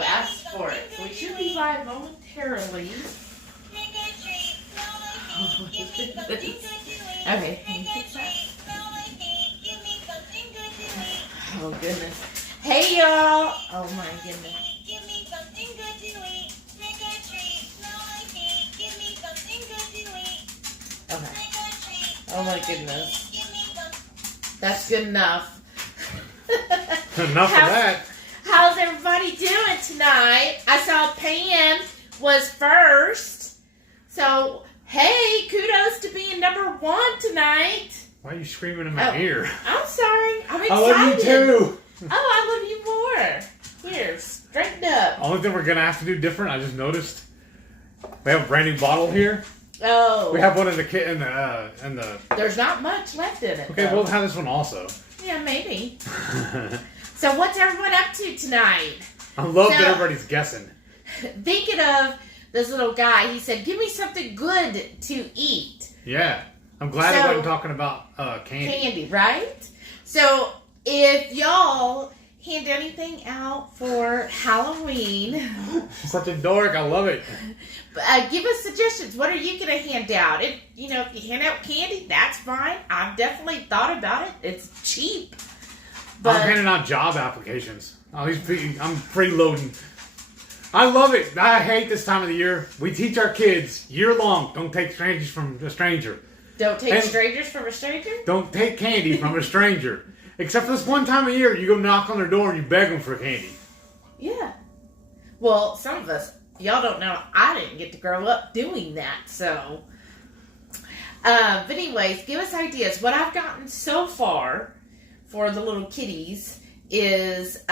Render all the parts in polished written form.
asked for it. So we should be live momentarily. Okay, can you fix that? Oh, goodness. Hey, y'all. Oh, my goodness. Okay. Oh, my goodness. That's good enough. Enough of that. How's everybody doing tonight? I saw Pam was first. So, hey, kudos to being number 1 tonight. Why are you screaming in my ear? I'm sorry. I'm excited. I love you too. Oh, I love you more. Here, straighten up. Only thing we're going to have to do different, I just noticed, we have a brand new bottle here. Oh. We have one in the There's not much left in it. Okay, though. we'll have this one also. Yeah, maybe. So what's everyone up to tonight? I love that everybody's guessing. Thinking of this little guy, he said, give me something good to eat. Yeah. I'm glad I wasn't talking about candy. Candy, right? So if y'all hand anything out for Halloween. Such a dork. I love it. Give us suggestions. What are you going to hand out? If you hand out candy, that's fine. I've definitely thought about it. It's cheap. But I'm handing out job applications. I'm freeloading. I love it. I hate this time of the year. We teach our kids year long, don't take strangers from a stranger. Don't take strangers from a stranger? Don't take candy from a stranger. Except for this one time of year, you go knock on their door and you beg them for candy. Yeah. Well, some of us, y'all don't know, I didn't get to grow up doing that, so. But anyways, give us ideas. What I've gotten so far for the little kitties is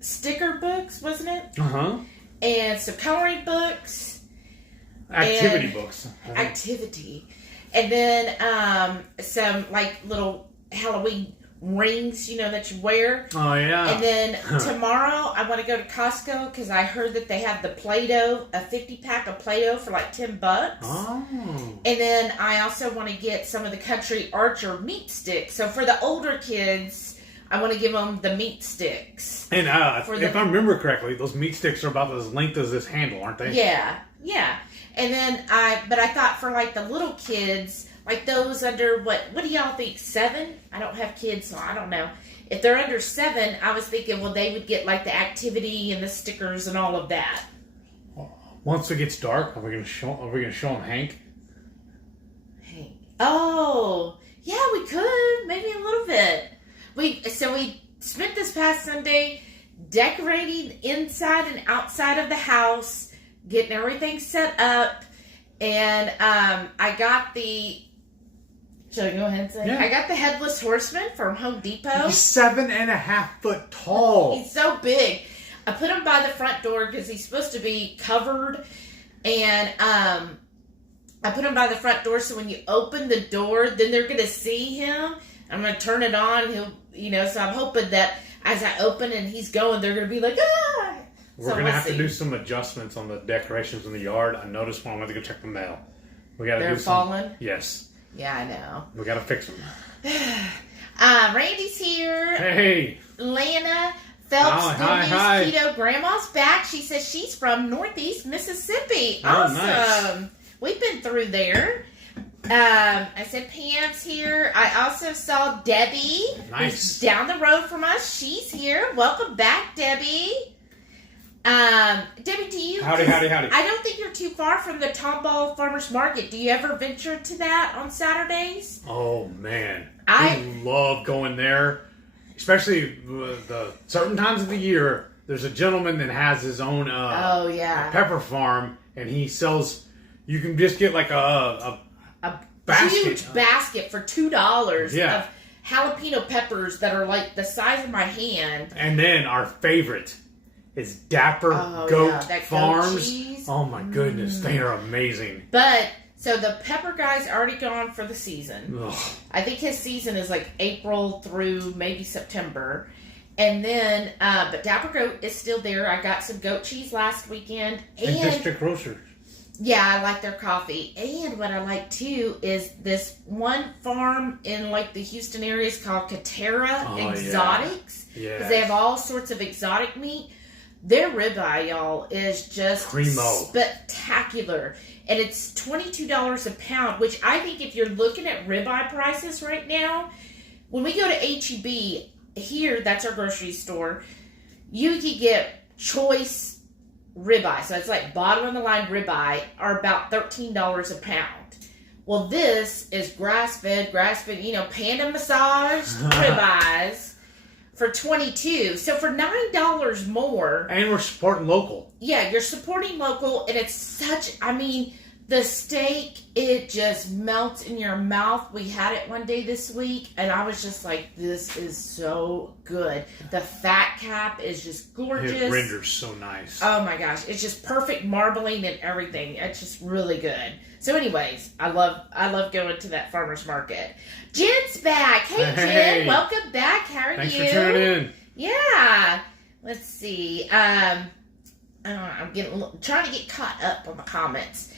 sticker books, wasn't it? Uh-huh. And some coloring books. Activity books. Activity. And then some like little Halloween rings, that you wear. Oh, yeah. And then tomorrow I want to go to Costco because I heard that they have the Play-Doh, a 50-pack of Play-Doh for like $10. Oh. And then I also want to get some of the Country Archer meat sticks. So for the older kids, I want to give them the meat sticks. And if I remember correctly, those meat sticks are about as length as this handle, aren't they? Yeah. And then I thought for like the little kids, like those under, what do y'all think, 7? I don't have kids, so I don't know. If they're under 7, I was thinking, well, they would get like the activity and the stickers and all of that. Once it gets dark, are we gonna show them Hank? Hank. Oh, yeah, we could. Maybe a little bit. We spent this past Sunday decorating inside and outside of the house, getting everything set up, and I got the. Should I go ahead and say? Yeah. I got the Headless Horseman from Home Depot. He's 7.5 foot tall. He's so big. I put him by the front door because he's supposed to be covered, and I put him by the front door so when you open the door, then they're going to see him. I'm going to turn it on. He'll, so I'm hoping that as I open and he's going, they're going to be like, ah! We're going to have to do some adjustments on the decorations in the yard. I noticed when I went to go check the mail. We got to They're falling? Yes. Yeah, I know. We got to fix them. Randy's here. Hey. Lana Phelps, hi. Keto Grandma's back. She says she's from Northeast Mississippi. Oh, awesome. Nice. We've been through there. I said Pam's here. I also saw Debbie. Nice. Who's down the road from us. She's here. Welcome back, Debbie. Debbie, do you... Howdy. I don't think you're too far from the Tomball Farmers Market. Do you ever venture to that on Saturdays? Oh, man. I love going there. Especially the certain times of the year. There's a gentleman that has his own pepper farm. And he sells... You can just get like a basket. Huge basket for $2 of jalapeno peppers that are like the size of my hand. And then our favorite is Dapper Goat Farms. Goat cheese. Oh my goodness, they are amazing. But so the pepper guy's already gone for the season. Ugh. I think his season is like April through maybe September. And then, but Dapper Goat is still there. I got some goat cheese last weekend. And District Grocer. Yeah, I like their coffee. And what I like too is this one farm in like the Houston area is called Katera Exotics. Yeah. Because they have all sorts of exotic meat. Their ribeye, y'all, is just primo, spectacular. And it's $22 a pound, which I think if you're looking at ribeye prices right now, when we go to H-E-B, here, that's our grocery store, you can get choice ribeye. So it's like bottom of the line ribeye are about $13 a pound. Well, this is grass-fed, panda massaged ribeyes for $22. So for $9 more. And we're supporting local. Yeah, you're supporting local, and it's such, the steak, it just melts in your mouth. We had it one day this week, and I was just like, this is so good. The fat cap is just gorgeous. It renders so nice. Oh my gosh, it's just perfect marbling and everything. It's just really good. So anyways, I love going to that farmer's market. Jen's back. Hey, Jen, welcome back. How are Thanks you? for tuning in. Yeah. Let's see. I'm trying to get caught up on the comments.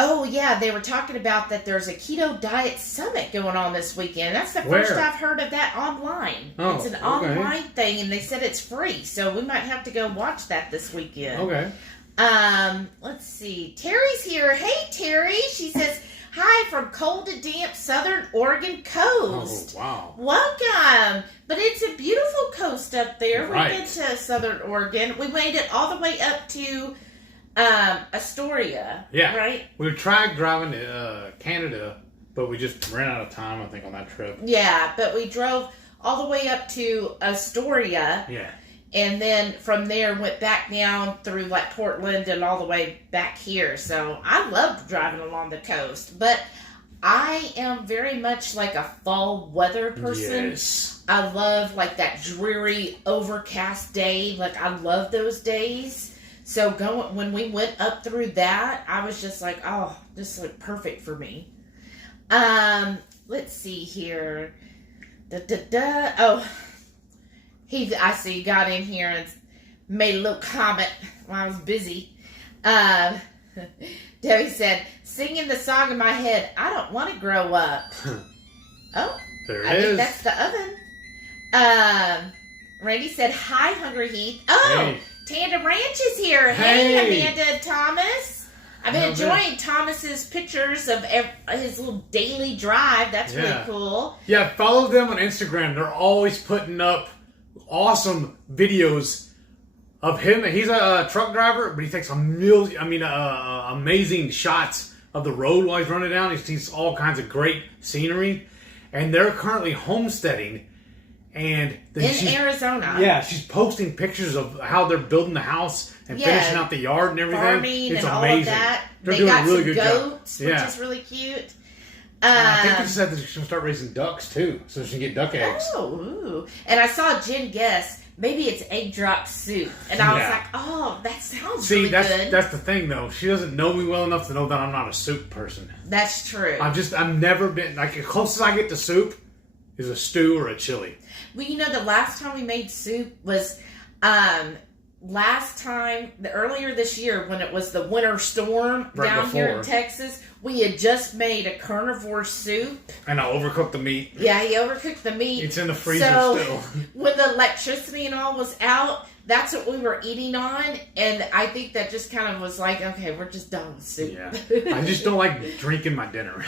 Oh yeah, they were talking about that there's a keto diet summit going on this weekend. That's the first I've heard of that online. Oh, it's an online thing, and they said it's free, so we might have to go watch that this weekend. Okay. Let's see. Terry's here. Hey, Terry. She says, hi from cold to damp Southern Oregon coast. Oh, wow. Welcome. But it's a beautiful coast up there. Right. We've been to Southern Oregon. We made it all the way up to Astoria. Yeah. Right? We tried driving to Canada, but we just ran out of time, I think, on that trip. Yeah, but we drove all the way up to Astoria. Yeah. And then from there went back down through like Portland and all the way back here. So I love driving along the coast. But I am very much like a fall weather person. Yes. I love like that dreary overcast day. Like I love those days. So when we went up through that, I was just like, oh, this is like perfect for me. Let's see here. Oh. I see, got in here and made a little comment while I was busy. Debbie said, singing the song in my head, I don't want to grow up. Oh, there I it think is. that's the oven. Randy said, hi, HungryHeath. Oh, hey. Tanda Ranch is here. Hey, Amanda and Thomas. I've been enjoying Thomas's pictures of his little daily drive. That's really cool. Yeah, follow them on Instagram. They're always putting up awesome videos of him. He's a truck driver, but he takes amazing shots of the road while he's running down. He sees all kinds of great scenery, and they're currently homesteading. And in Arizona. Yeah, she's posting pictures of how they're building the house and finishing out the yard and everything. Farming it's and amazing. All of that. They're they doing got a really some good goats, job. which is really cute. I think they said that she's going to start raising ducks, too, so she can get duck eggs. Oh, ooh. And I saw Jen guess, maybe it's egg drop soup. And I was like, oh, that sounds really good. See, that's the thing, though. She doesn't know me well enough to know that I'm not a soup person. That's true. I've never been, like, the closest I get to soup is a stew or a chili. Well, the last time we made soup was earlier this year when it was the winter storm down here in Texas. We had just made a carnivore soup. And I overcooked the meat. Yeah, he overcooked the meat. It's in the freezer still. When the electricity and all was out, that's what we were eating on. And I think that just kind of was like, okay, we're just done with soup. Yeah. I just don't like drinking my dinner.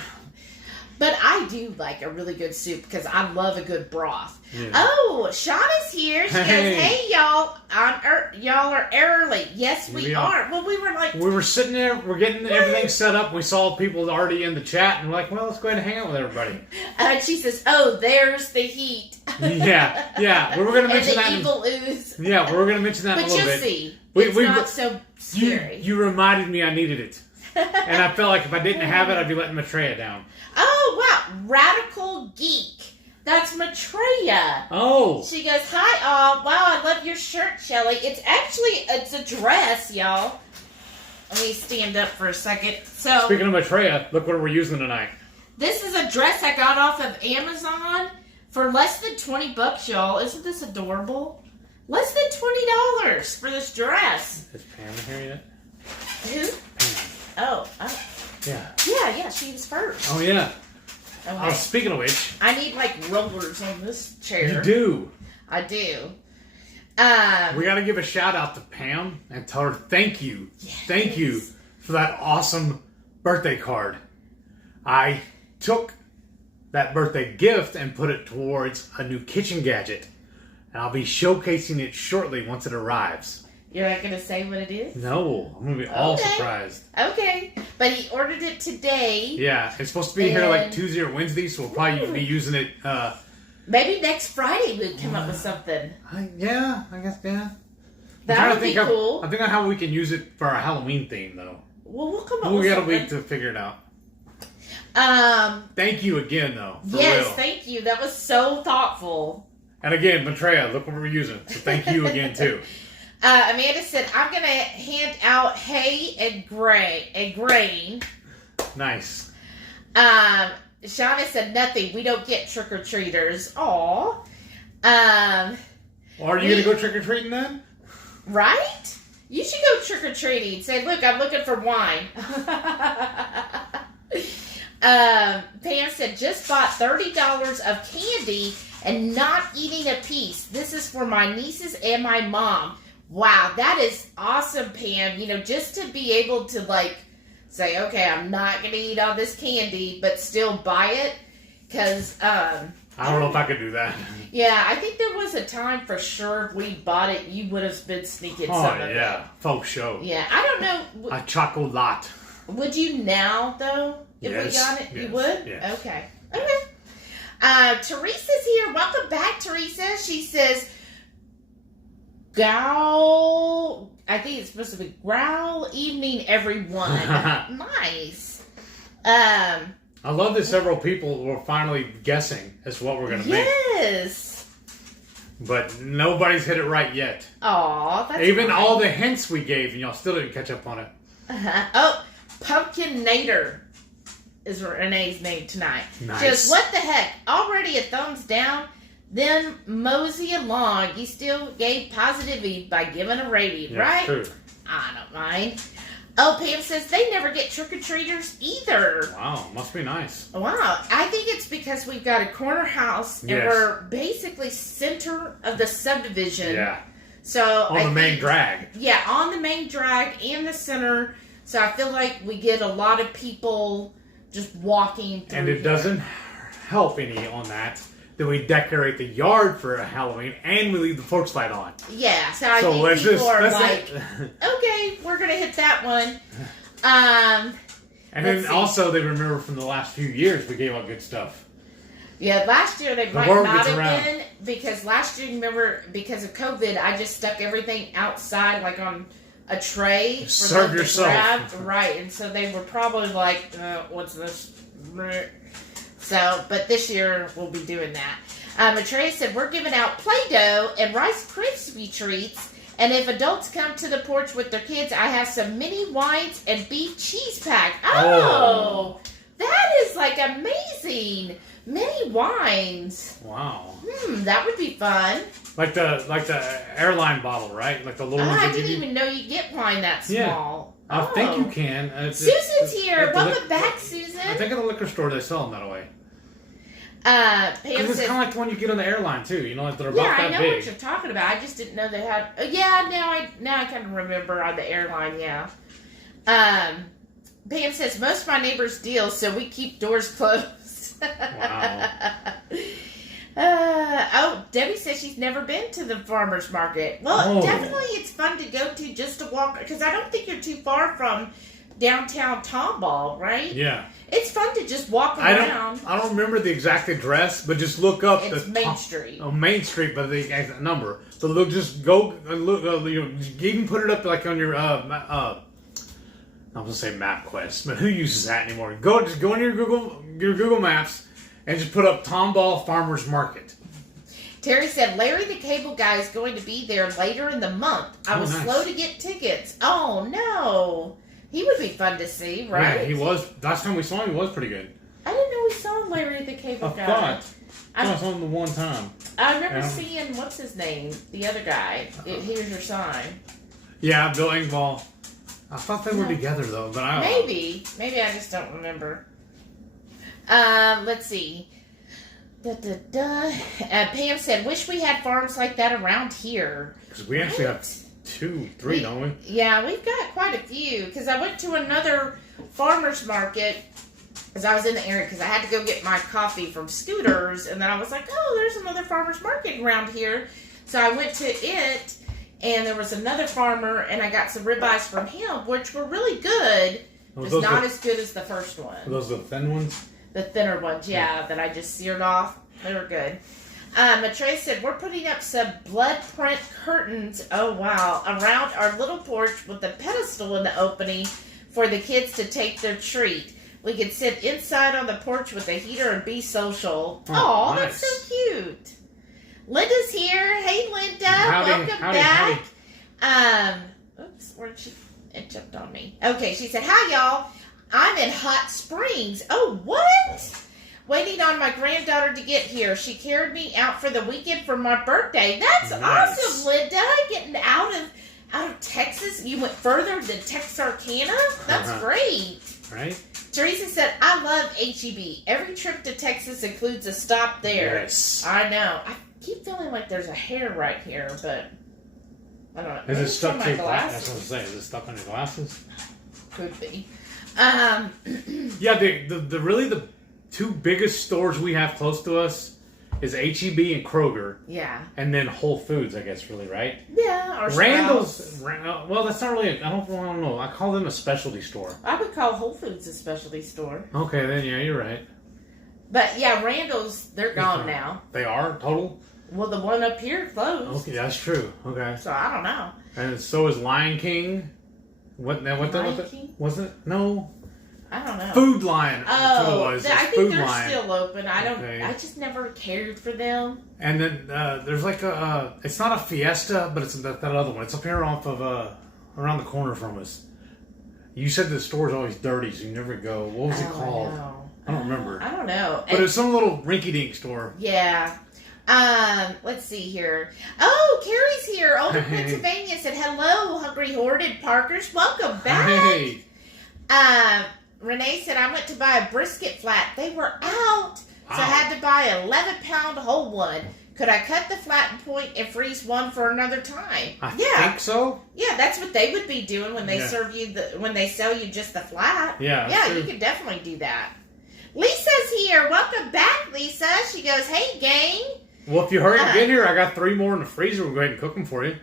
But I do like a really good soup because I love a good broth. Yeah. Oh, Shauna's here. She goes, hey, y'all. Y'all are early. Yes, we are. Well, we were sitting there. We're getting everything set up. We saw people already in the chat. And we're like, well, let's go ahead and hang out with everybody. She says, oh, there's the heat. Yeah. We were going to mention that. And the evil ooze. Yeah, we were going to mention that in a little bit. But you'll see. It's not so scary. You reminded me I needed it. And I felt like if I didn't have it, I'd be letting Maitreya down. Oh, wow. Radical Geek. That's Maitreya. Oh. She goes, hi, all. Wow, I love your shirt, Shelly. It's a dress, y'all. Let me stand up for a second. So, speaking of Maitreya, look what we're using tonight. This is a dress I got off of Amazon for less than $20, y'all. Isn't this adorable? Less than $20 for this dress. Is Pam here yet? Who? Pam. Oh. Yeah. Yeah, she was first. Oh, yeah. Okay. Speaking of which, I need like rollers on this chair. You do. I do. We got to give a shout out to Pam and tell her thank you. Yes. Thank you for that awesome birthday card. I took that birthday gift and put it towards a new kitchen gadget. And I'll be showcasing it shortly once it arrives. You're not going to say what it is? No, I'm going to be all surprised. Okay. But he ordered it today. Yeah, it's supposed to be here like Tuesday or Wednesday, so we'll probably be using it. Maybe next Friday we'll come up with something. I guess, yeah. That would be cool. I think on how we can use it for our Halloween theme, though. Well, we'll come up with something. We got a week to figure it out. Thank you again, though. Yes, thank you. That was so thoughtful. And again, Maitreya, look what we're using. So thank you again, too. Amanda said, I'm going to hand out hay and grain. Nice. Shauna said, nothing. We don't get trick-or-treaters. Aw. Well, are you going to go trick-or-treating then? Right? You should go trick-or-treating. Say, look, I'm looking for wine. Pam said, just bought $30 of candy and not eating a piece. This is for my nieces and my mom. Wow, that is awesome, Pam. You know, just to be able to, like, say, okay, I'm not going to eat all this candy, but still buy it. Because, I don't know if I could do that. Yeah, I think there was a time for sure if we bought it, you would have been sneaking some of it. Oh, yeah. Folk show. Yeah, I don't know. A chocolate. Would you now, though? If we got it? Yes. You would? Yes. Okay. Teresa's here. Welcome back, Teresa. She says, growl. I think it's supposed to be growl evening, everyone. Nice. I love that several people were finally guessing as to what we're going to make. Yes. But nobody's hit it right yet. Aw, that's Even all the hints we gave, and y'all still didn't catch up on it. Oh, Pumpkin Nader is Renee's name tonight. Nice. Just what the heck? Already a thumbs down. Then mosey along. You still gave positivity by giving a rating, right? True. I don't mind. Oh, Pam says they never get trick-or-treaters either. Wow, must be nice. Wow. I think it's because we've got a corner house and we're basically center of the subdivision. Yeah. So on the main drag. Yeah, on the main drag and the center. So I feel like we get a lot of people just walking through. And it doesn't help any on that we decorate the yard for Halloween and we leave the porch light on. Yeah, so I think people are like, okay, we're going to hit that one. And then also they remember from the last few years we gave out good stuff. Yeah, last year they might not have been, because last year, remember, because of COVID, I just stuck everything outside, like on a tray. Serve yourself. Right, and so they were probably like, what's this? So, but this year we'll be doing that. Maitreya said, we're giving out Play-Doh and Rice Krispie treats, and if adults come to the porch with their kids, I have some mini wines and beef cheese pack. Oh. That is like amazing. Mini wines. Wow. That would be fun. Like the airline bottle, right? Like the little ones. I didn't even know you get wine that small. Yeah. I think you can. Susan's here. Welcome back, Susan. I think at the liquor store they sell them that way. Pam it's kind of like the one you get on the airline too. You know, like they're about that big. Yeah, I know what you're talking about. I just didn't know they had. Now I kind of remember on the airline. Yeah. Pam says most of my neighbors deal, so we keep doors closed. Wow. Debbie says she's never been to the farmer's market. Well, definitely it's fun to go to just to walk, because I don't think you're too far from downtown Tomball, right? Yeah. It's fun to just walk around. I don't remember the exact address, but just look up. It's Main Street. Oh, Main Street, but the exact number. So look, just go and look. You can put it up like on your I'm gonna say MapQuest, but who uses that anymore? Just go on your Google Maps and just put up Tomball Farmers Market. Terry said Larry the Cable Guy is going to be there later in the month. I was slow to get tickets. Oh no. He would be fun to see, right? Yeah, he was. Last time we saw him, he was pretty good. I didn't know we saw Larry the Cable Guy. I saw him the one time. I remember seeing, what's his name? The other guy. Here's Your Sign. Yeah, Bill Engvall. I thought they were together, though. But I don't know. Maybe I just don't remember. Let's see. Pam said, wish we had farms like that around here. Because we actually have 2, 3, don't we? Yeah, we've got quite a few. Because I went to another farmer's market as I was in the area because I had to go get my coffee from Scooters. And then I was like, oh, there's another farmer's market around here. So I went to it, and there was another farmer, and I got some ribeyes from him, which were really good. Just not as good as the first one. Are those the thin ones? The thinner ones, yeah, that I just seared off. They were good. Matreya said, we're putting up some blood print curtains, oh wow, around our little porch with a pedestal in the opening for the kids to take their treat. We could sit inside on the porch with a heater and be social. Oh, nice. That's so cute. Linda's here. Hey, Linda. Welcome back. Oops, where'd she... It jumped on me. Okay, she said, hi, y'all. I'm in Hot Springs. Oh, what? Waiting on my granddaughter to get here. She carried me out for the weekend for my birthday. That's awesome, Linda. Getting out of Texas. You went further than Texarkana? That's great. Right? Teresa said, I love HEB. Every trip to Texas includes a stop there. Yes. I know. I keep feeling like there's a hair right here, but I don't know. Is it stuck to your glasses? That's what I'm saying. Is it stuck on your glasses? Could be. Yeah, the really the 2 biggest stores we have close to us is HEB and Kroger. Yeah. And then Whole Foods, I guess, really, right? Yeah. Or Randall's. Well, that's not really. I don't know. I call them a specialty store. I would call Whole Foods a specialty store. Okay, then yeah, you're right. But yeah, Randall's, they're gone now. They are total. Well, the one up here closed. Okay, that's true. Okay. So I don't know. And so is Lion King. What King? Was it? No. I don't know. Food Lion. That's what it was. I think Food they're Lion. still open. I don't. Okay. I just never cared for them. And then there's like a. It's not a Fiesta, but it's that other one. It's up here off of around the corner from us. You said the store's always dirty, so you never go. What was it called? I don't remember. I don't know. But it's some little rinky-dink store. Yeah. Let's see here. Oh, Carrie's here. Older Pennsylvania said, hello, Hungry Horde and Parkers. Welcome back. Hey. Renee said, I went to buy a brisket flat. They were out. So I had to buy a 11-pound whole one. Could I cut the flattened point and freeze one for another time? I think so. Yeah, that's what they would be doing when they serve you when they sell you just the flat. Yeah, you can definitely do that. Lisa's here. Welcome back, Lisa. She goes, hey, gang. Well, if you hurry and get here, I got 3 more in the freezer. We'll go ahead and cook them for you.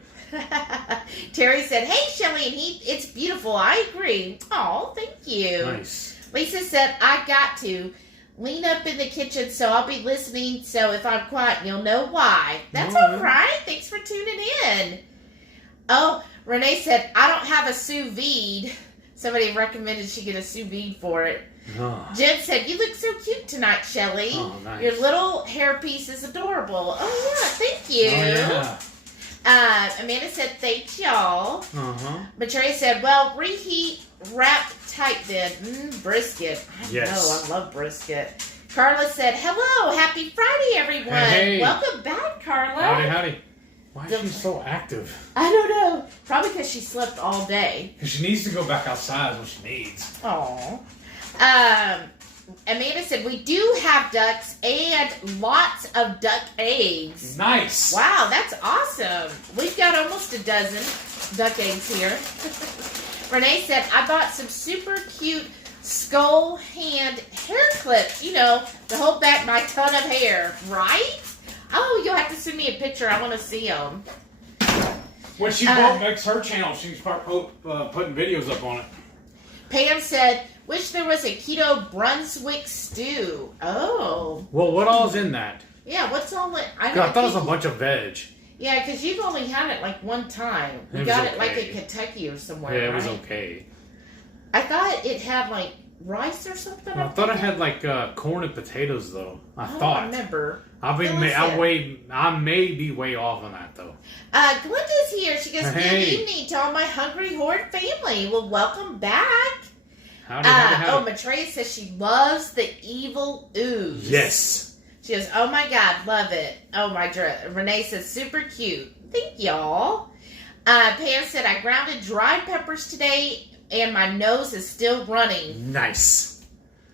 Terry said, hey, Shelly and Heath, it's beautiful. I agree. Oh, thank you. Nice. Lisa said, I got to lean up in the kitchen, so I'll be listening. So if I'm quiet, you'll know why. That's all right. Thanks for tuning in. Oh, Renee said, I don't have a sous vide. Somebody recommended she get a sous vide for it. Oh. Jen said, you look so cute tonight, Shelly. Oh, nice. Your little hairpiece is adorable. Oh, yeah, thank you. Oh, yeah. Amanda said, thanks, y'all. Uh-huh. Matreya said, well, reheat, wrap tight then. Brisket. I know, I love brisket. Carla said, hello, happy Friday, everyone. Hey. Welcome back, Carla. Howdy. Why is she so active? I don't know. Probably because she slept all day. Because she needs to go back outside is what she needs. Aww. Amanda said, we do have ducks and lots of duck eggs. Nice. Wow, that's awesome. We've got almost a dozen duck eggs here. Renee said, I bought some super cute skull hand hair clips, to hold back my ton of hair, right? Oh, you'll have to send me a picture. I want to see them. When she makes her channel, she's putting videos up on it. Pam said, wish there was a keto Brunswick stew. Oh. Well, what all's in that? Yeah, what's all in? I thought it was a bunch of veg. Yeah, because you've only had it like one time. You got it like in Kentucky or somewhere. Yeah, it was okay. I thought it had like rice or something. I thought it had like corn and potatoes though. I thought. I remember. I may be way off on that though. Glenda's here. She goes, good evening to all my Hungry Horde family. Well, welcome back. Howdy. Matreya says she loves the evil ooze. Yes. She goes, oh my God, love it. Oh my Renee says, super cute. Thank y'all. Pam said, I grounded dried peppers today and my nose is still running. Nice.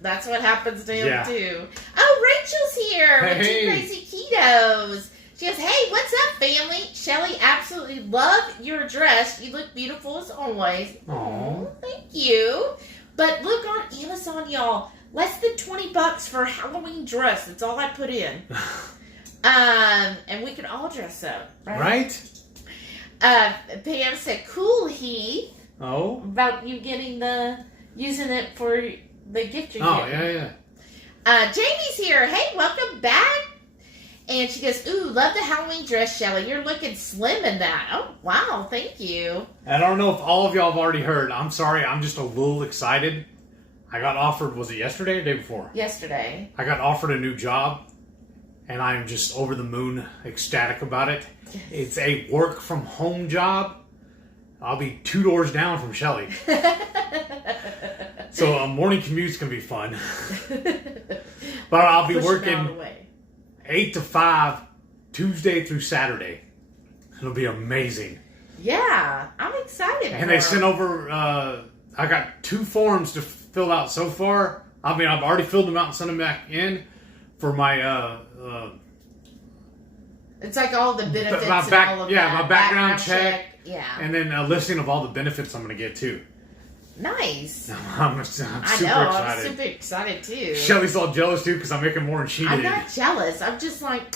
that's what happens to him too. Oh, Rachel's here with Two Crazy Ketos. She goes, hey, what's up, family? Shelly, absolutely love your dress. You look beautiful as always. Aww. Thank you. But look on Amazon, y'all. Less than $20 for a Halloween dress. That's all I put in. And we can all dress up, right? Pam said, cool, Heath. Oh? About you using it for the gift you're getting. Yeah. Jamie's here. Hey, welcome back. And she goes, ooh, love the Halloween dress, Shelly. You're looking slim in that. Oh, wow. Thank you. I don't know if all of y'all have already heard. I'm sorry. I'm just a little excited. I got offered, was it yesterday or the day before? Yesterday. I got offered a new job, and I'm just over the moon ecstatic about it. Yes. It's a work-from-home job. I'll be 2 doors down from Shelly. So a morning commute's going to be fun. But I'll be working 8 to 5, Tuesday through Saturday. It'll be amazing. Yeah, I'm excited. And they sent over, I got 2 forms to fill out so far. I mean, I've already filled them out and sent them back in for my, it's like all the benefits my and all of that. My background check. Yeah. And then a listing of all the benefits I'm going to get, too. Nice. I'm super excited. I'm super excited too. Shelly's all jealous too because I'm making more than she did. I'm not jealous. I'm just like,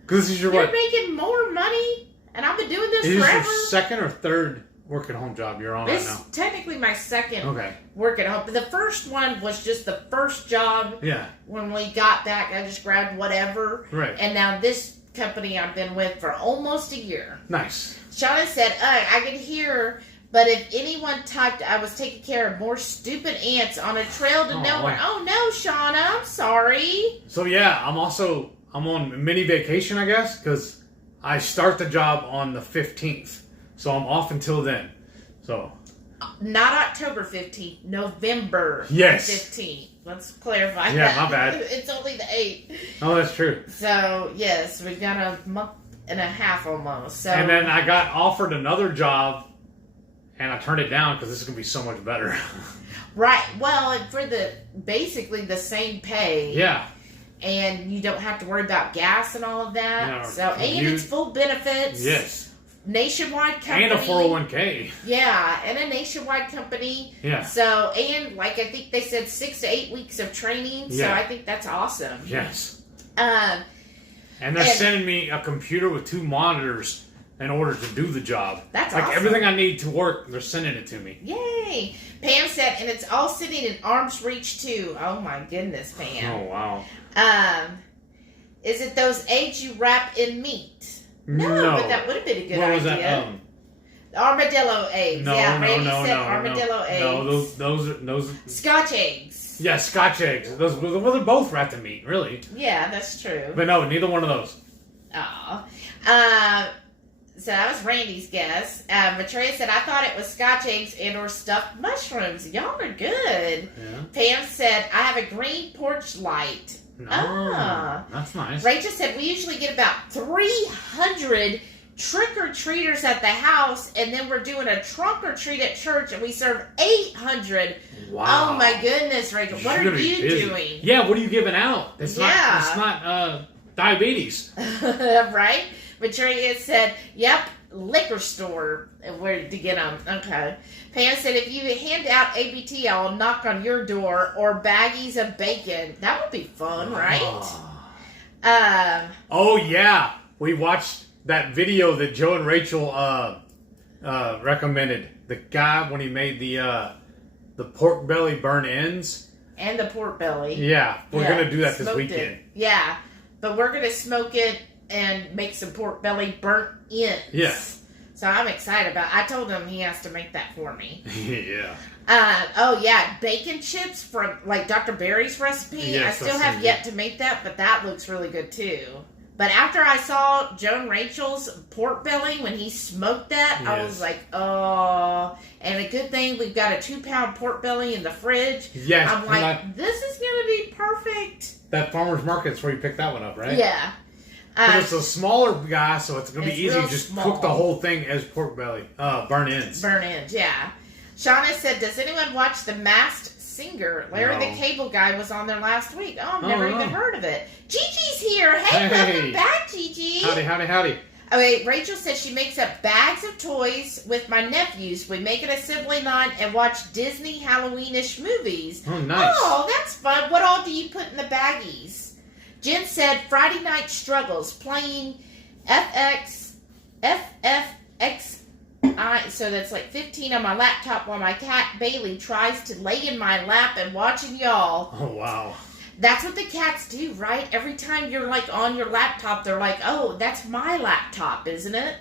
because this is you're making more money, and I've been doing this forever. Is this your second or third work at home job you're on right now? It's technically my second work at home. But the first one was just the first job. Yeah. When we got back, I just grabbed whatever. Right. And now this company I've been with for almost a year. Nice. Shauna said, I could hear. But if anyone typed, I was taking care of more stupid ants on a trail to nowhere. Oh no, Shauna, I'm sorry. So yeah, I'm on mini vacation, I guess, because I start the job on the 15th. So I'm off until then. So. Not October 15th, November 15th. Let's clarify that. Yeah, my bad. It's only the 8th. Oh, that's true. So, yes, we've got a month and a half almost. So. And then I got offered another job. And I turned it down because this is going to be so much better. Right. Well, for basically the same pay. Yeah. And you don't have to worry about gas and all of that. No, so, and it's full benefits. Yes. Nationwide company. And a 401k. Yeah, and a nationwide company. Yeah. So, and like I think they said 6 to 8 weeks of training. Yeah. So I think that's awesome. Yes. And they're sending me a computer with 2 monitors in order to do the job. That's awesome. Everything I need to work, they're sending it to me. Yay! Pam said, and it's all sitting in arm's reach too. Oh my goodness, Pam. Oh wow. Is it those eggs you wrap in meat? No, but that would have been a good idea. Was that? Armadillo eggs. No, yeah, no, Randy no, said no, armadillo eggs. No, those Scotch eggs. Yeah, Scotch eggs. Those they're both wrapped in meat, really. Yeah, that's true. But no, neither one of those. Aw. So that was Randy's guess. Matreya said, I thought it was Scotch eggs and or stuffed mushrooms. Y'all are good. Yeah. Pam said, I have a green porch light. That's nice. Rachel said, we usually get about 300 trick-or-treaters at the house, and then we're doing a trunk-or-treat at church, and we serve 800. Wow. Oh, my goodness, Rachel. What are you doing? Yeah, what are you giving out? It's not diabetes. Right? Matreya said, yep, liquor store where to get them. Okay. Pam said, if you hand out ABT, I'll knock on your door, or baggies of bacon. That would be fun, right? Oh, yeah. We watched that video that Joe and Rachel recommended. The guy, when he made the pork belly burn ends. And the pork belly. Yeah. We're going to do that this weekend. Yeah. But we're going to smoke it and make some pork belly burnt ends. Yes. So I'm excited about it. I told him he has to make that for me. Yeah. Oh, yeah. Bacon chips from, like, Dr. Barry's recipe. Yes, I still have yet to make that, but that looks really good, too. But after I saw Joan Rachel's pork belly, when he smoked that, I was like, oh. And a good thing we've got a 2-pound pork belly in the fridge. Yes. I'm like, this is going to be perfect. That farmer's market's where you picked that one up, right? Yeah. It's a smaller guy, so it's going to be easy to just cook the whole thing as pork belly. Burn ends. Burn ends, yeah. Shauna said, does anyone watch The Masked Singer. Larry the Cable Guy was on there last week. Oh, I've never even heard of it. Gigi's here. Hey, welcome back, Gigi. Howdy. Oh, wait, Rachel said she makes up bags of toys with my nephews. We make an assembly line and watch Disney Halloweenish movies. Oh, nice. Oh, that's fun. What all do you put in the baggies? Jen said Friday night struggles, playing FFXI, so that's like 15 on my laptop while my cat Bailey tries to lay in my lap and watching y'all. Oh, wow. That's what the cats do, right? Every time you're like on your laptop, they're like, oh, that's my laptop, isn't it?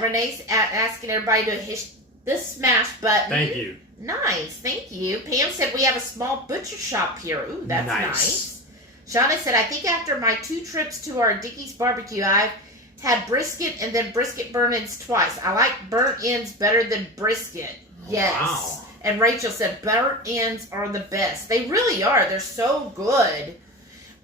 Renee's asking everybody to hit the smash button. Thank you. Nice, thank you. Pam said we have a small butcher shop here. Ooh, that's nice. Shauna said, I think after my 2 trips to our Dickie's barbecue, I've had brisket and then brisket burn-ins twice. I like burnt ends better than brisket. Yes. Wow. And Rachel said, burnt ends are the best. They really are. They're so good.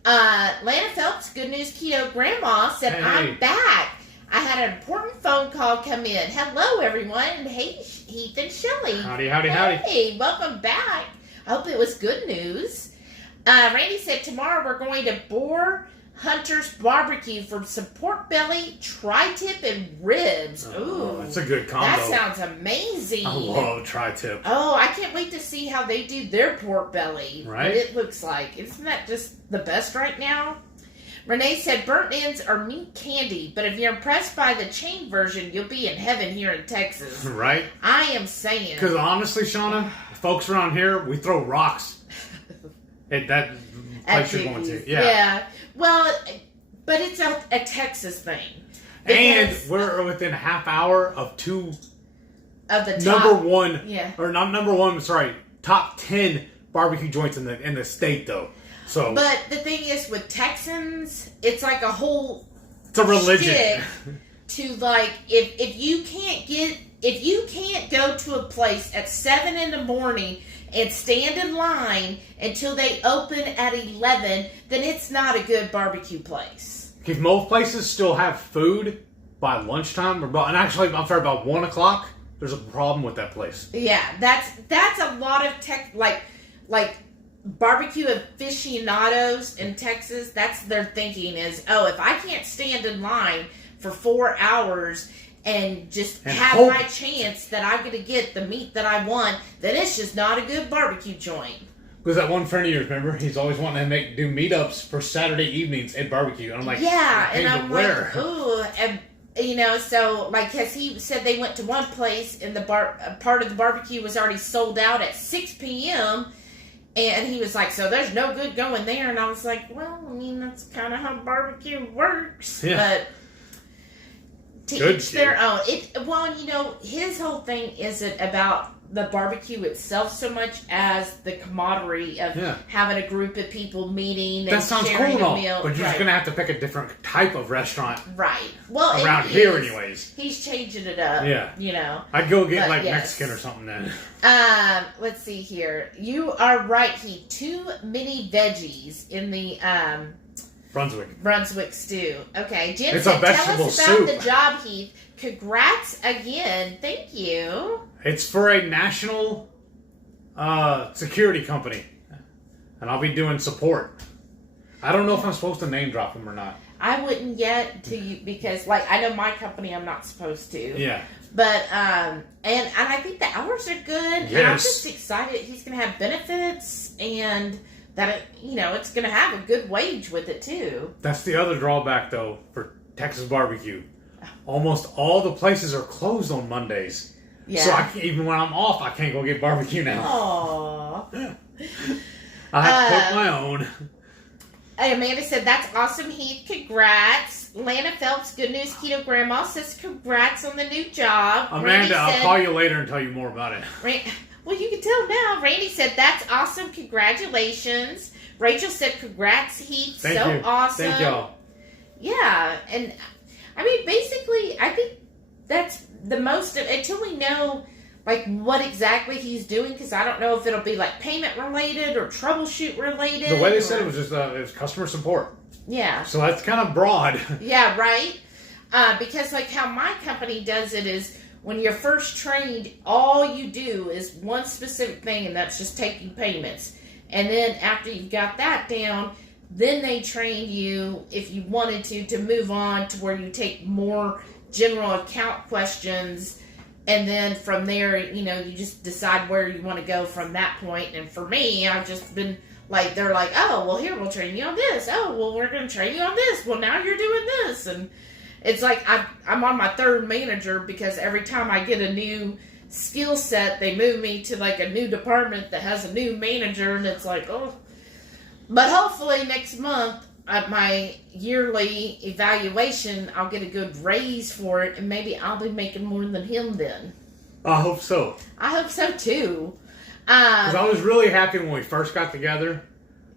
Lana Phelps, Good News Keto Grandma, said, hey. I'm back. I had an important phone call come in. Hello, everyone. Hey, Heath and Shelly. Howdy. Hey, welcome back. I hope it was good news. Randy said, tomorrow we're going to Boar Hunter's Barbecue for some pork belly, tri-tip, and ribs. Ooh, that's a good combo. That sounds amazing. I love tri-tip. Oh, I can't wait to see how they do their pork belly. Right? What it looks like. Isn't that just the best right now? Renee said burnt ends are meat candy, but if you're impressed by the chain version, you'll be in heaven here in Texas. Right? I am saying. Because honestly, Shauna, folks around here, we throw rocks at that place you're going to. Yeah. Well, but it's a Texas thing. And we're within a half hour of 2 of the top, number 1, or not number 1, sorry, top 10 barbecue joints in the state though. So, but the thing is with Texans, it's like a whole it's a religion to like if you can't go to a place at 7 in the morning and stand in line until they open at 11, then it's not a good barbecue place. If most places still have food by lunchtime, and actually, I'm sorry, about 1 o'clock, there's a problem with that place. Yeah, that's a lot of like barbecue aficionados in Texas. That's their thinking is, oh, if I can't stand in line for 4 hours and just have my chance that I'm going to get the meat that I want, then it's just not a good barbecue joint. Because that one friend of yours, remember? He's always wanting to do meetups for Saturday evenings at barbecue. And I'm like, yeah, and I'm where? Like, ooh, and so like, because he said they went to one place and the part of the barbecue was already sold out at 6 p.m. And he was like, so there's no good going there. And I was like, well, I mean, that's kind of how barbecue works. Yeah. But to each their own. His whole thing isn't about the barbecue itself so much as the camaraderie of having a group of people meeting and sharing a meal. But you're just going to have to pick a different type of restaurant. Right. Well, around here anyways. He's changing it up. Yeah. I'd go get Mexican or something then. Let's see here. You are right, Heath. Too many veggies in the Brunswick stew. Okay, Jim it's said, a vegetable tell us soup. about the job, Heath. Congrats again. Thank you. It's for a national security company. And I'll be doing support. I don't know if I'm supposed to name drop them or not. I wouldn't yet because I know my company I'm not supposed to. Yeah. But and I think the hours are good. Yes. And I'm just excited he's gonna have benefits and that it's gonna have a good wage with it too. That's the other drawback though for Texas barbecue. Almost all the places are closed on Mondays. Yeah. So even when I'm off, I can't go get barbecue now. Aww. I have to cook my own. Amanda said, that's awesome, Heath. Congrats. Lana Phelps, Good News Keto Grandma, says congrats on the new job. Amanda, I'll call you later and tell you more about it. Well, you can tell now. Randy said, that's awesome. Congratulations. Rachel said, congrats, Heath. Thank you. Awesome. Thank y'all. Yeah. And, I mean, basically, I think that's the most of, until we know, what exactly he's doing, because I don't know if it'll be, payment related or troubleshoot related. The way they said it was just, it was customer support. Yeah. So that's kind of broad. Yeah, right? Because, how my company does it is when you're first trained, all you do is one specific thing, and that's just taking payments. And then after you've got that down, then they train you, if you wanted to move on to where you take more general account questions. And then from there, you just decide where you want to go from that point. And for me, I've just been like, they're like, oh, well, here, we'll train you on this. Oh, well, we're going to train you on this. Well, now you're doing this. And it's like I'm on my third manager because every time I get a new skill set, they move me to like a new department that has a new manager, and it's like, oh. But hopefully next month at my yearly evaluation, I'll get a good raise for it, and maybe I'll be making more than him then. I hope so. I hope so too. Because I was really happy when we first got together.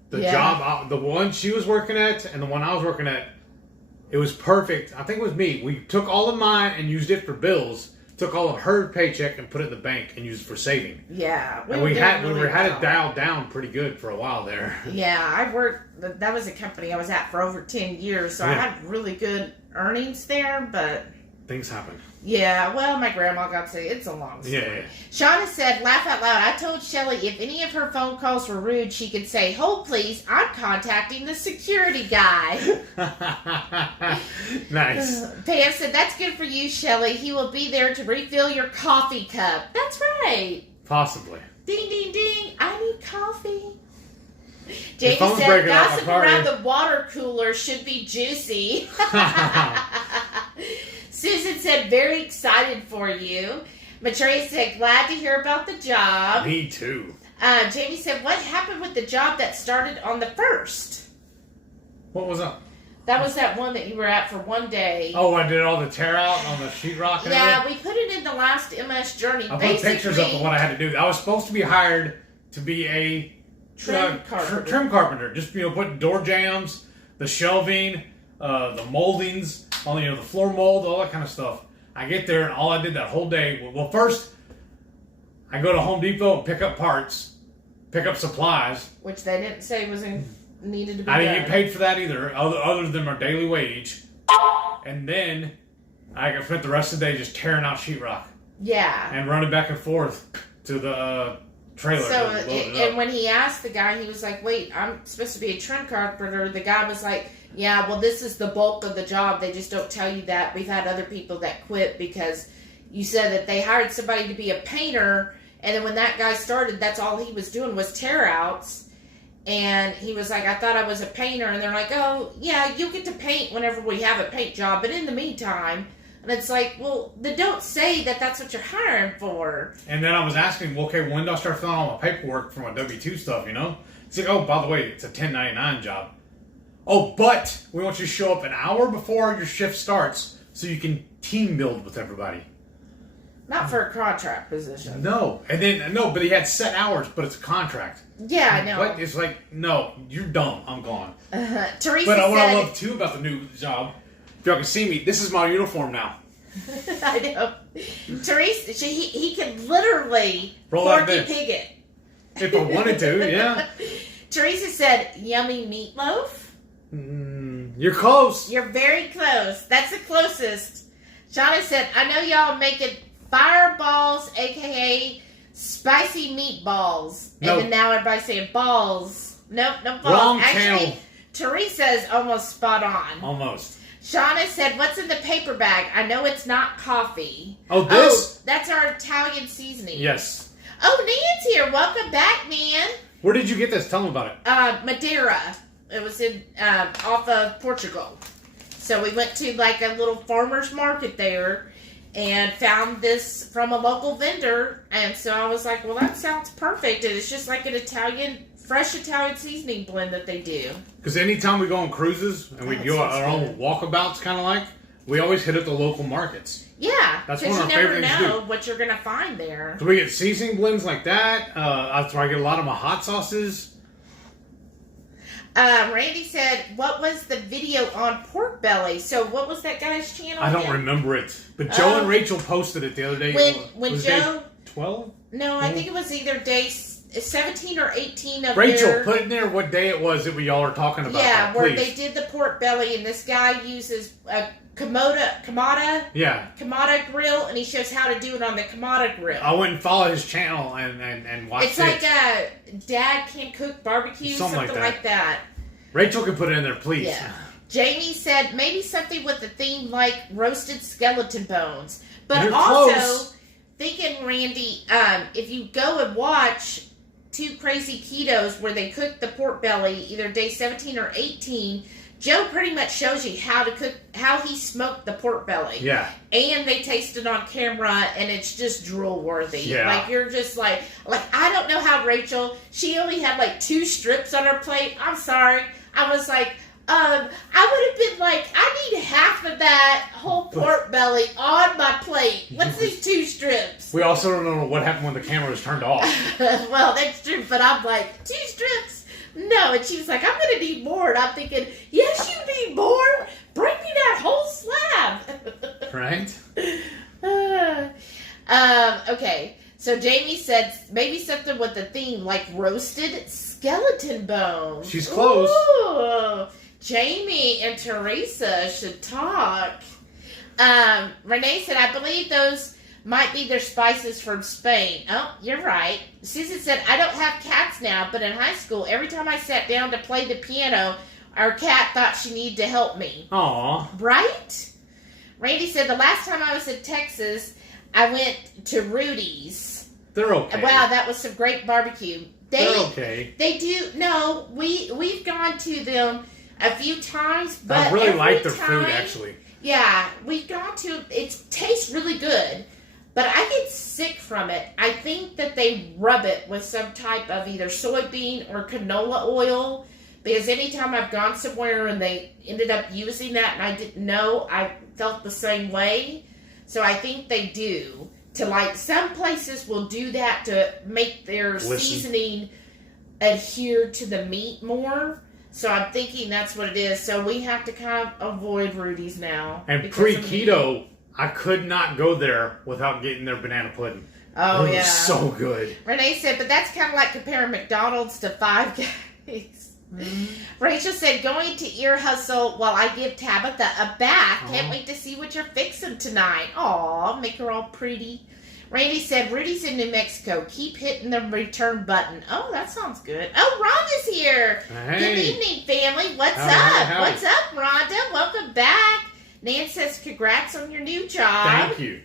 The job, the one she was working at and the one I was working at, it was perfect. I think it was me. We took all of mine and used it for bills. Took all of her paycheck and put it in the bank and used it for saving. Yeah. We had it dialed down pretty good for a while there. Yeah, I worked, that was a company I was at for over 10 years, so I had really good earnings there, but... Things happen. Yeah, well, my grandma got sick. It's a long story. Yeah. Shauna said, laugh out loud, I told Shelly if any of her phone calls were rude, she could say, hold please, I'm contacting the security guy. Nice. Pam said, that's good for you, Shelly. He will be there to refill your coffee cup. That's right. Possibly. Ding, ding, ding. I need coffee. Jamie said, gossip around the water cooler should be juicy. Susan said, very excited for you. Matreya said, glad to hear about the job. Me too. Jamie said, what happened with the job that started on the 1st? What was that? That was that one that you were at for one day. Oh, I did all the tear out on the sheetrock and everything? We put it in the last MS Journey. I put pictures up of what I had to do. I was supposed to be hired to be a trim carpenter. Just, put door jambs, the shelving, the moldings, all the floor mold, all that kind of stuff. I get there and all I did that whole day, well, first I go to Home Depot and pick up parts, pick up supplies. Which they didn't say was needed to be I didn't get paid for that either, other than our daily wage. And then I spent the rest of the day just tearing out sheetrock. Yeah. And running back and forth to the trailer. So, and when he asked the guy, he was like, wait, I'm supposed to be a trim carpenter. The guy was like, yeah, well, this is the bulk of the job. They just don't tell you that. We've had other people that quit because you said that they hired somebody to be a painter, and then when that guy started, that's all he was doing was tear outs. And he was like, I thought I was a painter. And they're like, oh, yeah, you'll get to paint whenever we have a paint job. But in the meantime, and it's like, well, they don't say that that's what you're hiring for. And then I was asking, well, okay, when do I start filling out my paperwork for my W-2 stuff, It's like, oh, by the way, it's a 1099 job. Oh, but we want you to show up an hour before your shift starts so you can team build with everybody. Not for a contract position. No. And then, but he had set hours, but it's a contract. Yeah, I know. But it's like, no, you're dumb. I'm gone. Teresa but said... what I love, too, about the new job, if y'all can see me, this is my uniform now. I know. Teresa, he could literally Porky Pig it. If I wanted to, yeah. Teresa said, yummy meatloaf. You're close. You're very close. That's the closest. Shauna said, I know y'all making fireballs, a.k.a. spicy meatballs. Nope. And then now everybody's saying balls. Nope, no balls. Wrong Actually, channel. Teresa's almost spot on. Almost. Shauna said, what's in the paper bag? I know it's not coffee. Oh, this? Oh, that's our Italian seasoning. Yes. Oh, Nan's here. Welcome back, Nan. Where did you get this? Tell me about it. Madeira. It was in off of Portugal. So we went to like a little farmer's market there and found this from a local vendor. And so I was like, well, that sounds perfect. And it's just like an fresh Italian seasoning blend that they do. Because anytime we go on cruises and we do our own walkabouts, kind of like, we always hit up the local markets. Yeah, that's one of our favorite things to do. You never know what you're going to find there. So we get seasoning blends like that. That's where I get a lot of my hot sauces. Randy said, what was the video on pork belly? So what was that guy's channel? I don't remember it. But Joe and Rachel posted it the other day. When Joe... Day 12? No, I think it was either day 17 or 18 of Rachel, put in there what day it was that we all are talking about. Yeah, that, where they did the pork belly, and this guy uses Kamada Yeah. Kamada grill, and he shows how to do it on the Kamada grill. I went and followed his channel and watched it. It's like Dad Can Cook Barbecue, something like that. Rachel can put it in there, please. Yeah. Jamie said maybe something with the theme like roasted skeleton bones. But You're also close. thinking, Randy, if you go and watch Two Crazy Ketos where they cook the pork belly, either day 17 or 18, Joe pretty much shows you how to cook, how he smoked the pork belly. Yeah. And they taste it on camera, and it's just drool worthy. Yeah. Like, you're just like, I don't know how Rachel, she only had like 2 strips on her plate. I'm sorry. I was like, I would have been like, I need half of that whole pork belly on my plate. What's these 2 strips? We also don't know what happened when the camera was turned off. Well, that's true, but I'm like, 2 strips? No. And she was like, I'm going to need more. And I'm thinking, yes, you need more. Bring me that whole slab. Right? Okay. So Jamie said maybe something with the theme like roasted skeleton bones. She's close. Ooh. Jamie and Teresa should talk. Renee said, I believe those might be their spices from Spain. Oh, you're right. Susan said, I don't have cats now, but in high school, every time I sat down to play the piano, our cat thought she needed to help me. Aw. Right? Randy said, the last time I was in Texas, I went to Rudy's. They're okay. Wow, that was some great barbecue. They're okay. They do. No, we've gone to them a few times, but I really like their time, food, actually. Yeah, we've gone to. It tastes really good, but I get sick from it. I think that they rub it with some type of either soybean or canola oil, because anytime I've gone somewhere and they ended up using that and I didn't know, I felt the same way. So I think they do. To like, some places will do that to make their seasoning adhere to the meat more. So I'm thinking that's what it is. So we have to kind of avoid Rudy's now. And pre-keto, I could not go there without getting their banana pudding. Oh, it yeah. was so good. Renee said, but that's kind of like comparing McDonald's to Five Guys. Mm-hmm. Rachel said, going to Ear Hustle while I give Tabitha a bath. Can't wait to see what you're fixing tonight. Aw, make her all pretty. Randy said, Rudy's in New Mexico. Keep hitting the return button. Oh, that sounds good. Oh, Rhonda's here. Hey. Good evening, family. What's up? Howdy. What's up, Rhonda? Welcome back. Nan says, congrats on your new job. Thank you.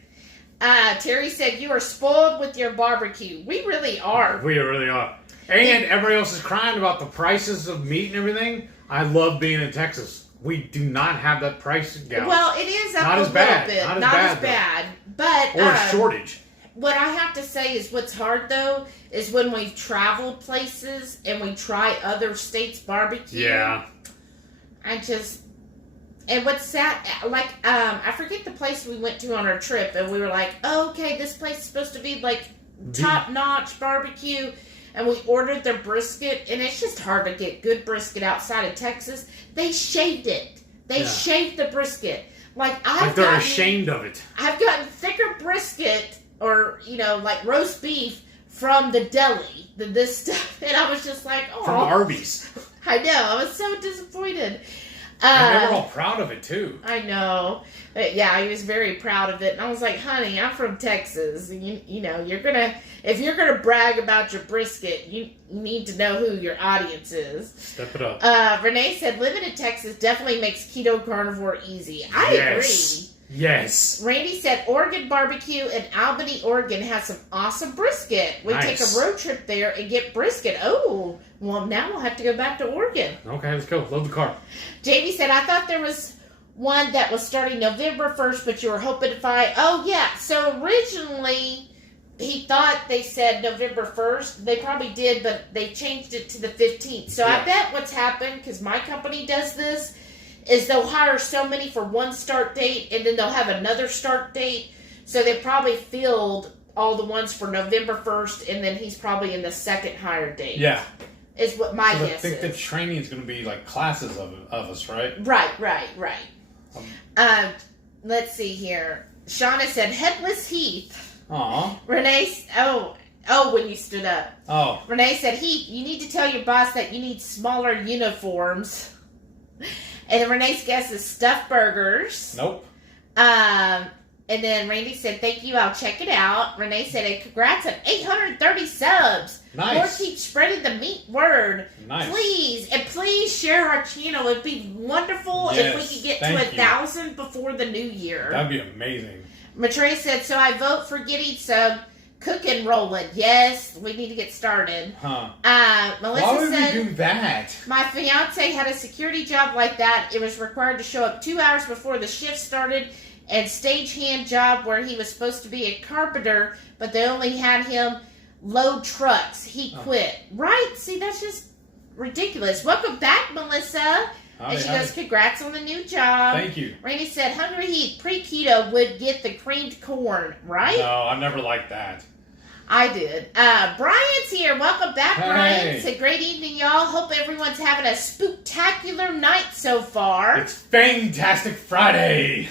Terry said, you are spoiled with your barbecue. We really are. We really are. And everybody else is crying about the prices of meat and everything. I love being in Texas. We do not have that price gouge. Well, it is up not a as little bad. bit. Not as bad. But or a shortage. What I have to say is what's hard, though, is when we've traveled places and we try other states' barbecue. Yeah. And what's sad, like, I forget the place we went to on our trip, and we were like, oh, okay, this place is supposed to be, like, top-notch barbecue. And we ordered their brisket, and it's just hard to get good brisket outside of Texas. They shaved it. They shaved the brisket. Like they're ashamed of it. I've gotten thicker brisket, or, like roast beef from the deli than this stuff. And I was just like, oh. From Arby's. I know. I was so disappointed. And they were all proud of it, too. I know. Yeah, he was very proud of it. And I was like, honey, I'm from Texas. You know, if you're going to brag about your brisket, you need to know who your audience is. Step it up. Renee said, living in Texas definitely makes keto carnivore easy. I agree. Yes. Randy said, Oregon Barbecue in Albany, Oregon has some awesome brisket. We take a road trip there and get brisket. Oh, well, now we'll have to go back to Oregon. Okay, let's go. Load the car. Jamie said, I thought there was one that was starting November 1st, but you were hoping to find... Oh, yeah. So originally, he thought they said November 1st. They probably did, but they changed it to the 15th. So I bet what's happened, because my company does this, is they'll hire so many for one start date, and then they'll have another start date. So they probably filled all the ones for November 1st, and then he's probably in the second hire date. Yeah. Is what my guess is. I think the training is going to be like classes of us, right? Right. Let's see here. Shauna said, Headless Heath. Aw. Renee, when you stood up. Oh. Renee said, Heath, you need to tell your boss that you need smaller uniforms. And Renee's guess is stuffed burgers. Nope. And then Randy said, thank you, I'll check it out. Renee said, hey, congrats on 830 subs. Nice. Lord, keep spreading the meat word. Nice. Please share our channel. It'd be wonderful if we could get to 1,000 before the new year. That'd be amazing. Matre said, so I vote for getting some cooking rolling. Yes, we need to get started. Huh. Melissa Why would said, we do that? my fiance had a security job like that. It was required to show up 2 hours before the shift started, and stagehand job where he was supposed to be a carpenter, but they only had him load trucks. He quit. Right? See, that's just ridiculous. Welcome back, Melissa. And she goes, congrats on the new job. Thank you. Randy said, HungryHeath pre-keto would get the creamed corn, right? No, I've never liked that. I did. Brian's here. Welcome back, Brian. It's a great evening, y'all. Hope everyone's having a spooktacular night so far. It's Fangtastic Friday.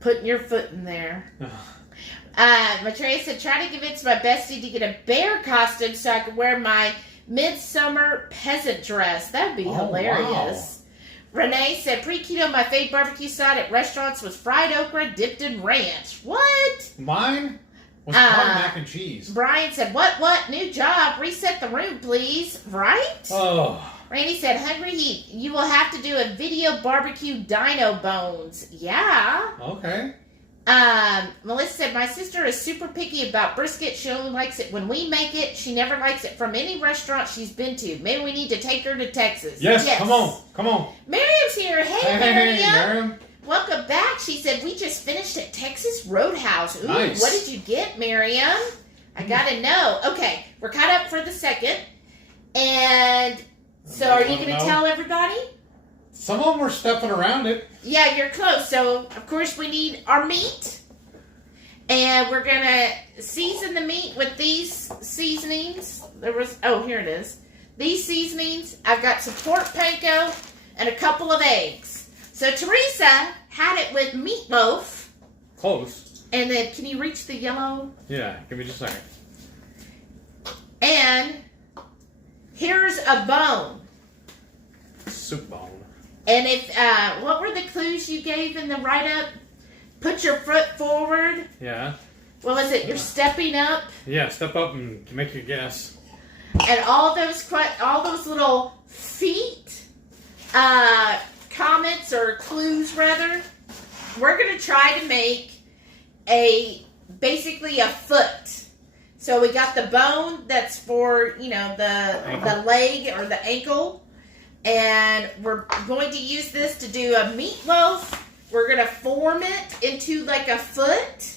Putting your foot in there. Matreya said, try to convince my bestie to get a bear costume so I can wear my midsummer peasant dress. That would be hilarious. Wow. Renee said, pre-keto, my favorite barbecue side at restaurants was fried okra dipped in ranch. What? Mine was mac and cheese. Brian said, what? New job. Reset the room, please. Right? Oh. Randy said, HungryHeath, you will have to do a video barbecue dino bones. Yeah. Okay. Melissa said, my sister is super picky about brisket. She only likes it when we make it. She never likes it from any restaurant she's been to. Maybe we need to take her to Texas. Yes. Come on. Miriam's here. Hey, Miriam. Welcome back. She said, we just finished at Texas Roadhouse. Ooh, nice. What did you get, Miriam? I gotta know. Okay, we're caught up for the second. And so are you going to tell everybody? Some of them were stepping around it. Yeah, you're close. So, of course, we need our meat. And we're going to season the meat with these seasonings. Here it is. These seasonings. I've got some pork panko and a couple of eggs. So, Teresa had it with meatloaf. Close. And then, can you reach the yellow? Yeah, give me just a second. And here's a bone. Soup bone. And if, what were the clues you gave in the write-up? Put your foot forward. Yeah. What was it? You're stepping up. Yeah, step up and make your guess. And all those little feet, comments or clues rather, we're gonna try to make basically a foot. So we got the bone that's for the leg or the ankle. And we're going to use this to do a meatloaf. We're going to form it into like a foot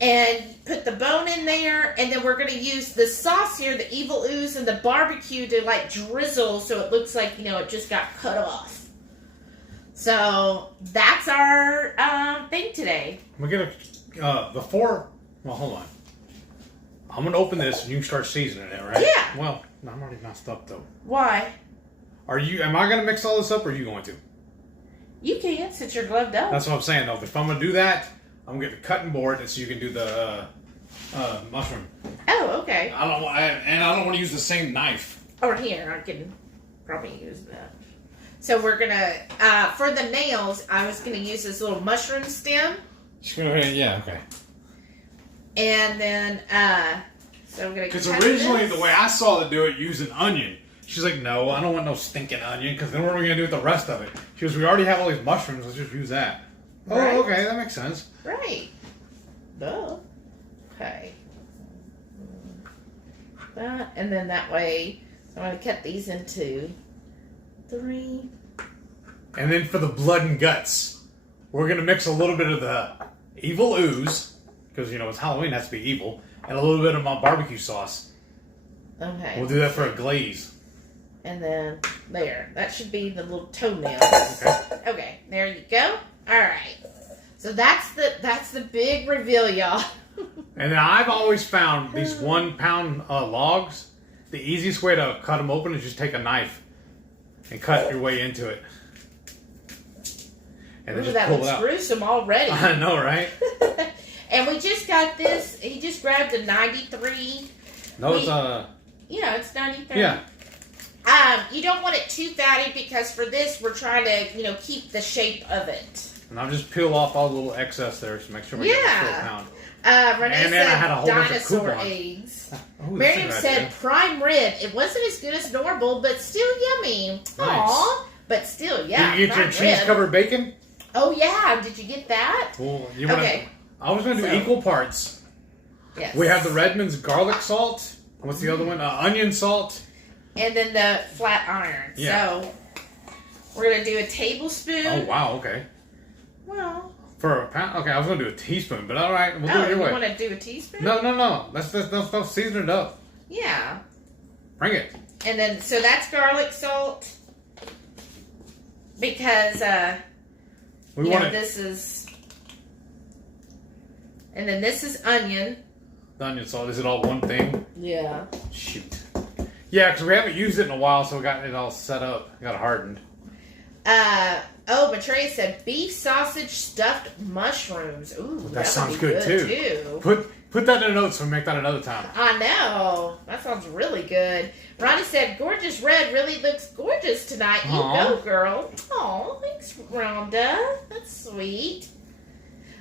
and put the bone in there. And then we're going to use the sauce here, the evil ooze and the barbecue to like drizzle so it looks like, it just got cut off. So that's our thing today. We're going to, hold on. I'm going to open this and you can start seasoning it, right? Yeah. Well, I'm already messed up though. Why? Am I going to mix all this up or are you going to? You can, since you're gloved up. That's what I'm saying, though. If I'm going to do that, I'm going to get the cutting board and so you can do the mushroom. Oh, okay. I don't want to use the same knife. Or here, I can probably use that. So we're going to, for the nails, I was going to use this little mushroom stem. Yeah, okay. And then, so I'm going to Because originally, the way I saw it do it, use an onion. She's like, no, I don't want no stinking onion, because then what are we going to do with the rest of it? She goes, we already have all these mushrooms, let's just use that. Right. Oh, okay, that makes sense. Right. Duh. Okay. That, and then that way, I'm going to cut these into 3. And then for the blood and guts, we're going to mix a little bit of the evil ooze, because, it's Halloween, it has to be evil, and a little bit of my barbecue sauce. Okay. We'll do that for a glaze. And then, there. That should be the little toenails. Okay, there you go. Alright. So that's the big reveal, y'all. And then I've always found these 1 pound logs, the easiest way to cut them open is just take a knife and cut your way into it. And then just that pull looks it out. gruesome already. I know, right? And we just got this. He just grabbed a 93. No, it's Yeah, it's 93. Yeah. You don't want it too fatty because for this we're trying to, keep the shape of it. And I'll just peel off all the little excess there to make sure we get the full pound. Renee and said then I had a whole dinosaur bunch of eggs. Oh, Miriam said prime rib. It wasn't as good as normal, but still yummy. Nice. Aww. But still, yeah. Did you get your cheese-covered bacon? Oh, yeah. Did you get that? Well, okay. I was going to do equal parts. Yes. We have the Redmond's garlic salt. What's the other one? Onion salt. And then the flat iron. Yeah. So, we're going to do a tablespoon. Oh, wow. Okay. Well. For a pound? Okay, I was going to do a teaspoon, but all right. We'll do it your way. You want to do a teaspoon? No. Let's season it up. Yeah. Bring it. And then, so that's garlic salt. Because, this is... And then this is onion. The onion salt. Is it all one thing? Yeah. Shoot. Yeah, because we haven't used it in a while, so we got it all set up. Got it hardened. Matreya said beef sausage stuffed mushrooms. Ooh, that sounds good too. Put that in the notes so we make that another time. I know. That sounds really good. Ronnie said, gorgeous red really looks gorgeous tonight. You go, girl. Aw, thanks, Rhonda. That's sweet.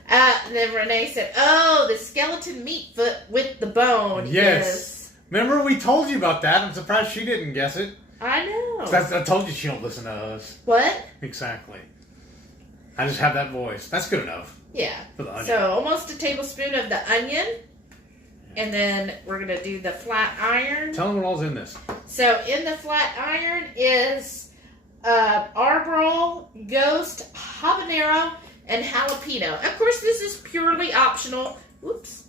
And then Renee said, oh, the skeleton meat foot with the bone. Yes. Remember we told you about that. I'm surprised she didn't guess it. I know. I told you she don't listen to us. What? Exactly. I just have that voice. That's good enough. Yeah. For the onion. So almost a tablespoon of the onion. And then we're going to do the flat iron. Tell them what all's in this. So in the flat iron is arboral, ghost, habanero, and jalapeno. Of course, this is purely optional. Oops.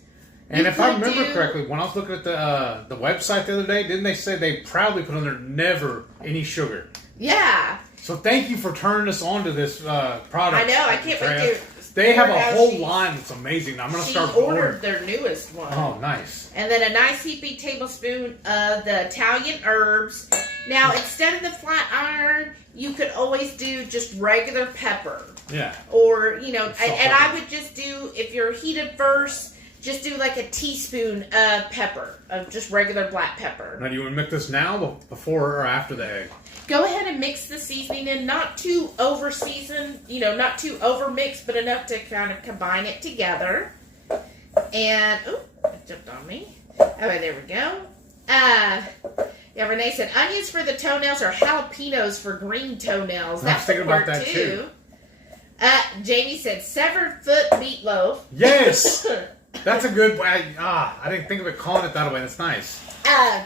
And if I remember correctly, when I was looking at the website the other day, didn't they say they proudly put on there never any sugar? Yeah. So thank you for turning us on to this product. I know. I can't wait to. They have a whole line that's amazing. I'm going to start ordered their newest one. Oh, nice. And then a nice heaping tablespoon of the Italian herbs. Now, instead of the flat iron, you could always do just regular pepper. Yeah. Or, and I would just do, if you're heated first, just do like a teaspoon of pepper, of just regular black pepper. Now, do you want to mix this now, before or after the egg? Go ahead and mix the seasoning in. Not too over-seasoned, not too over-mixed, but enough to kind of combine it together. And, it jumped on me. Okay, there we go. Renee said, onions for the toenails or jalapenos for green toenails. That's thinking about that too. Jamie said, severed foot meatloaf. Yes! That's a good way. I didn't think of it calling it that way. That's nice.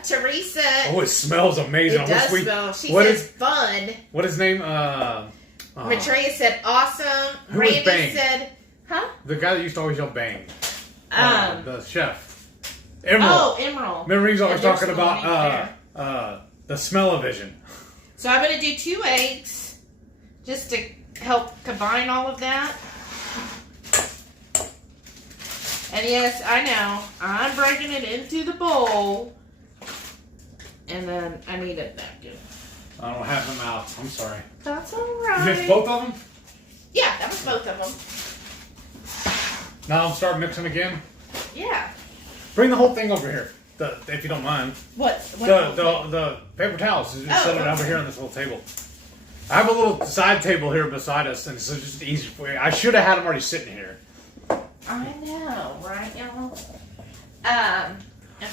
Teresa. Oh, it smells amazing. It does smell. She says fun. What is his name? Matreya said awesome. Who Randy was Bang? said, huh? The guy that used to always yell Bang. The chef. Emerald. Oh, Emerald. Remember he's always talking about the smell-o-vision. So I'm going to do 2 eggs just to help combine all of that. And yes, I know, I'm breaking it into the bowl. And then I need a napkin. I don't have them out. I'm sorry. That's alright. You mixed both of them? Yeah, that was both of them. Now I'll start mixing again? Yeah. Bring the whole thing over here, if you don't mind. What the paper towels. Just set it over here on this little table. I have a little side table here beside us, and it's just easy for you. I should have had them already sitting here. I know, right, y'all? Okay.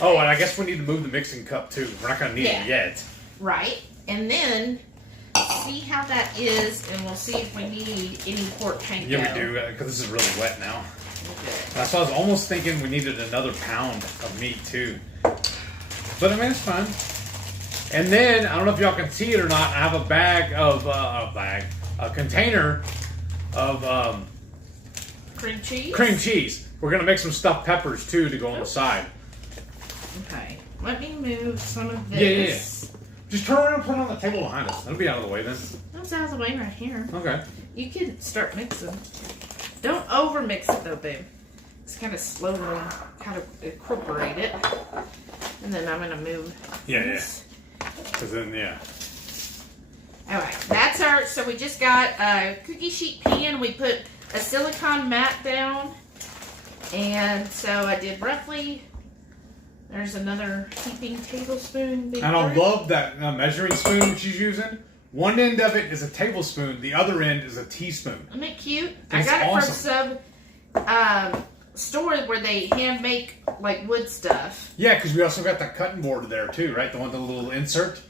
Oh, and I guess we need to move the mixing cup, too. We're not going to need it yet. Right. And then, see how that is, and we'll see if we need any pork panko. Yeah, we do, because this is really wet now. Okay. That's why I was almost thinking we needed another pound of meat, too. But, I mean, it's fine. And then, I don't know if y'all can see it or not, I have a container of cream cheese? Cream cheese. We're going to make some stuffed peppers, too, to go on the side. Okay. Let me move some of this. Yeah. Just turn around and put it on the table behind us. That'll be out of the way, then. That's out of the way right here. Okay. You can start mixing. Don't over-mix it, though, babe. Just kind of slowly kind of incorporate it. And then I'm going to move this. Because then, Alright. That's our... So we just got a cookie sheet pan. We put a silicone mat down, and so I did roughly There's another heaping tablespoon. And I love that measuring spoon she's using. One end of it is a tablespoon. The other end is a teaspoon. Isn't it cute? I got it from some store where they hand make like wood stuff. Yeah, because we also got that cutting board there too, right? The one with the little insert.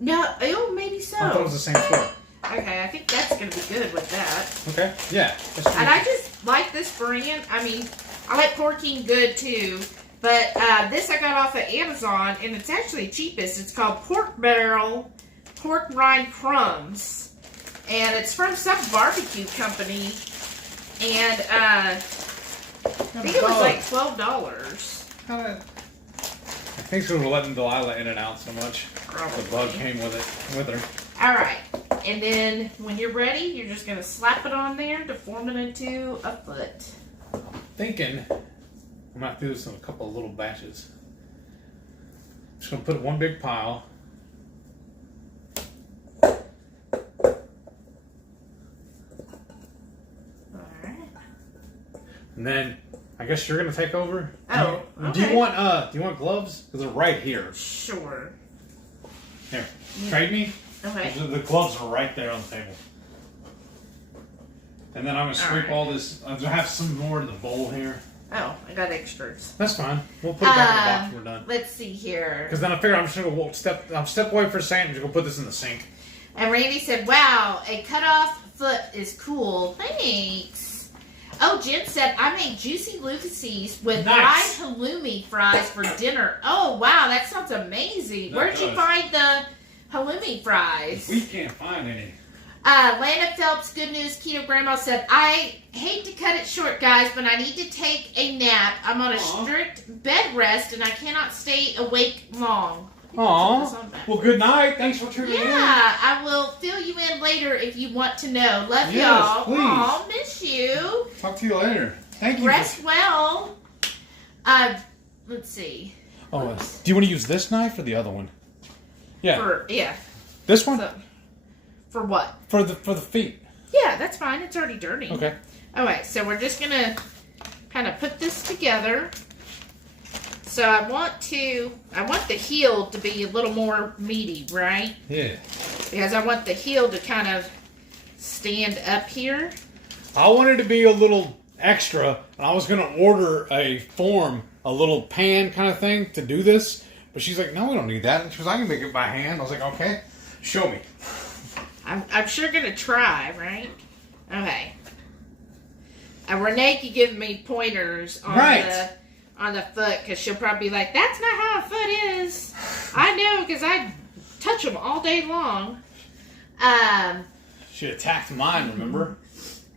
No, oh, maybe so. I thought it was the same store. Okay, I think that's going to be good with that. Okay, yeah. And I just like this brand. I mean, I like Porking good too. But this I got off of Amazon, and it's actually cheapest. It's called Pork Barrel Pork Rind Crumbs. And it's from some barbecue company. And I think it was like $12. I think she was letting Delilah in and out so much. Probably. The bug came with her. Alright. And then when you're ready, you're just going to slap it on there to form it into a foot. Thinking I'm going to do this in a couple of little batches. I'm just going to put it in one big pile. Alright. And then I guess you're going to take over. Oh, do you want gloves? Because they're right here. Sure. Here, trade me. Okay. The gloves are right there on the table. And then I'm going to scrape all this. I'll have some more in the bowl here. Oh, I got extras. That's fine. We'll put it back in the box when we're done. Let's see here. Because then I figured I'm just going to step away for a second and just going to put this in the sink. And Randy said, wow, a cut-off foot is cool. Thanks. Oh, Jen said, I made juicy Lucasies with fried halloumi fries for dinner. Oh, wow, that sounds amazing. Where'd you find the halloumi fries? We can't find any. Lana Phelps, Good News Keto Grandma said, I hate to cut it short, guys, but I need to take a nap. I'm on a strict bed rest, and I cannot stay awake long. Aw. Well, good night. Thanks for tuning in. Yeah, I will fill you in later if you want to know. Love y'all. Please. Aw, miss you. Talk to you later. Thank you. Rest well. Let's see. Oh, do you want to use this knife or the other one? Yeah. This one? For what? For the feet. Yeah, that's fine. It's already dirty. Okay. Alright, so we're just going to kind of put this together. So I want the heel to be a little more meaty, right? Yeah. Because I want the heel to kind of stand up here. I wanted to be a little extra, and I was going to order a little pan kind of thing to do this. But she's like, no, we don't need that. And she was like, I can make it by hand. I was like, okay, show me. I'm sure going to try, right? Okay. Renee could give me pointers on the foot, because she'll probably be like, that's not how a foot is. I know, because I touch them all day long. She attacked mine, remember?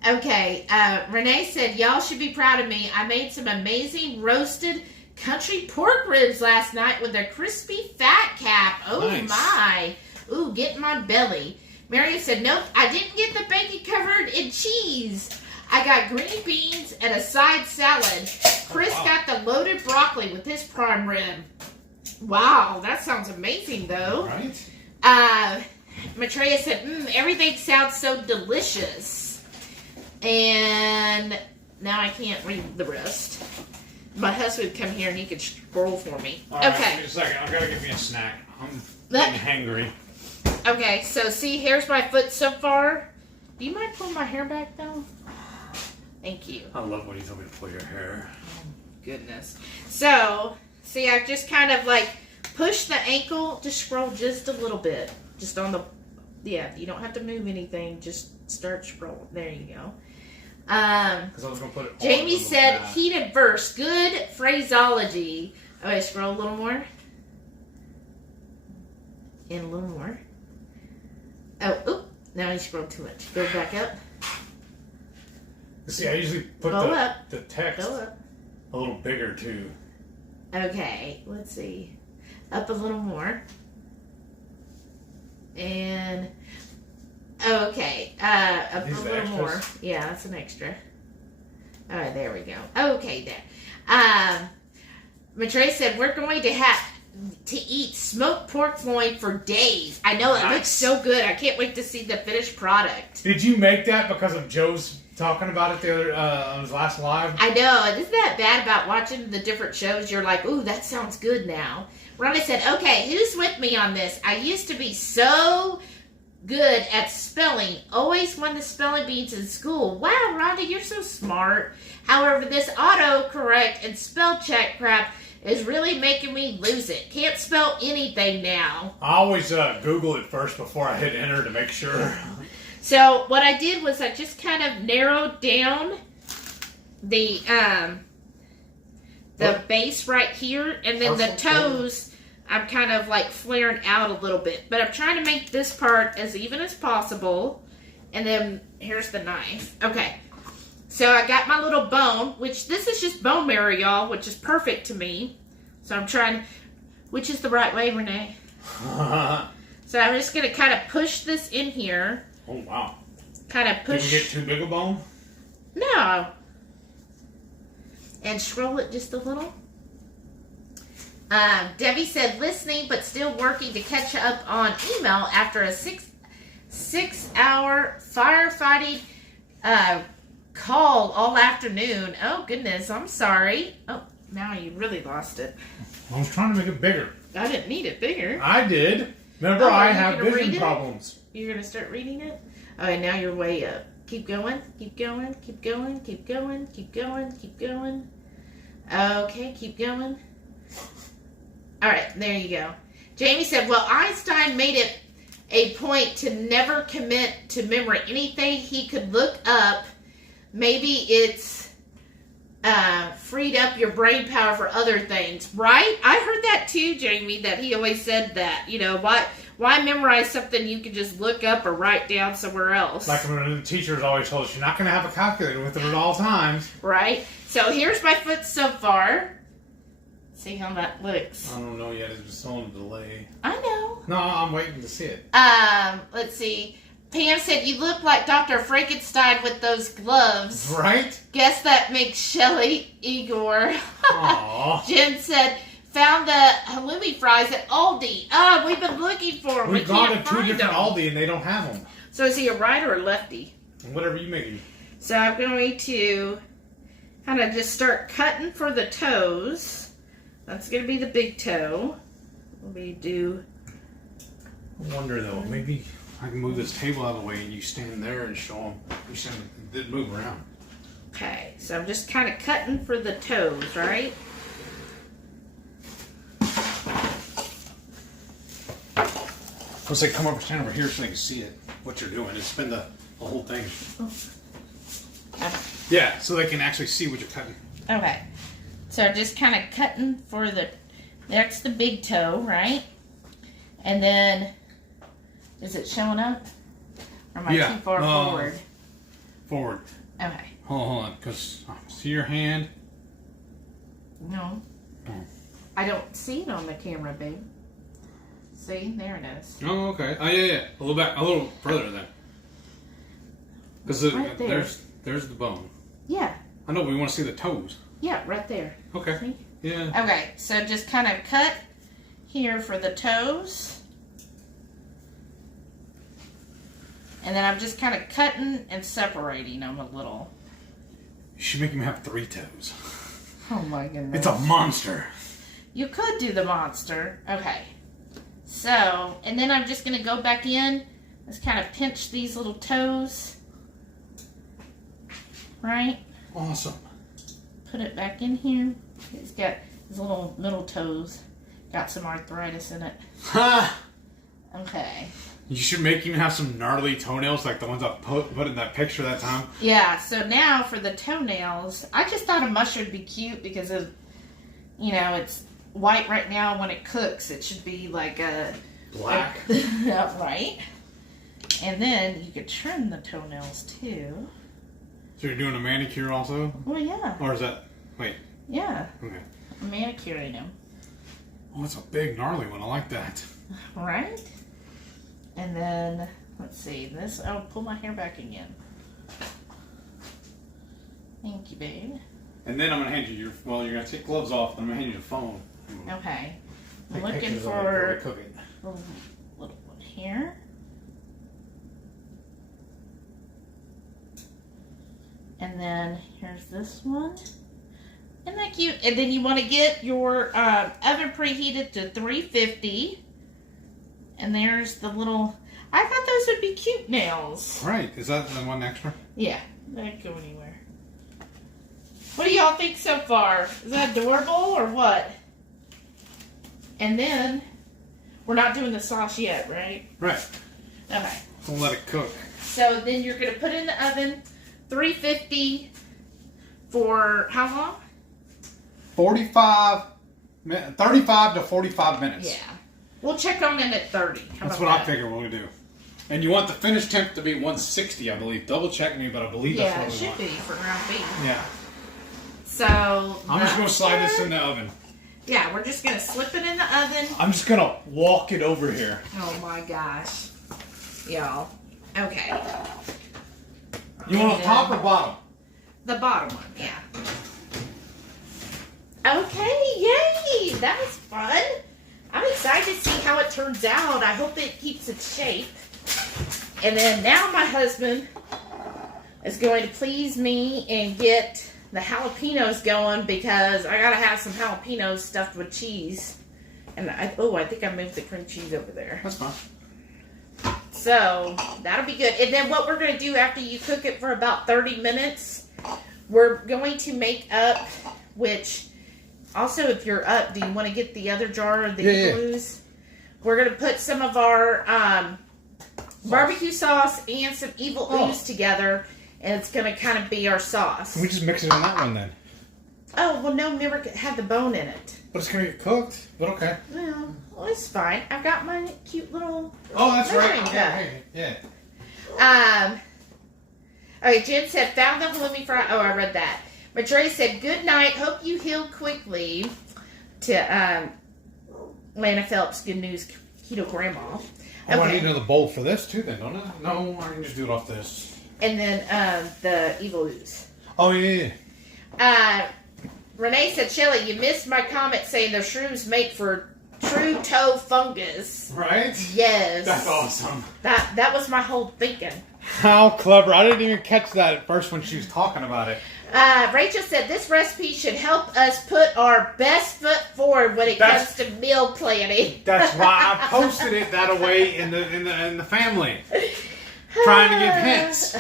Okay. Renee said, y'all should be proud of me. I made some amazing roasted country pork ribs last night with a crispy fat cap. Oh, nice. My. Ooh, get in my belly. Mary said, nope, I didn't get the bacon covered in cheese. I got green beans and a side salad. Chris got the loaded broccoli with his prime rib. Wow, that sounds amazing, though. Right. Maitreya said, everything sounds so delicious. And now I can't read the rest. My husband would come here and he could scroll for me. All right, just a second. I've got to get me a snack. I'm getting hangry. Okay, so see, here's my foot so far. Do you mind pulling my hair back, though? Thank you. I love when you tell me to pull your hair. Oh, goodness. So, see, I just kind of like push the ankle to scroll just a little bit. Just on the, you don't have to move anything. Just start scrolling. There you go. Because I was going to put it Jamie said, heated verse. Good phraseology. Okay, scroll a little more. And a little more. Oh, oop. Now you scroll too much. Go back up. See, I usually put the text a little bigger, too. Okay, let's see. Up a little more. And, okay, up a little more. Yeah, that's an extra. All right, there we go. Okay, there. Maitreya said, we're going to have to eat smoked pork loin for days. I know, it looks so good. I can't wait to see the finished product. Did you make that because of Joe's talking about it the other on his last live. I know. And isn't that bad about watching the different shows? You're like, ooh, that sounds good now. Rhonda said, okay, who's with me on this? I used to be so good at spelling. Always won the spelling bees in school. Wow, Rhonda, you're so smart. However, this autocorrect and spell check crap is really making me lose it. Can't spell anything now. I always Google it first before I hit enter to make sure. So what I did was I just kind of narrowed down the base right here, and then the toes I'm kind of like flaring out a little bit. But I'm trying to make this part as even as possible. And then here's the knife. Okay. So I got my little bone, which this is just bone marrow, y'all, which is perfect to me. So I'm trying, which is the right way, Renee? So I'm just going to kind of push this in here. Oh, wow. Kind of push. Didn't get too big a bone? No. And scroll it just a little. Debbie said, listening, but still working to catch up on email after a six-hour firefighting call all afternoon. Oh, goodness. I'm sorry. Oh, now you really lost it. I was trying to make it bigger. I didn't need it bigger. I did. Remember, I have vision problems. You're going to start reading it? Okay, now you're way up. Keep going. Keep going. Keep going. Keep going. Keep going. Keep going. Okay, keep going. All right, there you go. Jamie said, well, Einstein made it a point to never commit to memory anything he could look up. Maybe it's freed up your brain power for other things, right? I heard that too, Jamie, that he always said that. You know, why memorize something you can just look up or write down somewhere else? Like when the teachers always told us, you're not going to have a calculator with it at all times. Right. So here's my foot so far. See how that looks. I don't know yet. It's just on a delay. I know. No, I'm waiting to see it. Let's see. Pam said, you look like Dr. Frankenstein with those gloves. Right? Guess that makes Shelly Igor. Aww. Jen said, found the halloumi fries at Aldi. Oh, we've been looking for them. We've gone to 2 different Aldi and they don't have them. So is he a right or a lefty? Whatever you make him. So I'm going to kind of just start cutting for the toes. That's going to be the big toe. We do. I wonder though, maybe I can move this table out of the way and you stand there and show them. You stand, didn't move around. Okay, so I'm just kind of cutting for the toes, right? Let's say come over, stand over here so they can see it. What you're doing is spin the whole thing. Okay. Yeah, so they can actually see what you're cutting. Okay. So just kind of cutting for that's the big toe, right? And then, is it showing up? Or am I too far forward? Forward. Okay. Hold on, because see your hand? No. Oh. I don't see it on the camera, babe. See, there it is. Oh, okay. Oh, yeah. A little further then. Because right there's the bone. Yeah. I know, but we want to see the toes. Yeah, right there. Okay. See? Yeah. Okay, so just kind of cut here for the toes. And then I'm just kind of cutting and separating them a little. You should make him have 3 toes. Oh my goodness. It's a monster. You could do the monster. Okay. So, and then I'm just going to go back in. Just kind of pinch these little toes. Right? Awesome. Put it back in here. It's got his little middle toes. Got some arthritis in it. Ha! Okay. You should make him have some gnarly toenails like the ones I put in that picture that time. Yeah, so now for the toenails, I just thought a mushroom would be cute because of, you know, it's white right now. When it cooks, it should be like a... Black. Right. And then you could trim the toenails too. So you're doing a manicure also? Well, yeah. Or is that... Wait. Yeah. Okay. I'm manicuring them. Oh, it's a big gnarly one. I like that. Right? And then, let's see, this, I'll pull my hair back again. Thank you, babe. And then I'm going to hand you your, well, you're going to take gloves off, and I'm going to hand you the phone. Okay. I'm Take looking pictures of for it while we cook it. a little one here. And then here's this one. Isn't that cute? And then you want to get your oven preheated to 350. And there's the little... I thought those would be cute nails. Right. Is that the one extra? Yeah. They don't go anywhere. What do y'all think so far? Is that adorable or what? And then, we're not doing the sauce yet, right? Right. Okay. We'll let it cook. So then you're going to put it in the oven, 350 for how long? 35 to 45 minutes. Yeah. We'll check on it at 30. That's what I figure we're going to do. And you want the finished temp to be 160, I believe. Double check me, but I believe that's what we want. Yeah, it should be for ground beef. Yeah. So, I'm just going to slide this in the oven. Yeah, we're just going to slip it in the oven. I'm just going to walk it over here. Oh my gosh. Y'all. Okay. You want the top or bottom? The bottom one, yeah. Okay, yay! That was fun. I'm excited to see how it turns out. I hope it keeps its shape. And then now my husband is going to please me and get the jalapenos going because I gotta have some jalapenos stuffed with cheese. And I think I moved the cream cheese over there. That's fine. So that'll be good. And then what we're going to do after you cook it for about 30 minutes, we're going to make up, which also if you're up, do you want to get the other jar of the blues? Yeah. We're going to put some of our barbecue sauce and some evil ooze together, and it's going to kind of be our sauce. Can we just mix it in that one then? Oh, well, no, never had the bone in it. But it's going to get cooked. But okay. Well, it's fine. I've got my cute little... Oh, that's right. Yeah. Okay, Jen said, found the halloumi fry. Oh, I read that. Madre said, good night. Hope you heal quickly. To Lana Phelps, good news, keto grandma. Okay. Oh, I need another bowl for this too then, don't I? No, I can just do it off this. And then the evil ooze. Oh, yeah. Renee said, Shelly, you missed my comment saying the shrooms make for true toe fungus. Right? Yes. That's awesome. That was my whole thinking. How clever. I didn't even catch that at first when she was talking about it. Rachel said, this recipe should help us put our best foot forward when it comes to meal planning. That's why I posted it that way in the family. Trying to give hints.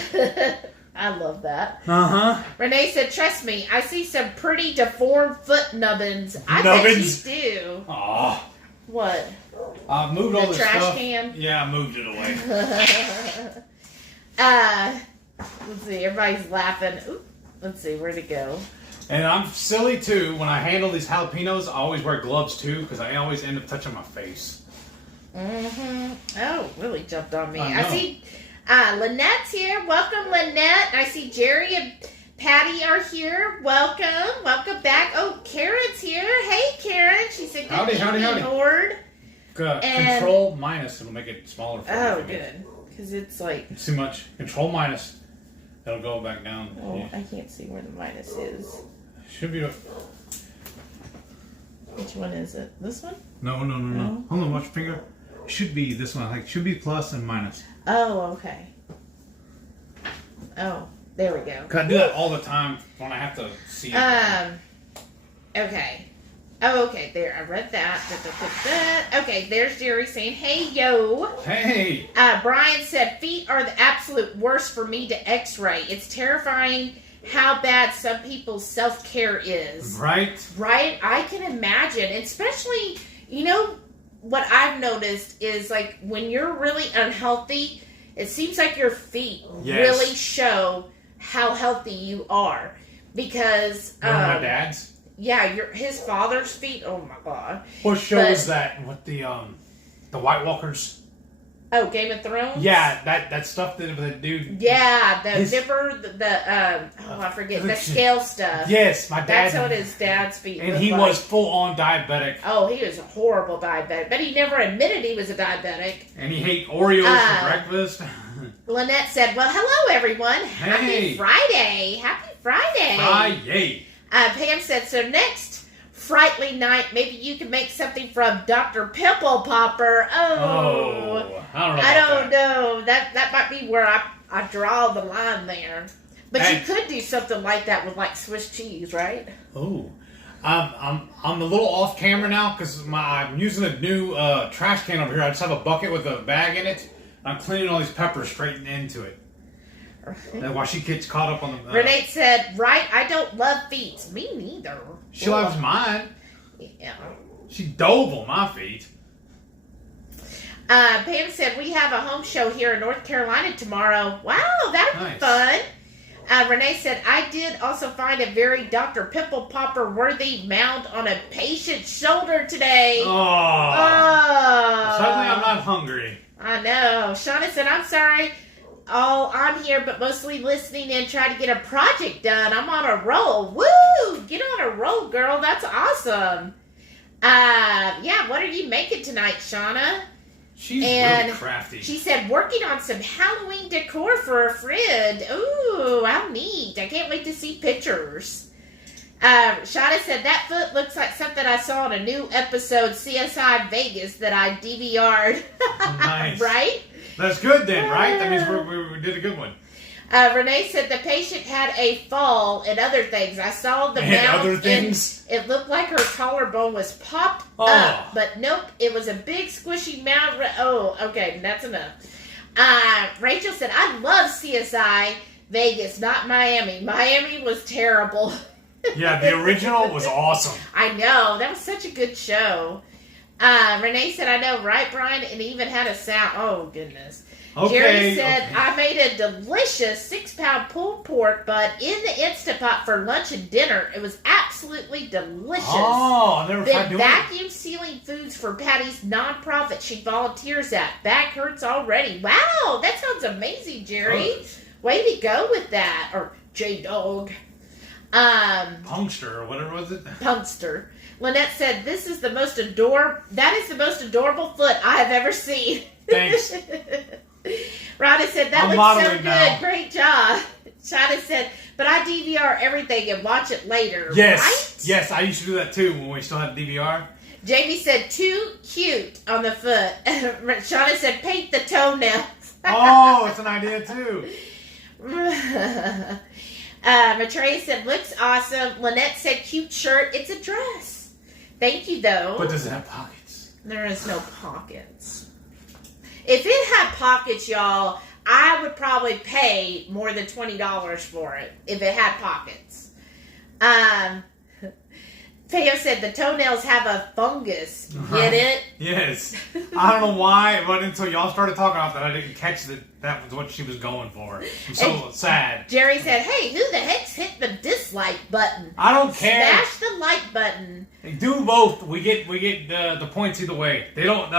I love that. Uh-huh. Renee said, trust me, I see some pretty deformed foot nubbins. I bet you do. Aw. What? I moved all the trash stuff. Can? Yeah, I moved it away. Let's see, everybody's laughing. Ooh, let's see, where'd it go? And I'm silly too. When I handle these jalapenos, I always wear gloves too because I always end up touching my face. Mm-hmm. Oh, really jumped on me. I see Lynette's here. Welcome, Lynette. I see Jerry and Patty are here. Welcome. Welcome back. Oh, Karen's here. Hey, Karen. She said, good evening, Lord. Control minus. It'll make it smaller for you. Oh, good. Because it's like... It's too much. Control minus. It'll go back down. Oh, yeah. I can't see where the minus is. Should be... Which one is it? This one? No. Hold on, watch your finger. Should be this one. Like, should be plus and minus. Oh, okay. Oh, there we go. Cause I do that all the time when I have to see it. Okay. Oh, okay. There, I read that. Okay, there's Jerry saying, hey, yo. Hey. Brian said, feet are the absolute worst for me to x-ray. It's terrifying how bad some people's self-care is. Right? Right? I can imagine. Especially, you know, what I've noticed is, like, when you're really unhealthy, it seems like your feet really show how healthy you are. Because... my dad's? Yeah, his father's feet. Oh my god! What show is that? With the White Walkers? Oh, Game of Thrones. Yeah, that stuff that the dude. Yeah, the zipper, I forget the scale stuff. Yes, my dad. That's what his dad's feet. And he was full on diabetic. Oh, he was a horrible diabetic, but he never admitted he was a diabetic. And he ate Oreos for breakfast. Lynette said, "Well, hello everyone. Happy Friday. Happy Friday. Friday." Pam said, so next Frightly night, maybe you can make something from Dr. Pimple Popper. Oh, I don't know. That might be where I draw the line there. But you could do something like that with like Swiss cheese, right? Oh, I'm a little off camera now because I'm using a new trash can over here. I just have a bucket with a bag in it. I'm cleaning all these peppers straight into it. And while she gets caught up on the... Renee said, right, I don't love feet. Me neither. She loves mine. Yeah. She double my feet. Pam said, we have a home show here in North Carolina tomorrow. Wow, that'll be fun. Renee said, I did also find a very Dr. Pimple Popper worthy mound on a patient's shoulder today. Oh. Suddenly I'm not hungry. I know. Shauna said, I'm sorry. I'm here, but mostly listening and trying to get a project done. I'm on a roll. Woo! Get on a roll, girl. That's awesome. Yeah, what are you making tonight, Shauna? She's really crafty. She said, working on some Halloween decor for a friend. Ooh, how neat. I can't wait to see pictures. Shauna said, that foot looks like something I saw in a new episode CSI Vegas that I DVR'd. Nice. Right? That's good then, right? That means we did a good one. Renee said the patient had a fall and other things. I saw the mouth other things? And it looked like her collarbone was popped up. But nope, it was a big squishy mouth. Okay, that's enough. Rachel said, I love CSI Vegas, not Miami. Miami was terrible. Yeah, the original was awesome. I know. That was such a good show. Renee said, I know, right, Brian? And even had a sound. Oh, goodness. Okay, Jerry said, I made a delicious 6-pound pulled pork butt in the Instant Pot for lunch and dinner. It was absolutely delicious. Oh, I've never tried Then doing vacuum sealing foods for Patty's nonprofit she volunteers at. Back hurts already. Wow, that sounds amazing, Jerry. Way to go with that. Or J-Dog. Punkster, or whatever was it? Punkster. Lynette said, that is the most adorable foot I have ever seen. Thanks. Rhonda said, that looks so good. Now. Great job. Shana said, but I DVR everything and watch it later. Yes. Right? Yes, I used to do that too when we still had DVR. Jamie said, too cute on the foot. Shana said, paint the toenails. Oh, it's an idea too. Matreya said, looks awesome. Lynette said, cute shirt. It's a dress. Thank you, though. But does it have pockets? There is no pockets. If it had pockets, y'all, I would probably pay more than $20 for it if it had pockets. Theo said the toenails have a fungus. Get it? Yes. I don't know why, but until y'all started talking about that, I didn't catch that was what she was going for. I'm so sad. Jerry said, hey, who the heck's hit the dislike button? I don't care. Smash the like button. They do both. We get the points either way. They don't.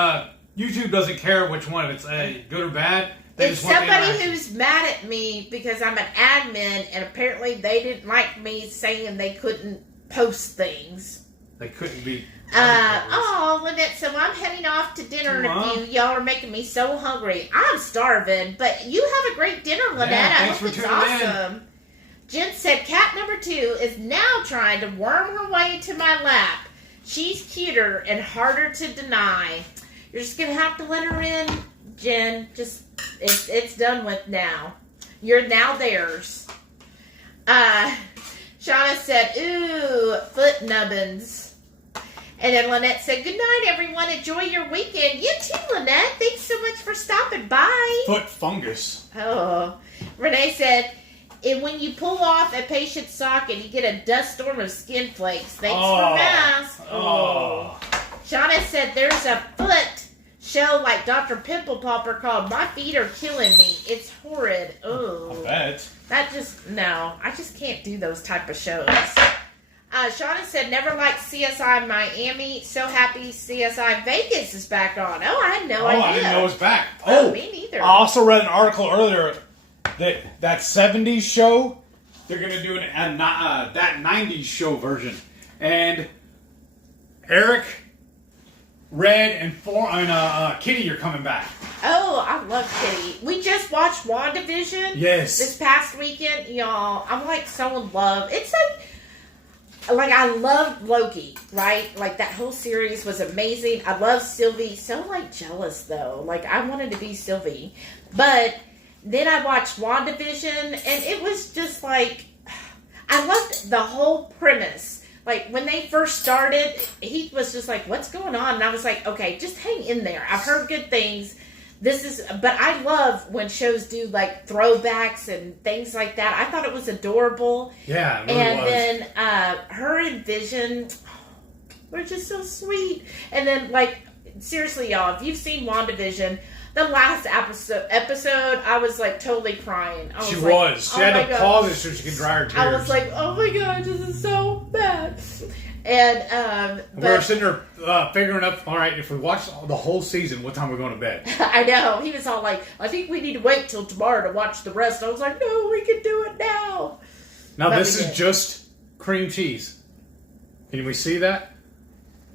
YouTube doesn't care which one. If it's good or bad. It's somebody who's mad at me because I'm an admin and apparently they didn't like me saying they couldn't post things. They couldn't be. Lynette, so I'm heading off to dinner in a few. Y'all are making me so hungry. I'm starving, but you have a great dinner, Lynette. Yeah, I hope it's awesome. Jen said cat number 2 is now trying to worm her way into my lap. She's cuter and harder to deny. You're just going to have to let her in, Jen. Just, it's done with now. You're now theirs. Shauna said, ooh, foot nubbins. And then Lynette said, good night, everyone. Enjoy your weekend. You too, Lynette. Thanks so much for stopping by. Foot fungus. Oh. Renee said, and when you pull off a patient's socket, you get a dust storm of skin flakes. Thanks for masks. Oh. Shauna said, there's a foot show like Dr. Pimple Popper called My Feet Are Killing Me. It's horrid. Oh. I bet. I just can't do those type of shows. Shauna said, never liked CSI Miami. So happy CSI Vegas is back on. Oh, I had no idea. I didn't know it was back. Oh, me neither. I also read an article earlier that 70s show, they're going to do that 90s show version. And Eric, Red, and Kitty are coming back. Oh, I love Kitty. We just watched WandaVision. Yes. This past weekend, y'all. I'm like so in love. It's like I loved Loki, right? Like that whole series was amazing. I love Sylvie. So like jealous though. Like I wanted to be Sylvie. But then I watched WandaVision, and it was just like, I loved the whole premise. Like, when they first started, Heath was just like, what's going on? And I was like, okay, just hang in there. I've heard good things. But I love when shows do, like, throwbacks and things like that. I thought it was adorable. Yeah, it really and was. then her and Vision were just so sweet. And then, like, seriously, y'all, if you've seen WandaVision, the last episode, I was, like, totally crying. She had to pause it so she could dry her tears. I was like, oh my god, this is so bad. And, we were sitting there figuring up, all right, if we watch the whole season, what time are we going to bed? I know. He was all like, I think we need to wait till tomorrow to watch the rest. I was like, no, we can do it now. Now, this is just cream cheese. Can we see that?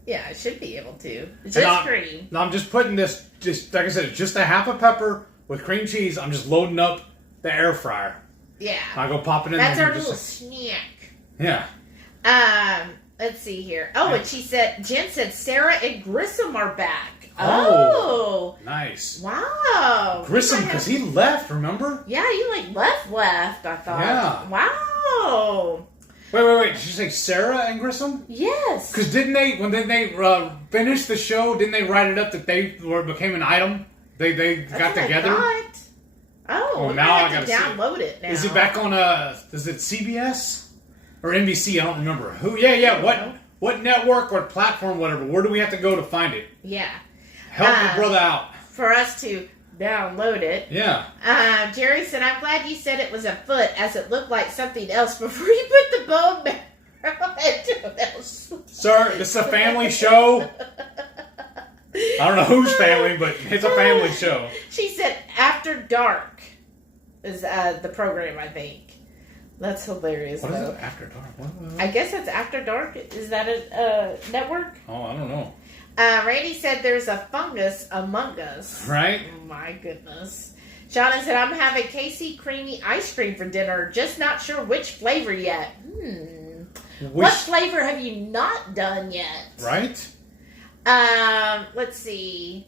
Yeah, I should be able to. Just cream. Now, I'm just putting this, just like I said, just a half a pepper with cream cheese. I'm just loading up the air fryer. Yeah. I go pop it in That's there. our little snack. Yeah. Let's see here. Oh, and Jen said Sarah and Grissom are back. Oh. Nice. Wow. Grissom, because he left, remember? Yeah, he like left, I thought. Yeah. Wow. Wait. Did you say Sarah and Grissom? Yes. Because when they finished the show, didn't they write it up that they became an item? They got together? Oh, now I gotta download it now. Is it back on, is it CBS? Or NBC, I don't remember. What network, what platform, whatever. Where do we have to go to find it? Yeah. Help the brother out. For us to download it. Yeah. Jerry said, I'm glad you said it was a foot, as it looked like something else before you put the bone marrow into it. Sir, this is a family show. I don't know whose family, but it's a family show. She said, After Dark is the program, I think. That's hilarious. What is it? After Dark? What? I guess it's After Dark. Is that a network? Oh, I don't know. Randy said there's a fungus among us. Right? Oh, my goodness. Shauna said, I'm having Casey creamy ice cream for dinner. Just not sure which flavor yet. What flavor have you not done yet? Right? Let's see.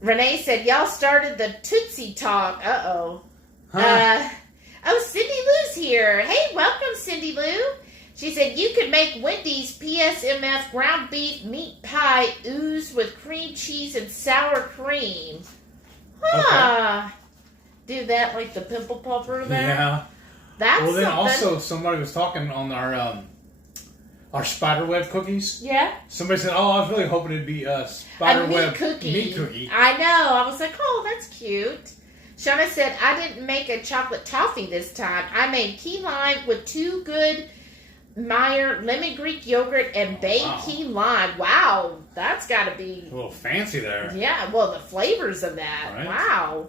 Renee said, y'all started the Tootsie Talk. Uh-oh. Huh. Cindy Lou's here. Hey, welcome, Cindy Lou. She said, you could make Wendy's PSMF ground beef meat pie ooze with cream cheese and sour cream. Huh. Okay. Do that like the pimple popper there? Yeah. That's well, then something. Also, somebody was talking on our spiderweb cookies. Yeah. Somebody said, "Oh, I was really hoping it'd be a spiderweb meat cookie." I know. I was like, "Oh, that's cute." Shauna said, "I didn't make a chocolate toffee this time. I made key lime with 2 good Meyer lemon Greek yogurt and baked key lime. Wow, that's got to be a little fancy there. Yeah. Well, the flavors of that. Right. Wow."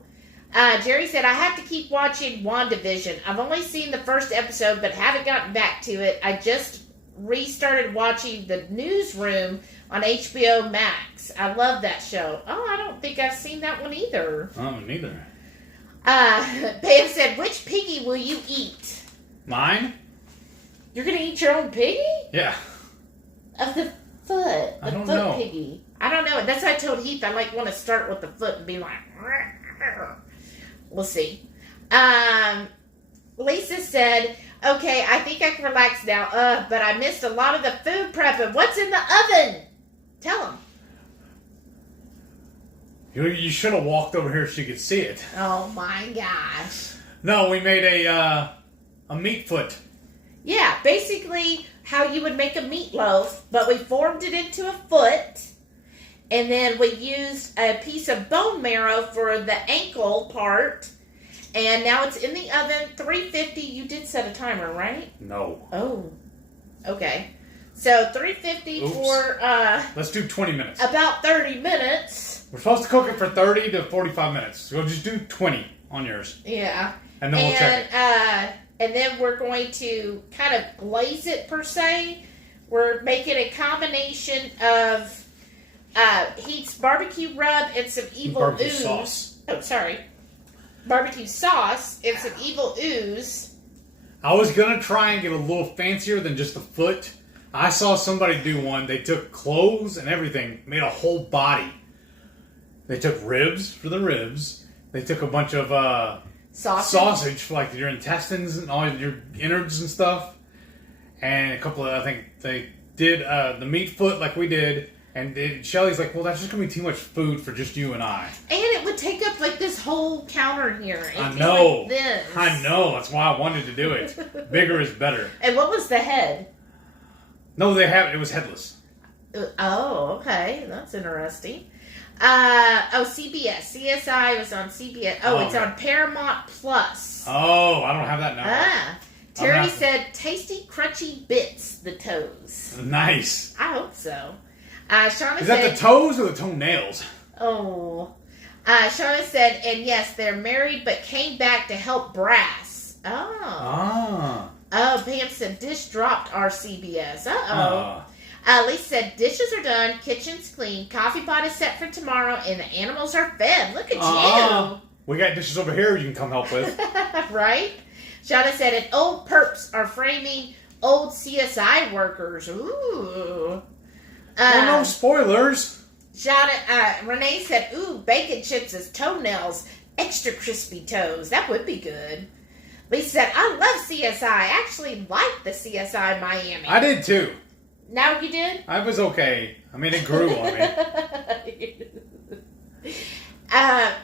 Jerry said, I have to keep watching WandaVision. I've only seen the first episode, but haven't gotten back to it. I just restarted watching The Newsroom on HBO Max. I love that show. Oh, I don't think I've seen that one either. Oh, neither. Pam said, which piggy will you eat? Mine? You're going to eat your own piggy? Yeah. Of the foot. I don't know. Piggy. I don't know. That's why I told Heath I want to start with the foot and be like... We'll see. Lisa said, okay, I think I can relax now. But I missed a lot of the food prepping. What's in the oven? Tell them. You should have walked over here so you could see it. Oh my gosh. No, we made a meat foot. Yeah, basically how you would make a meatloaf, but we formed it into a foot. And then we used a piece of bone marrow for the ankle part. And now it's in the oven, 350. You did set a timer, right? No. Oh, okay. So 350 for... Let's do 20 minutes. About 30 minutes. We're supposed to cook it for 30 to 45 minutes. So we'll just do 20 on yours. Yeah. And then we'll check it. And then we're going to kind of glaze it, per se. We're making a combination of... Heath's barbecue rub and some evil barbecue ooze. Sauce. Oh, sorry. Barbecue sauce and some evil ooze. I was going to try and get a little fancier than just a foot. I saw somebody do one. They took clothes and everything, made a whole body. They took ribs for the ribs. They took a bunch of sausage for like your intestines and all your innards and stuff. And a couple of, I think they did the meat foot like we did. And Shelly's like, well, that's just going to be too much food for just you and I. And it would take up like this whole counter here. I know. Like this. I know. That's why I wanted to do it. Bigger is better. And what was the head? No, it was headless. Oh, okay. That's interesting. CBS. CSI was on CBS. It's on Paramount Plus. Oh, I don't have that now. Terry said, tasty, crunchy bits, the toes. Nice. I hope so. Shauna Is that the toes or the toenails? Oh. Shauna said, and yes, they're married, but came back to help Brass. Oh. Oh, Pam said, dish dropped our CBS. Lisa said, dishes are done, kitchen's clean, coffee pot is set for tomorrow, and the animals are fed. Look at you. We got dishes over here you can come help with. Right? Shauna said, and old perps are framing old CSI workers. Ooh. No spoilers. Renee said, ooh, bacon chips as toenails, extra crispy toes. That would be good. Lisa said, I love CSI. I actually like the CSI Miami. I did too. Now you did? I was okay. I mean, it grew on me.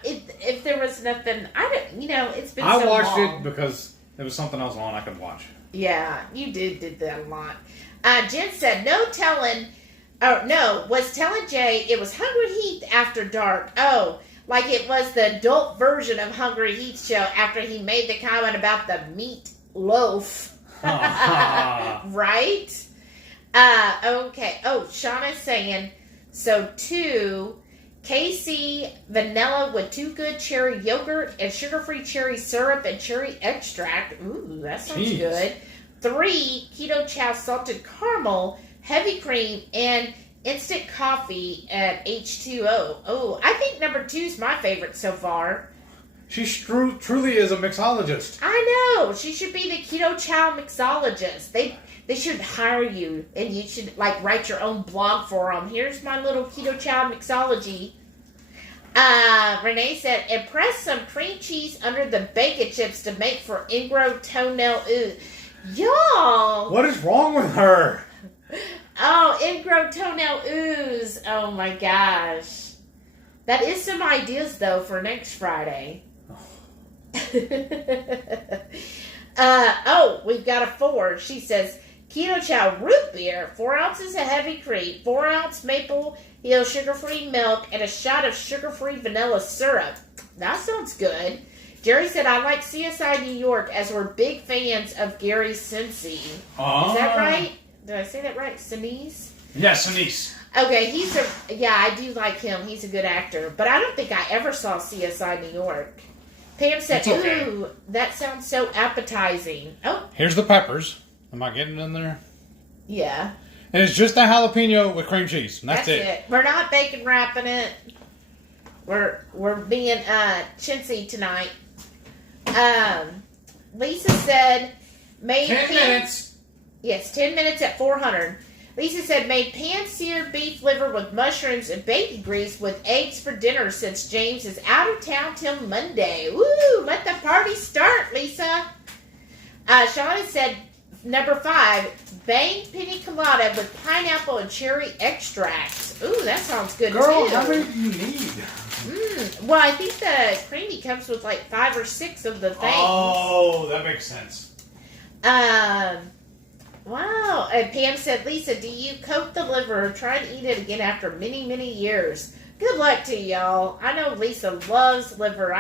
If there was nothing, it's been so long. I watched it because there was something else on I could watch. Yeah, you did that a lot. Jen said, was telling Jay it was HungryHeath after dark. Oh, like it was the adult version of HungryHeath show after he made the comment about the meat loaf. Right? Okay. Oh, Shauna's saying, so 2, KC vanilla with 2 good cherry yogurt and sugar-free cherry syrup and cherry extract. Ooh, that sounds good. 3, keto chow salted caramel, heavy cream, and instant coffee at H2O. Oh, I think number 2 is my favorite so far. She truly is a mixologist. I know. She should be the keto chow mixologist. They should hire you, and you should write your own blog for them. Here's my little keto chow mixology. Renee said, and press some cream cheese under the bacon chips to make for ingrown toenail ooze. Y'all! What is wrong with her? Oh, ingrown toenail ooze. Oh my gosh. That is some ideas though for next Friday. We've got a 4. She says, keto chow root beer, 4 ounces of heavy cream, 4 ounce maple hill sugar-free milk, and a shot of sugar-free vanilla syrup. That sounds good. Jerry said, I like CSI New York as we're big fans of Gary Sinise. Is that right? Did I say that right? Sinise? Yes, Sinise. Okay, I do like him. He's a good actor. But I don't think I ever saw CSI New York. Pam said, ooh, that sounds so appetizing. Oh. Here's the peppers. Am I getting in there? Yeah. And it's just a jalapeno with cream cheese. And that's it. We're not bacon wrapping it. We're being chintzy tonight. Lisa said, made 10 minutes. Yes, 10 minutes at 400. Lisa said, made pan-seared beef liver with mushrooms and bacon grease with eggs for dinner since James is out of town till Monday. Woo! Let the party start, Lisa. Shauna said, number 5, banged pina colada with pineapple and cherry extracts. Ooh, that sounds good, Girl, too. how many do you need? Well, I think the creamy comes with 5 or 6 of the things. Oh, that makes sense. Wow. And Pam said, Lisa, do you coat the liver? Try to eat it again after many, many years. Good luck to y'all. I know Lisa loves liver.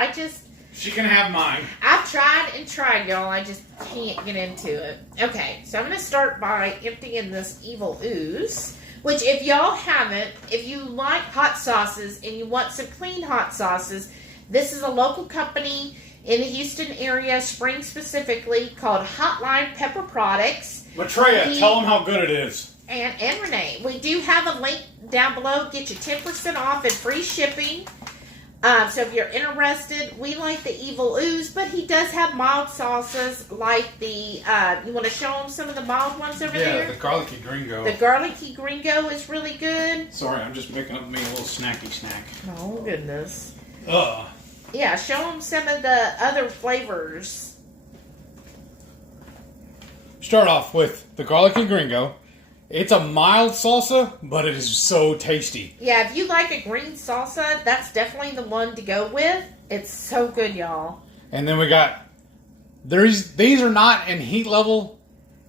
She can have mine. I've tried, y'all. I just can't get into it. Okay, so I'm going to start by emptying this evil ooze. Which, if y'all haven't, if you like hot sauces and you want some clean hot sauces, this is a local company in the Houston area, Spring specifically, called Hotline Pepper Products. Matreya, tell them how good it is. And Renee. We do have a link down below. Get you 10% off and free shipping. So if you're interested, we like the evil ooze, but he does have mild sauces like the, you want to show them some of the mild ones over there? Yeah, the garlicky gringo. The garlicky gringo is really good. Sorry, I'm just making up me a little snacky snack. Oh, goodness. Yeah, show them some of the other flavors. Start off with the garlicky gringo. It's a mild salsa, but it is so tasty. Yeah, if you like a green salsa, that's definitely the one to go with. It's so good, y'all. And then we got... These are not in heat level.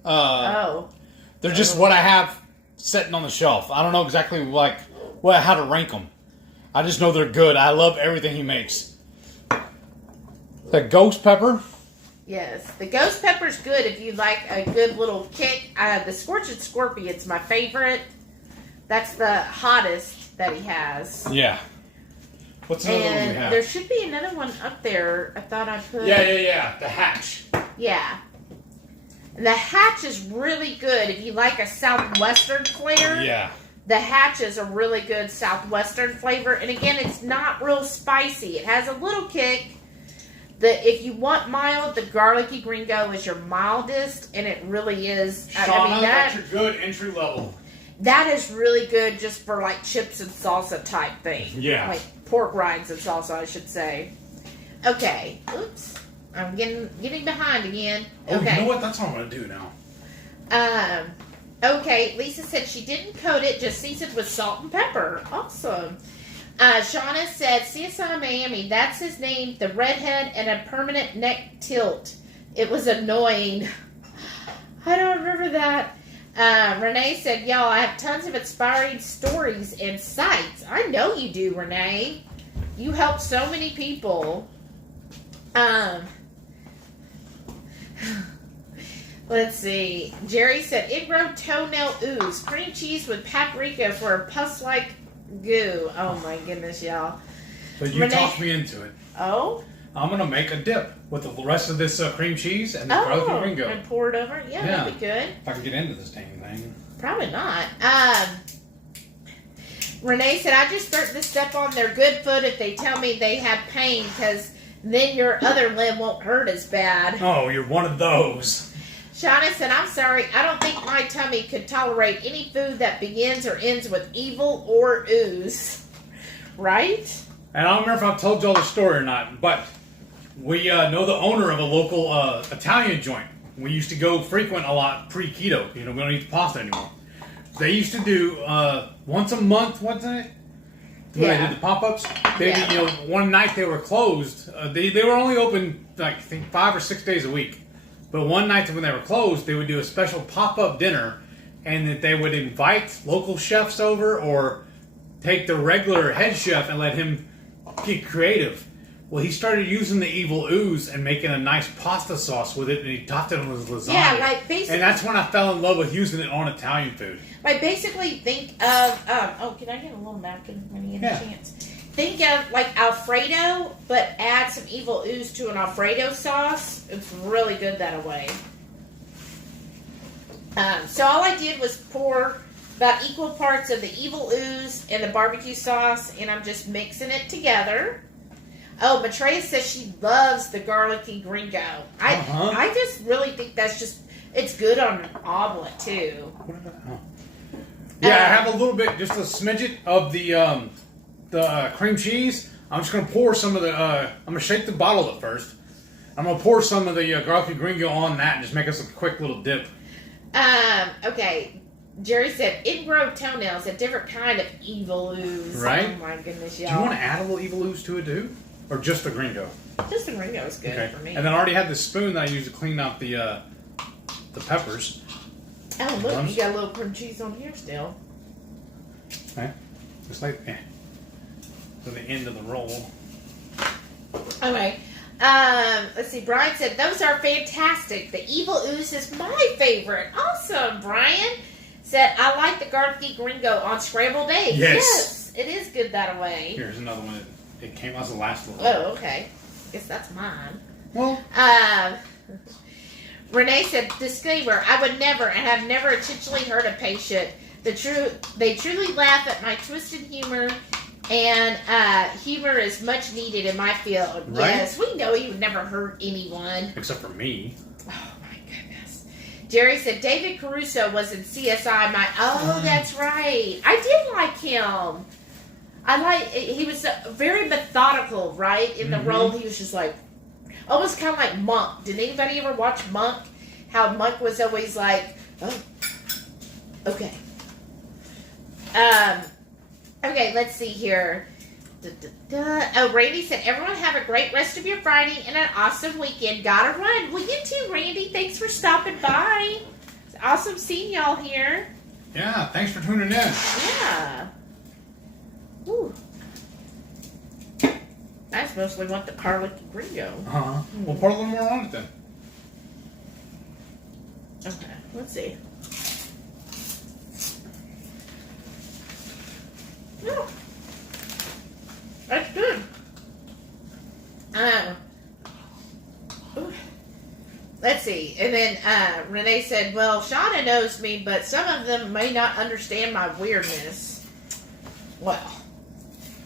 They're just what I have sitting on the shelf. I don't know exactly how to rank them. I just know they're good. I love everything he makes. The ghost pepper. Yes, the ghost pepper's good if you like a good little kick. The scorched scorpion's my favorite. That's the hottest that he has. Yeah. What's another one we have? There should be another one up there. I thought I put... Yeah. The hatch. Yeah. And the hatch is really good if you like a southwestern flavor. Yeah. The hatch is a really good southwestern flavor. And again, it's not real spicy. It has a little kick. If you want mild, the garlicky gringo is your mildest. And it really is. Shauna, that's your good entry level. That is really good just for like chips and salsa type thing. Yeah. Like pork rinds and salsa, I should say. Okay. Oops. I'm getting behind again. Okay. Oh, you know what? That's what I'm going to do now. Okay. Lisa said she didn't coat it, just seasoned with salt and pepper. Awesome. Shauna said, CSI Miami, that's his name, the redhead and a permanent neck tilt. It was annoying. I don't remember that. Renee said, y'all, I have tons of inspiring stories and sites. I know you do, Renee. You help so many people. Let's see. Jerry said, ingrown toenail ooze. Cream cheese with paprika for a pus-like goo. Oh, my goodness, y'all. So you talked me into it. Oh? I'm going to make a dip with the rest of this cream cheese and the garlic gringo. And pour it over? Yeah, that'd be good. If I can get into this dang thing. Probably not. Renee said, I just start this step on their good foot if they tell me they have pain, because then your other limb won't hurt as bad. Oh, you're one of those. Shauna said, I'm sorry, I don't think my tummy could tolerate any food that begins or ends with evil or ooze. Right? And I don't remember if I've told y'all the story or not, but we know the owner of a local Italian joint. We used to go frequent a lot pre-keto. You know, we don't eat the pasta anymore. They used to do once a month, wasn't it? When they did the pop-ups. You know, one night they were closed. They were only open, like, I think 5 or 6 days a week. But one night when they were closed, they would do a special pop-up dinner, and that they would invite local chefs over or take the regular head chef and let him get creative. Well, he started using the evil ooze and making a nice pasta sauce with it, and he topped it with lasagna. Yeah, like basically. And that's when I fell in love with using it on Italian food. Like basically, think of can I get a little napkin when you get a chance? Think of like Alfredo, but add some evil ooze to an Alfredo sauce. It's really good that way. So all I did was pour about equal parts of the evil ooze and the barbecue sauce, and I'm just mixing it together. Oh, Maitreya says she loves the garlicky gringo. I just really think it's good on an omelet too. Yeah, I have a little bit, just a smidget of the cream cheese. I'm just going to pour some of the, I'm going to shake the bottle at first. I'm going to pour some of the garlicky gringo on that and just make us a quick little dip. Okay. Jerry said, ingrown toenails, a different kind of evil ooze. Right? Oh my goodness, y'all. Do you want to add a little evil ooze to it too? Or just the gringo? Just the gringo is good for me. And then I already had the spoon that I used to clean out the peppers. Oh, look, you got a little cream cheese on here still. Okay. Just like to the end of the roll. Okay. Let's see. Brian said, those are fantastic. The evil ooze is my favorite. Awesome, Brian. Said, I like the garlicky gringo on scrambled eggs. Yes. It is good that way. Here's another one. It came as the last one. Oh, okay. Guess that's mine. Well. Renee said, disclaimer, I would never and have never intentionally hurt a patient. They truly laugh at my twisted humor, and humor is much needed in my field. Right? Yes, we know you would never hurt anyone. Except for me. Oh, my goodness. Jerry said, David Caruso was in CSI. That's right. I did like him. He was very methodical, right? In the role, he was just like, almost kind of like Monk. Did anybody ever watch Monk? How Monk was always like, oh, okay. Okay, let's see here. Oh, Randy said, everyone have a great rest of your Friday and an awesome weekend. Gotta run. Well, you too, Randy. Thanks for stopping by. It's awesome seeing y'all here. Yeah, thanks for tuning in. Yeah. Ooh. I mostly want the garlic and gringo. Uh-huh. We'll put a little more on it then. Okay, let's see. No. That's good. Let's see. And then Renee said, well, Shauna knows me, but some of them may not understand my weirdness. Well,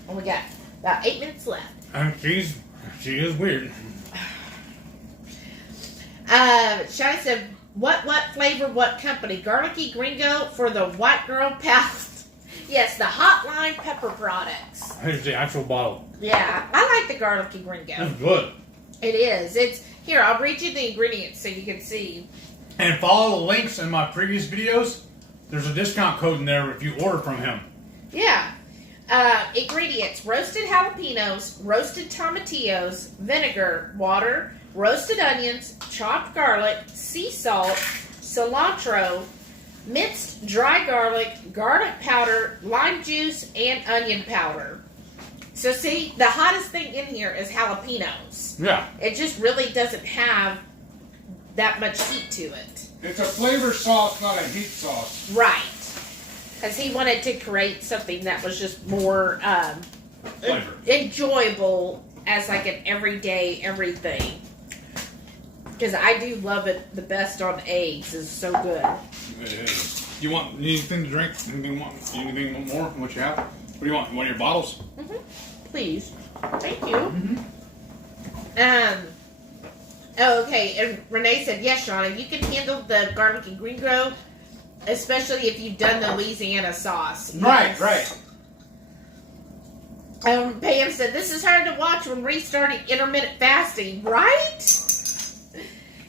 we got about 8 minutes left. She is weird. Shauna said, what flavor, what company? Garlicky Gringo for the white girl palate. Yes, the Hotline Pepper products. Here's the actual bottle. Yeah, I like the Garlicky Gringo. It's good. It is. Here, I'll read you the ingredients so you can see. And follow the links in my previous videos. There's a discount code in there if you order from him. Yeah. Ingredients: roasted jalapenos, roasted tomatillos, vinegar, water, roasted onions, chopped garlic, sea salt, cilantro, minced dry garlic, garlic powder, lime juice, and onion powder. So see, the hottest thing in here is jalapenos. Yeah. It just really doesn't have that much heat to it. It's a flavor sauce, not a heat sauce. Right. Because he wanted to create something that was just more enjoyable as like an everyday everything. Because I do love it the best on eggs. It's so good. It is. You want anything to drink? Anything more? What you have? What do you want? You want your bottles? Mm-hmm. Please. Thank you. Mm-hmm. Okay, and Renee said, yes, Shauna, you can handle the garlic and gringo, especially if you've done the Louisiana sauce. Right, yes. Right. Pam said, this is hard to watch when restarting intermittent fasting, right?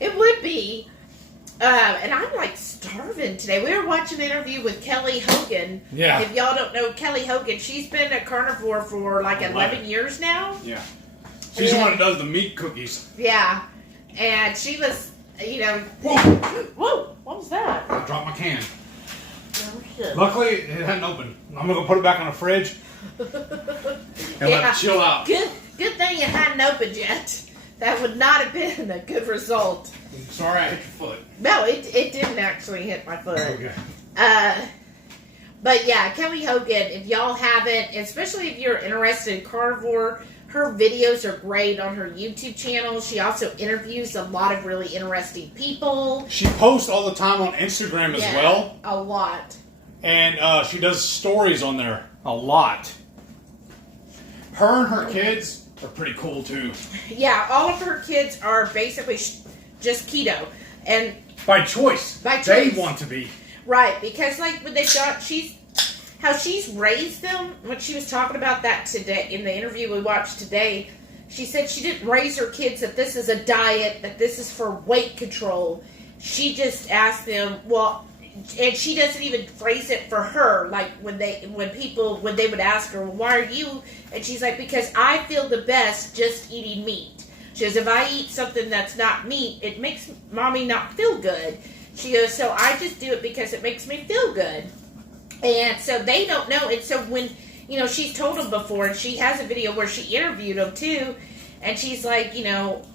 It would be. And I'm like starving today. We were watching an interview with Kelly Hogan. Yeah. If y'all don't know Kelly Hogan, she's been a carnivore for like 11 years now. Yeah. She's the one that does the meat cookies. Yeah. And she was, you know... Whoa! What was that? I dropped my can. Oh, shit. Luckily, it hadn't opened. I'm going to go put it back on the fridge and let it chill out. Good thing it hadn't opened yet. That would not have been a good result. Sorry I hit your foot. No, it didn't actually hit my foot. Okay. But yeah, Kelly Hogan, if y'all haven't, especially if you're interested in carnivore, her videos are great on her YouTube channel. She also interviews a lot of really interesting people. She posts all the time on Instagram as well. A lot. And she does stories on there. A lot. Her and her kids are pretty cool too. Yeah, all of her kids are basically just keto. And by choice. They want to be. Right, because like when they've got, how she's raised them, when she was talking about that today, in the interview we watched today, she said she didn't raise her kids that this is a diet, that this is for weight control. She just asked them, well, and she doesn't even phrase it for her, like when they would ask her, well, why are you, and she's like, because I feel the best just eating meat. She goes, if I eat something that's not meat, it makes mommy not feel good. She goes, so I just do it because it makes me feel good. And so they don't know. And so when, you know, she's told them before, and she has a video where she interviewed them too, and she's like, you know,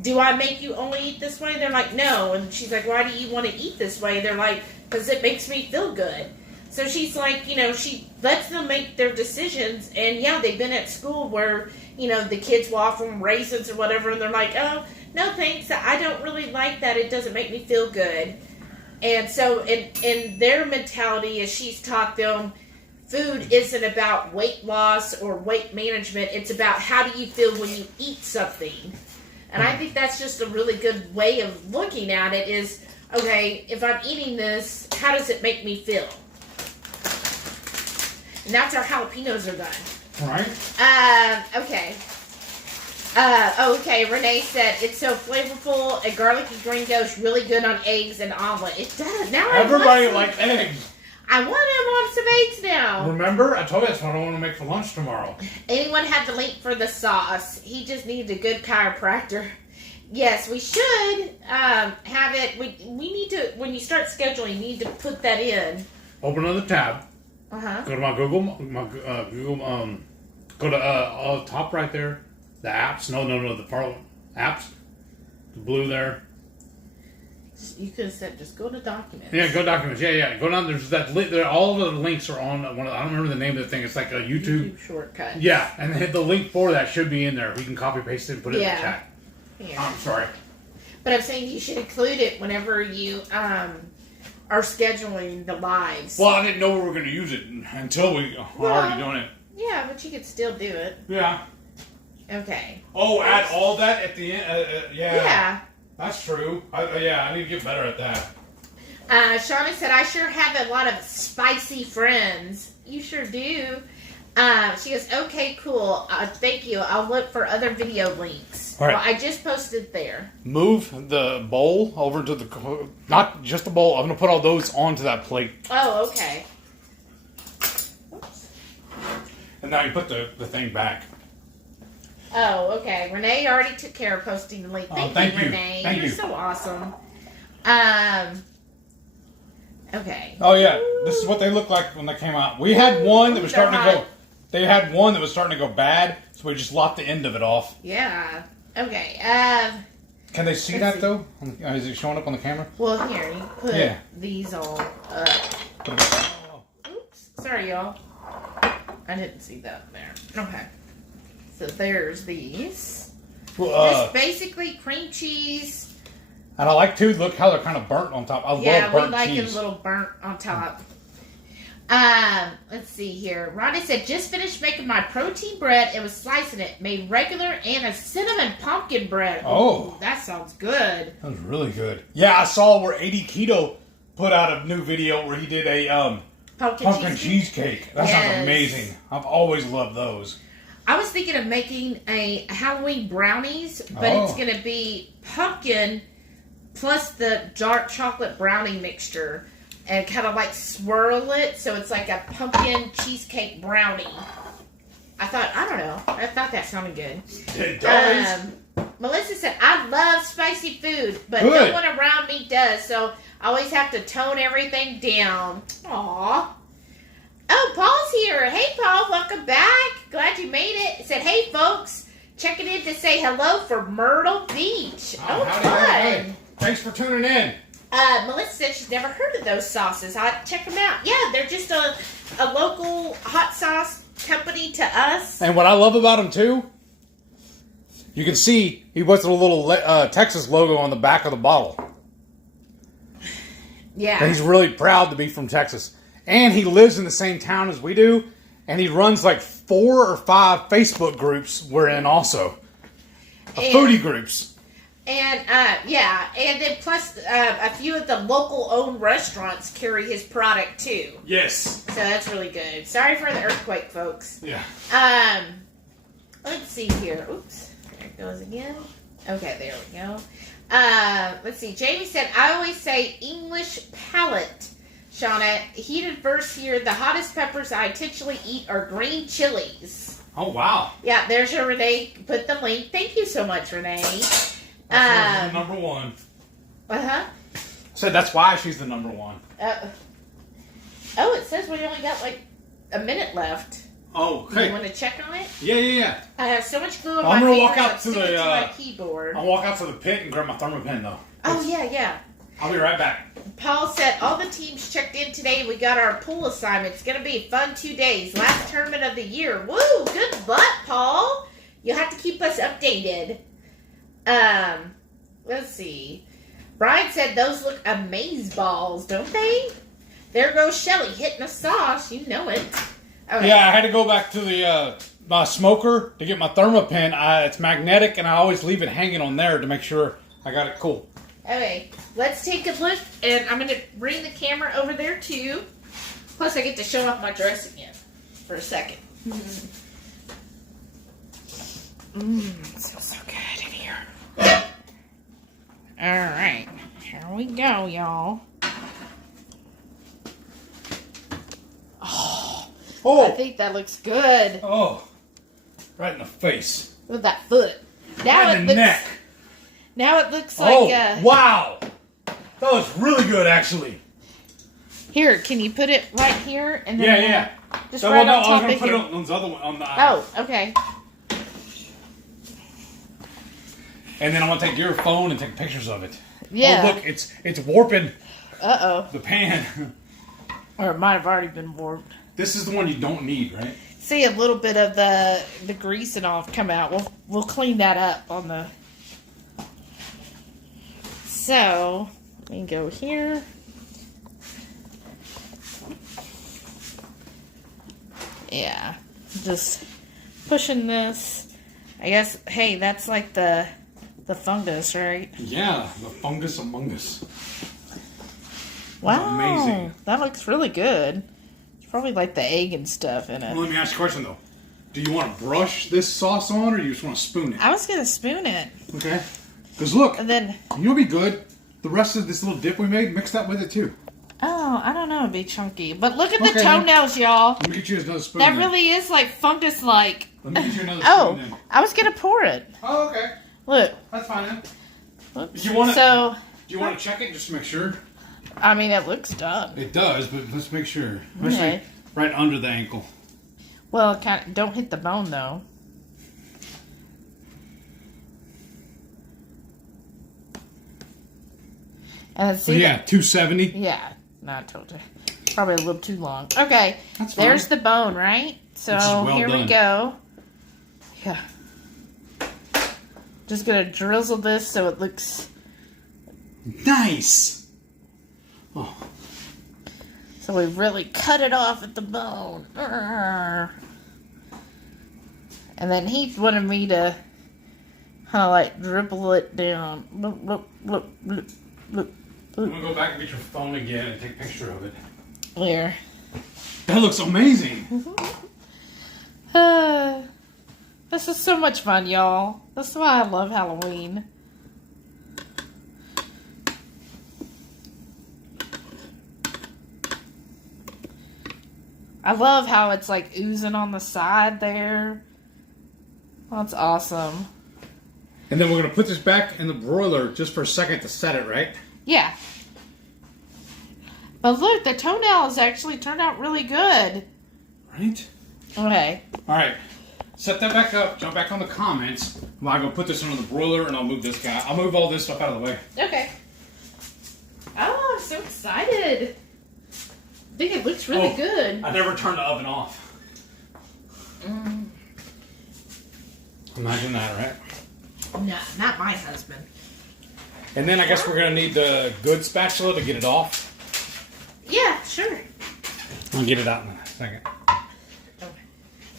do I make you only eat this way? They're like, no. And she's like, why do you want to eat this way? They're like, because it makes me feel good. So she's like, you know, she lets them make their decisions. And yeah, they've been at school where, you know, the kids will offer them raisins or whatever, and they're like, oh, no thanks, I don't really like that. It doesn't make me feel good. And so in their mentality, as she's taught them, food isn't about weight loss or weight management. It's about how do you feel when you eat something. And I think that's just a really good way of looking at it is, okay, if I'm eating this, how does it make me feel? And that's our jalapenos are done. Right. Okay. Okay, Renee said, it's so flavorful and garlicky gringo is really good on eggs and omelet. It does. Now everybody likes eggs. I want him on some eggs now. Remember? I told you that's what I want to make for lunch tomorrow. Anyone have the link for the sauce? He just needs a good chiropractor. Yes, we should have it. We need to, when you start scheduling, you need to put that in. Open another tab. Uh-huh. Go to my Google, go to top right there. The apps. No, the apps. The blue there. You could have said, just go to documents. Yeah, go documents. Yeah. Go down. There's that. All of the links are on one. I don't remember the name of the thing. It's like a YouTube shortcut. Yeah, and the link for that should be in there. We can copy paste it and put it in the chat. Yeah. I'm sorry. But I'm saying you should include it whenever you are scheduling the lives. Well, I didn't know we were going to use it until we were already doing it. Yeah, but you could still do it. Yeah. Okay. Oh, add all that at the end? Yeah. That's true. I need to get better at that. Shauna said, I sure have a lot of spicy friends. You sure do. She goes, okay, cool. Thank you. I'll look for other video links. All right. Well, I just posted there. Move the bowl over to the... Not just the bowl. I'm going to put all those onto that plate. Oh, okay. Oops. And now you put the thing back. Oh, okay. Renee already took care of posting the link. Thank you, Renee. You're so awesome. Okay. Oh yeah, this is what they look like when they came out. We had one that was starting to go. They had one that was starting to go bad, so we just lopped the end of it off. Yeah. Okay. Can they see that though? Is it showing up on the camera? Well, here you put these all up. Oops. Sorry, y'all. I didn't see that there. Okay. So there's these. Well, just basically cream cheese. And I like too. Look how they're kind of burnt on top. I love burnt cheese. Yeah, we like it a little burnt on top. Let's see here. Rhonda said, just finished making my protein bread and was slicing it. Made regular and a cinnamon pumpkin bread. Oh. Ooh, that sounds good. That was really good. Yeah, I saw where 80 Keto put out a new video where he did a pumpkin cheesecake. That sounds amazing. I've always loved those. I was thinking of making a Halloween brownies, but it's going to be pumpkin plus the dark chocolate brownie mixture. And kind of like swirl it so it's like a pumpkin cheesecake brownie. I thought that sounded good. It does. Melissa said, I love spicy food, but good. No one around me does, so I always have to tone everything down. Aww. Oh, Paul's here. Hey, Paul, welcome back. Glad you made it. It said, hey, folks, checking in to say hello for Myrtle Beach. Oh, fun. Thanks for tuning in. Melissa said she's never heard of those sauces. I'll check them out. Yeah, they're just a local hot sauce company to us. And what I love about them, too, you can see he puts a little Texas logo on the back of the bottle. Yeah. And he's really proud to be from Texas. And he lives in the same town as we do. And he runs like 4 or 5 Facebook groups we're in also. Foodie groups. And, and then plus a few of the local owned restaurants carry his product too. Yes. So that's really good. Sorry for the earthquake, folks. Yeah. Let's see here. Oops. There it goes again. Okay, there we go. Let's see. Jamie said, I always say English palate. Shauna, heated verse here. The hottest peppers I intentionally eat are green chilies. Oh, wow. Yeah, there's your Renee. Put the link. Thank you so much, Renee. That's number one. Uh-huh. So that's why she's the number one. It says we only got like a minute left. Oh, okay. You want to check on it? Yeah. I have so much glue on I'm my gonna fingers. walk out to my keyboard. I'll walk out to the pit and grab my thermopen though. Oh, yeah. I'll be right back. Paul said, all the teams checked in today. We got our pool assignment. It's going to be a fun 2 days. Last tournament of the year. Woo! Good luck, Paul. You'll have to keep us updated. Let's see. Brian said those look amazeballs, don't they? There goes Shelly hitting a sauce. You know it. Okay. Yeah, I had to go back to the my smoker to get my thermopen. It's magnetic, and I always leave it hanging on there to make sure I got it cool. Okay, let's take a look, and I'm going to bring the camera over there, too. Plus, I get to show off my dress again. for a second. Smells so good in here. Alright, here we go, y'all. Oh, I think that looks good. Oh, right in the face. With that foot. Now right in the neck. Now it looks like... Oh, wow. That was really good, actually. Here, can you put it right here? And then yeah. Just so, right on top of I was going to put here. it on the other one. On the, oh, okay. And then I'm going to take your phone and take pictures of it. Yeah. Oh, look, it's warping. Uh-oh. The pan. Or it might have already been warped. This is the one you don't need, right? See a little bit of the grease and all come out. We'll clean that up on the... So, let me go here. Yeah, just pushing this. I guess, hey, that's like the fungus, right? Yeah, the fungus among us. Wow, amazing. That looks really good. It's probably like the egg and stuff in it. Well, let me ask you a question, though. Do you want to brush this sauce on, or do you just want to spoon it? I was going to spoon it. Okay. Because look, and then you'll be good. The rest of this little dip we made, mix that with it, too. Oh, I don't know. It'd be chunky. But look at the toenails, y'all. Let me get you another spoon. That really is like fungus-like. Let me get you another spoon. Then. I was going to pour it. Oh, okay. Look. That's fine, then. Whoops. Do you want to, so, do you want to check it just to make sure? I mean, it looks done. It does, but let's make sure. Okay. Right under the ankle. Well, don't hit the bone, though. And see yeah, 270. Yeah, no, I told you. Probably a little too long. Okay, that's fine. There's the bone, right? So here we go. Yeah. Just gonna drizzle this so it looks nice. Oh. So we really cut it off at the bone. And then he wanted me to kind of like dribble it down. Look, look, look, look, look. I'm gonna go back and get your phone again and take a picture of it. Where? That looks amazing. This is so much fun, y'all. That's why I love Halloween. I love how it's like oozing on the side there. That's awesome. And then we're going to put this back in the broiler just for a second to set it, right? Yeah. But look, the toenails actually turned out really good. Right? Okay. Alright. Set that back up. Jump back on the comments. Well, I'll go put this under the broiler and I'll move this guy. I'll move all this stuff out of the way. Okay. Oh, I'm so excited. I think it looks really good. I never turned the oven off. Imagine that, right? No, not my husband. And then I guess we're going to need the good spatula to get it off. Yeah, sure. I'll get it out in a second.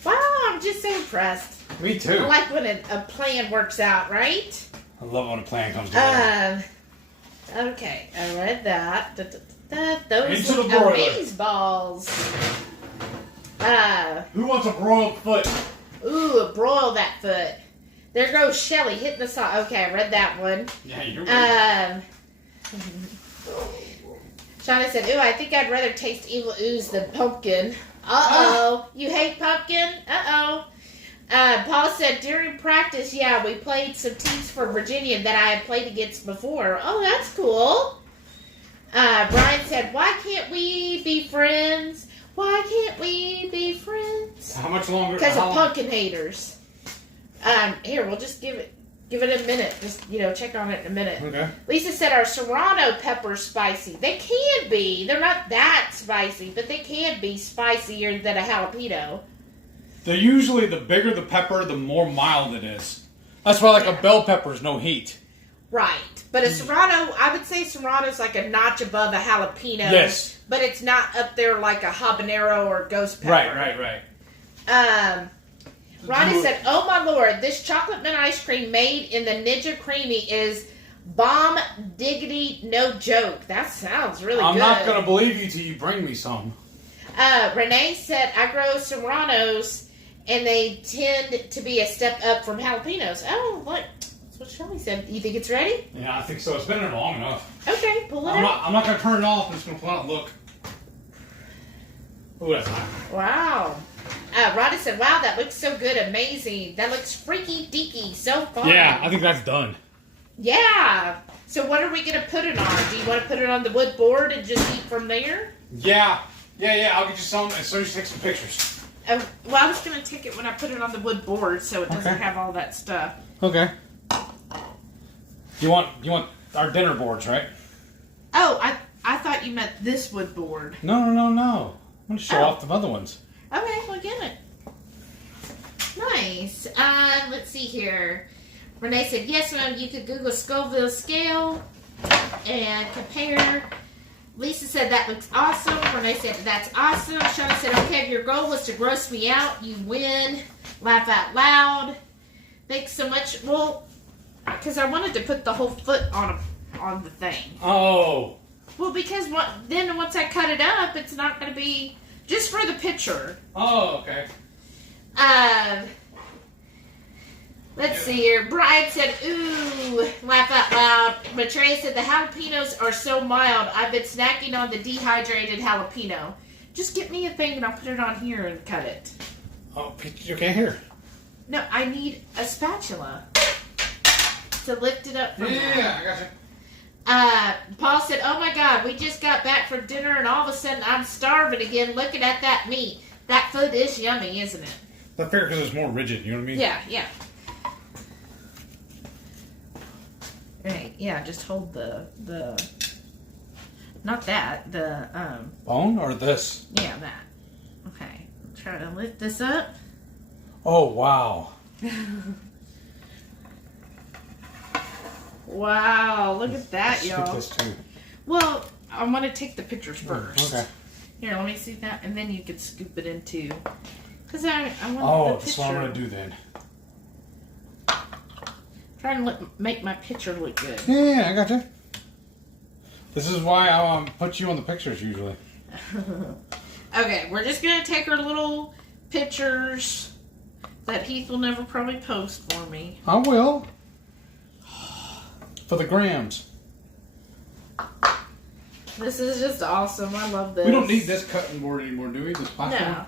Wow, I'm just so impressed. Me too. I like when a plan works out, right? I love when a plan comes together. Okay, I read that. Those Into look the broiler. amaze balls. Who wants a broiled foot? Ooh, broil that foot. There goes Shelly hitting the sauce. Okay, I read that one. Yeah, you're right. Shauna said, ooh, I think I'd rather taste evil ooze than pumpkin. Uh-oh. You hate pumpkin? Uh-oh. Paul said, during practice, yeah, we played some teams for Virginia that I had played against before. Oh, that's cool. Brian said, why can't we be friends? Why can't we be friends? How much longer? Because of pumpkin haters. Here, we'll just give it a minute. Just, check on it in a minute. Okay. Lisa said our serrano pepper's spicy. They can be. They're not that spicy, but they can be spicier than a jalapeno. They're usually, the bigger the pepper, the more mild it is. That's why, a bell pepper is no heat. Right. But a serrano, I would say serrano's like a notch above a jalapeno. Yes. But it's not up there like a habanero or ghost pepper. Right. Ronnie said, oh my lord, this chocolate mint ice cream made in the Ninja Creamy is bomb diggity, no joke. That sounds really good. I'm not going to believe you till you bring me some. Renee said, I grow serranos, and they tend to be a step up from jalapenos. Oh, look. That's what Shelly said. You think it's ready? Yeah, I think so. It's been there long enough. Okay, pull it out. I'm not going to turn it off. I'm just going to pull out and look. Ooh, that's nice. Wow. Roddy said, wow, that looks so good. Amazing. That looks freaky deaky. So fun. Yeah, I think that's done. Yeah. So what are we going to put it on? Do you want to put it on the wood board and just eat from there? Yeah. I'll get you some as soon as you take some pictures. Well, I was going to take it when I put it on the wood board so it doesn't have all that stuff. Okay. You want our dinner boards, right? Oh, I thought you meant this wood board. No. I'm going to show off the other ones. Okay, well, get it. Nice. Let's see here. Renee said, yes, ma'am, you could Google Scoville scale and compare. Lisa said, that looks awesome. Renee said, that's awesome. Shauna said, okay, if your goal was to gross me out, you win. Laugh out loud. Thanks so much. Well, because I wanted to put the whole foot on the thing. Oh. Well, because then once I cut it up, it's not going to be just for the picture. Oh, okay. Let's see here. Brian said, ooh, laugh out loud. Maitreya said, the jalapenos are so mild. I've been snacking on the dehydrated jalapeno. Just get me a thing and I'll put it on here and cut it. Oh, you can't hear. No, I need a spatula to lift it up from there. Yeah, I got you. Paul said, oh my God, we just got back from dinner and all of a sudden I'm starving again looking at that meat. That food is yummy, isn't it? That's fair because it's more rigid, you know what I mean? Yeah. Right, yeah, just hold the not that, the bone or this? Yeah, that. Okay. I'll try to lift this up. Oh, wow. Wow, look at that, Stick y'all. this too. Well, I'm gonna take the pictures first. Okay. Here, let me see that, and then you can scoop it into. Because I want the picture. Oh, that's what I'm gonna do then. Trying to make my picture look good. Yeah, I got you. This is why I put you on the pictures usually. Okay, we're just gonna take our little pictures that Heath will never probably post for me. I will. For the grams. This is just awesome. I love this. We don't need this cutting board anymore, do we? This plastic No. one?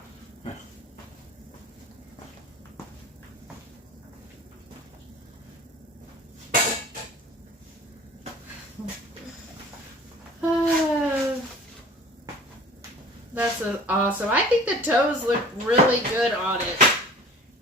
That's awesome. I think the toes look really good on it.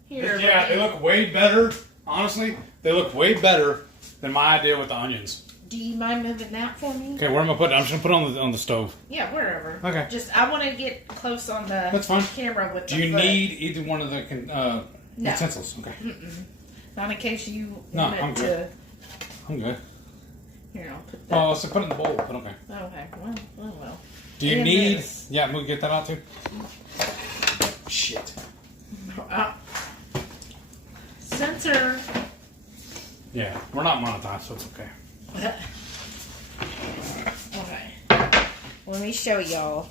Here, yeah, they look way better. Honestly, they look way better than my idea with the onions. Do you mind moving that for me? Okay, where am I putting it? I'm just going to put it on the stove. Yeah, wherever. Okay. Just, I want to get close on the That's fine. camera with the Do you foot. need either one of the utensils? Okay. Not in case you No, want I'm it good. to... I'm good. Here, I'll put that. Oh, so put it in the bowl, but okay. Okay, well. Do you And need... this. Yeah, we'll get that out too. Shit. Censor. Yeah, we're not monetized, so it's okay. Okay. Let me show y'all.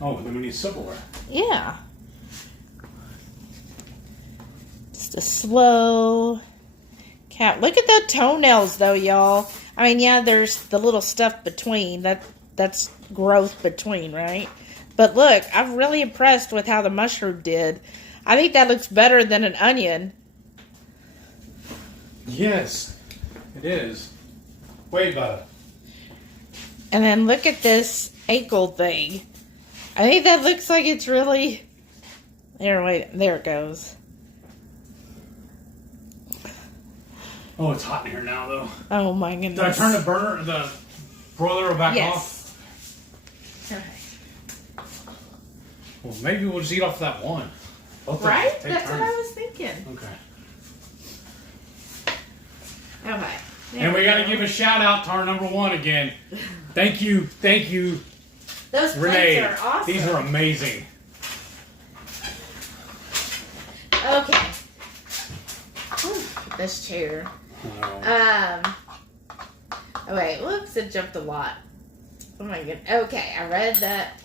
Oh, then we need silverware. Yeah. Just a slow count. Look at the toenails, though, y'all. I mean, yeah, there's the little stuff between. That's growth between, right? But look, I'm really impressed with how the mushroom did. I think that looks better than an onion. Yes, it is. Way better. And then look at this ankle thing. I think that looks like it's really... There it goes. Oh, it's hot in here now, though. Oh, my goodness. Did I turn the broiler back off? Okay. Well, maybe we'll just eat off that one. Right? That's what I was thinking. Okay. Okay. And we got to give a shout out to our number one again. Thank you, Those Renee. plates are awesome. These are amazing. Okay. Ooh, this chair. Oh wait, whoops, it jumped a lot. Oh my goodness. Okay, I read that.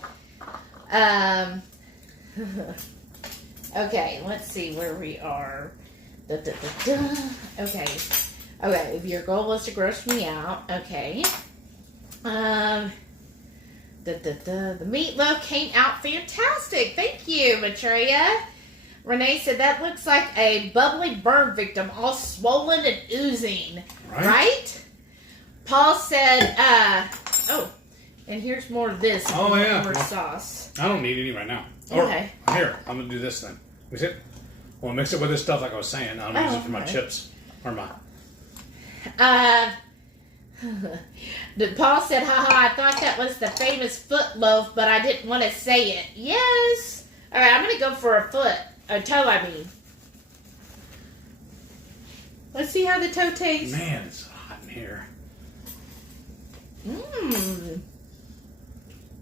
Okay, let's see where we are. Okay. Okay, if your goal was to gross me out, okay. The meatloaf came out fantastic. Thank you, Matreya. Renee said that looks like a bubbly burn victim, all swollen and oozing. Right? Paul said, oh, and here's more of this. Oh, yeah. More sauce. I don't need any right now. Okay. Or, here, I'm going to do this then. Mix it. Well, mix it with this stuff like I was saying. I'm going to use it for my chips. Or my... Paul said, haha, I thought that was the famous foot loaf, but I didn't want to say it. Yes. All right, I'm going to go for a foot. A toe, I mean. Let's see how the toe tastes. Man, it's hot in here.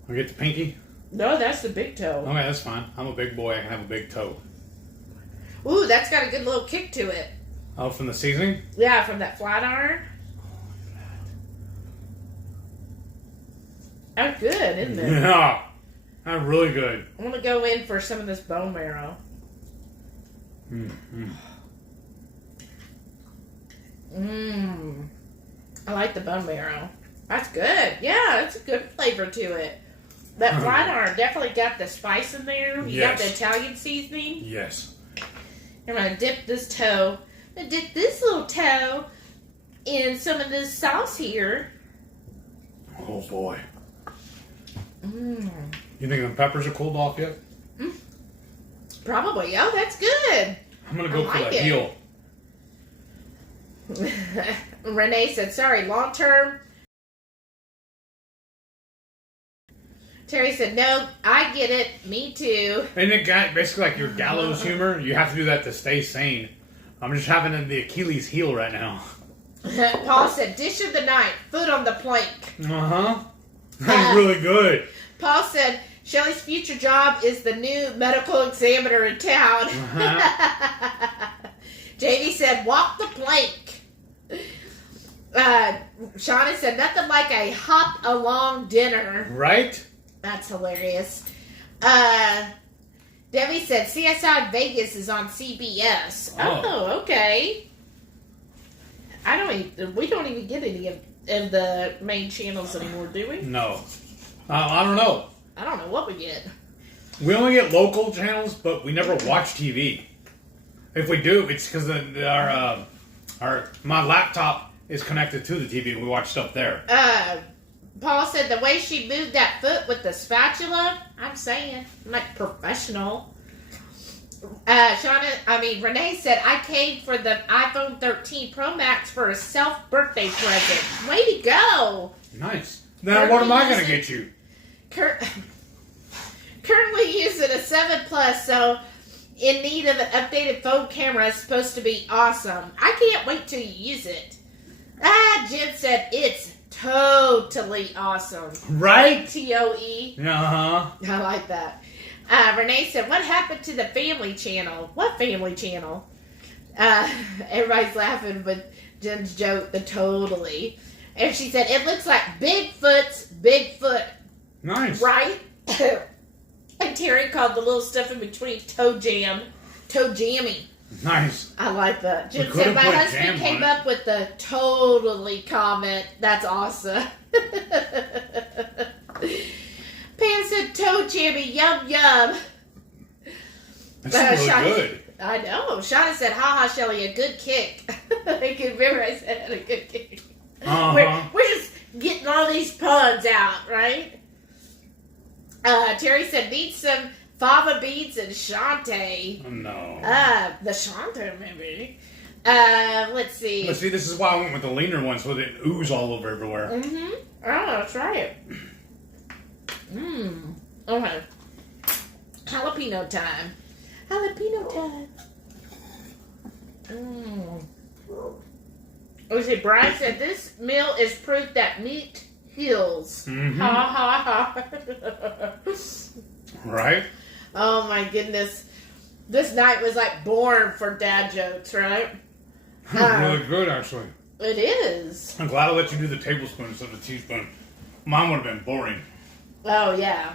We get the pinky? No, that's the big toe. Okay, that's fine. I'm a big boy. I can have a big toe. Ooh, that's got a good little kick to it. Oh, from the seasoning? Yeah, from that flat iron. That's good, isn't it? Yeah. That's really good. I want to go in for some of this bone marrow. I like the bone marrow. That's good. Yeah, it's a good flavor to it. That flat iron definitely got the spice in there. You got the Italian seasoning. Yes. I'm going to dip this toe. I'm going to dip this little toe in some of this sauce here. Oh, boy. You think the peppers are cooled off yet? Probably. Oh, that's good. I'm going to go for that heel. Renee said, sorry, long term. Terry said, no, I get it. Me too. And it got basically like your gallows humor. You have to do that to stay sane. I'm just having the Achilles heel right now. Paul said, dish of the night, foot on the plank. That's really good. Paul said, Shelly's future job is the new medical examiner in town. Jamie said, walk the plank. Shauna said, nothing like a hop along dinner. Right? That's hilarious. Debbie said, CSI Vegas is on CBS. Oh, okay. We don't even get any of the main channels anymore, do we? No. I don't know. I don't know what we get. We only get local channels, but we never watch TV. If we do, it's because my laptop is connected to the TV and we watch stuff there. Paul said the way she moved that foot with the spatula, I'm saying, like professional. Renee said, I came for the iPhone 13 Pro Max for a self-birthday present. Way to go. Nice. Now, what am I going to get you? Currently using a 7 Plus, so in need of an updated phone camera. Is supposed to be awesome. I can't wait till you use it. Jen said, it's totally awesome. Right? TOE. I like that. Renee said, what happened to the family channel? What family channel? Everybody's laughing with Jen's joke, the totally. And she said, it looks like Bigfoot's Bigfoot. Nice. Right? And Terry called the little stuff in between toe jammy. Nice. I like that. Jen said, my husband came up with the totally comment. That's awesome. Pam said, toe jammy, yum yum. That's really good. I know. Shauna said, haha, Shelly, a good kick. I can remember I said a good kick. We're just getting all these puns out, right? Terry said, need some fava beans and Shantae. Oh, no. The Shantae, maybe. Let's see. Let's see, this is why I went with the leaner ones so it ooze all over everywhere. Oh, let's try it. Okay. Jalapeno time. Oh, see, Brian said this meal is proof that meat heals. Ha ha ha. Right? Oh my goodness. This night was like born for dad jokes, right? Really good, actually. It is. I'm glad I let you do the tablespoon instead of the teaspoon. Mine would have been boring. Oh, yeah.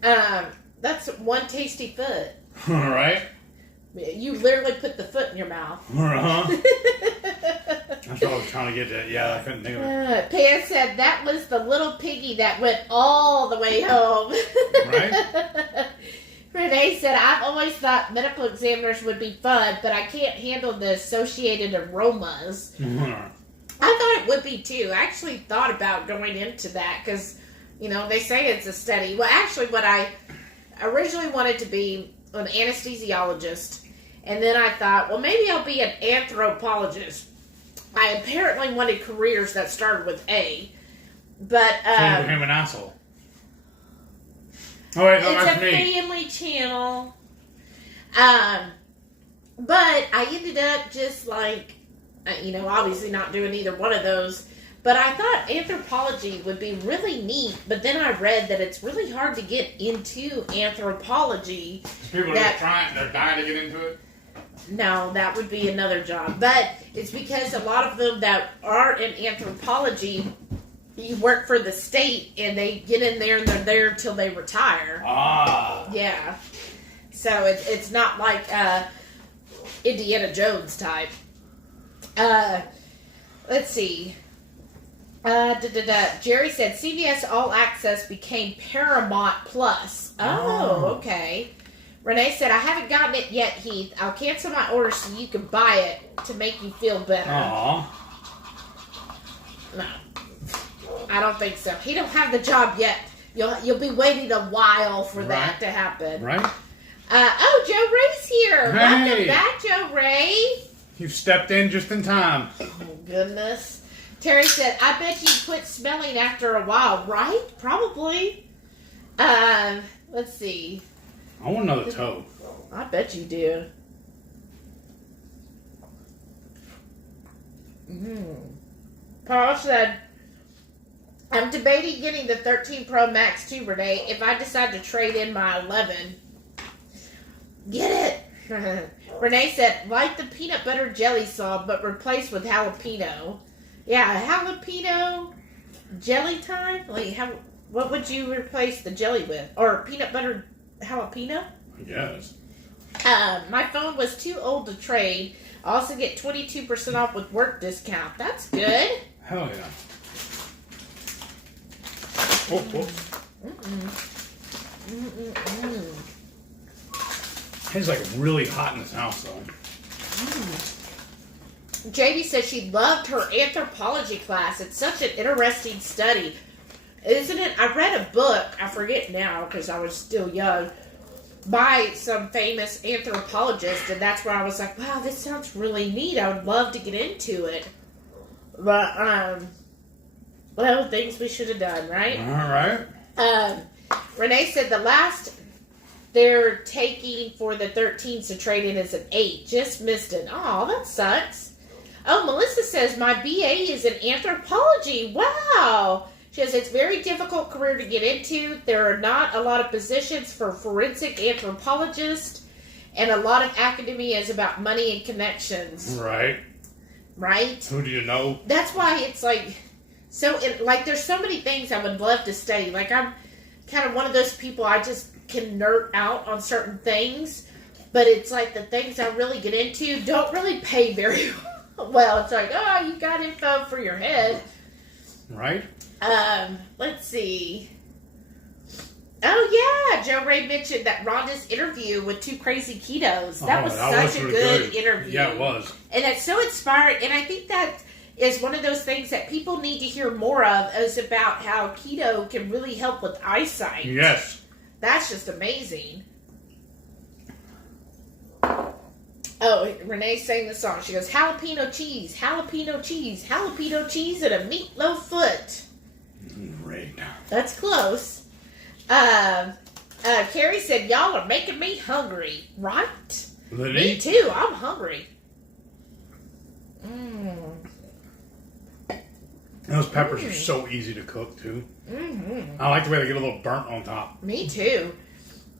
That's one tasty foot. All right. You literally put the foot in your mouth. Uh-huh. That's what I was trying to get at. Yeah, I couldn't think of it. Pam said that was the little piggy that went all the way home. Right? Renee said, I've always thought medical examiners would be fun, but I can't handle the associated aromas. Mm-hmm. I thought it would be too. I actually thought about going into that because, they say it's a study. Well, actually, what I originally wanted to be an anesthesiologist, and then I thought, well, maybe I'll be an anthropologist. I apparently wanted careers that started with A, but so you became an asshole. Oh wait, no, that's me. It's a family channel. But I ended up just like, obviously not doing either one of those. But I thought anthropology would be really neat. But then I read that it's really hard to get into anthropology. People they're dying to get into it. No, that would be another job. But it's because a lot of them that are in anthropology, you work for the state and they get in there and they're there till they retire. Ah. Yeah. So it's not like Indiana Jones type. Let's see. Jerry said CBS All Access became Paramount Plus. Oh, okay. Renee said, I haven't gotten it yet, Heath. I'll cancel my order so you can buy it to make you feel better. Aww. No. I don't think so. He don't have the job yet. You'll be waiting a while for that to happen. Right. Joe Ray's here. Hey. Welcome back, Joe Ray. You've stepped in just in time. Oh, goodness. Terry said, I bet you quit smelling after a while, right? Probably. Let's see. I want another toe. I bet you do. Paul said, I'm debating getting the 13 Pro Max too, Renee. If I decide to trade in my 11, get it. Renee said, like the peanut butter jelly salt, but replaced with jalapeno. Yeah, jalapeno jelly time? Like, what would you replace the jelly with? Or peanut butter jalapeno? Yes. My phone was too old to trade. I also get 22% off with work discount. That's good. Hell yeah. Oh. It's like really hot in this house, though. JD said she loved her anthropology class. It's such an interesting study. Isn't it? I read a book, I forget now because I was still young, by some famous anthropologist, and that's where I was like, wow, this sounds really neat. I would love to get into it. But, well, things we should have done, right? All right. Renee said the last they're taking for the 13s to trade in is an 8. Just missed it. Oh, that sucks. Oh, Melissa says, my BA is in anthropology. Wow. She says, it's a very difficult career to get into. There are not a lot of positions for forensic anthropologists, and a lot of academia is about money and connections. Right. Right? Who do you know? That's why it's like, there's so many things I would love to study. Like, I'm kind of one of those people, I just can nerd out on certain things, but it's like the things I really get into don't really pay very well. It's like, oh, you got info for your head. Right. Let's see. Oh, yeah. Joe Ray mentioned that Rhonda's interview with Two Crazy Ketos. That was such a good interview. Yeah, it was. And that's so inspiring. And I think that is one of those things that people need to hear more of, is about how keto can really help with eyesight. Yes. That's just amazing. Oh, Renee's saying the song. She goes, jalapeno cheese, jalapeno cheese, jalapeno cheese, and a meatloaf foot. Great. That's close. Carrie said, y'all are making me hungry. Right? Me too. I'm hungry. Those peppers are so easy to cook, too. Mm-hmm. I like the way they get a little burnt on top. Me too.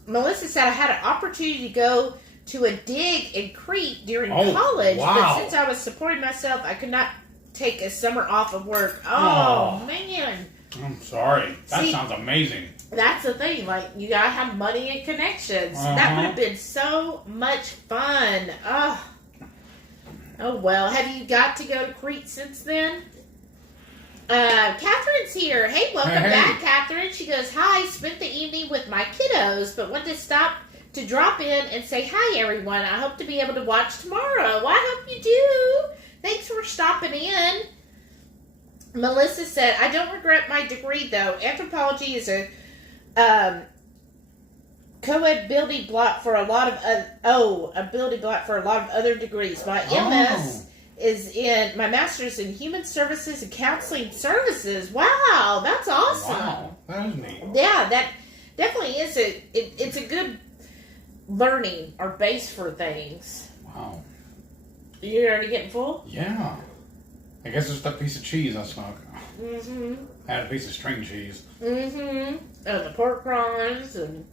Melissa said, I had an opportunity to go to a dig in Crete during college, but since I was supporting myself, I could not take a summer off of work. Oh, man. I'm sorry. That sounds amazing. That's the thing. Like, you gotta have money and connections. That would have been so much fun. Oh, well. Have you got to go to Crete since then? Catherine's here. Hey, welcome back, Catherine. She goes, hi, spent the evening with my kiddos, but wanted to stop to drop in and say hi, everyone. I hope to be able to watch tomorrow. Well, I hope you do. Thanks for stopping in. Melissa said, I don't regret my degree, though. Anthropology is a co-ed building block for a lot of other degrees. My MS is in my master's in human services and counseling services. Wow, that's awesome. Wow, that is neat. Yeah, that definitely is it's a good learning or base for things. Wow. You already getting full? Yeah. I guess it's that piece of cheese I snuck. Mm-hmm. I had a piece of string cheese. Mm-hmm. And the pork rinds and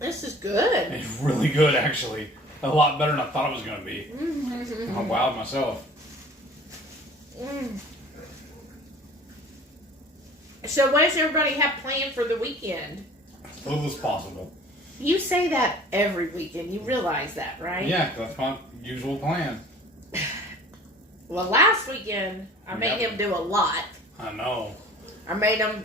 this is good. It's really good, actually. A lot better than I thought it was going to be. Mm-hmm. I'm wowed myself. So what does everybody have planned for the weekend? As little as possible. You say that every weekend. You realize that, right? Yeah, that's my usual plan. Well, last weekend, I made him do a lot. I know. I made him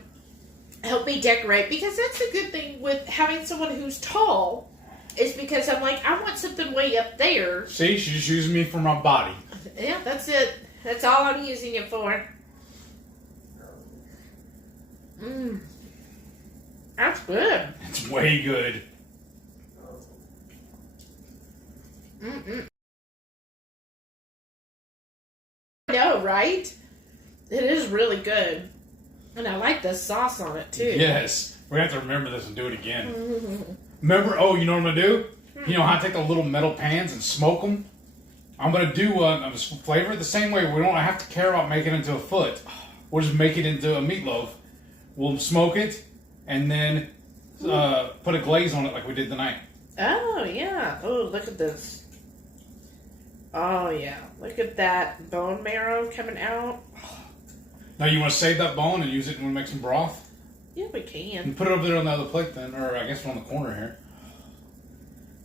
help me decorate, because that's the good thing with having someone who's tall, is because I'm like, I want something way up there. See, she's just using me for my body. Yeah, that's it. That's all I'm using it for. That's good. It's way good. I know, right? It is really good. And I like the sauce on it, too. Yes. We have to remember this and do it again. Remember, you know what I'm going to do? You know how I take the little metal pans and smoke them? I'm going to do flavor it the same way. We don't have to care about making it into a foot. We'll just make it into a meatloaf. We'll smoke it and then put a glaze on it like we did tonight. Oh, yeah. Oh, look at this. Oh, yeah. Look at that bone marrow coming out. Now, you want to save that bone and use it when we make some broth? Yeah, we can. And put it over there on the other plate then, or I guess on the corner here.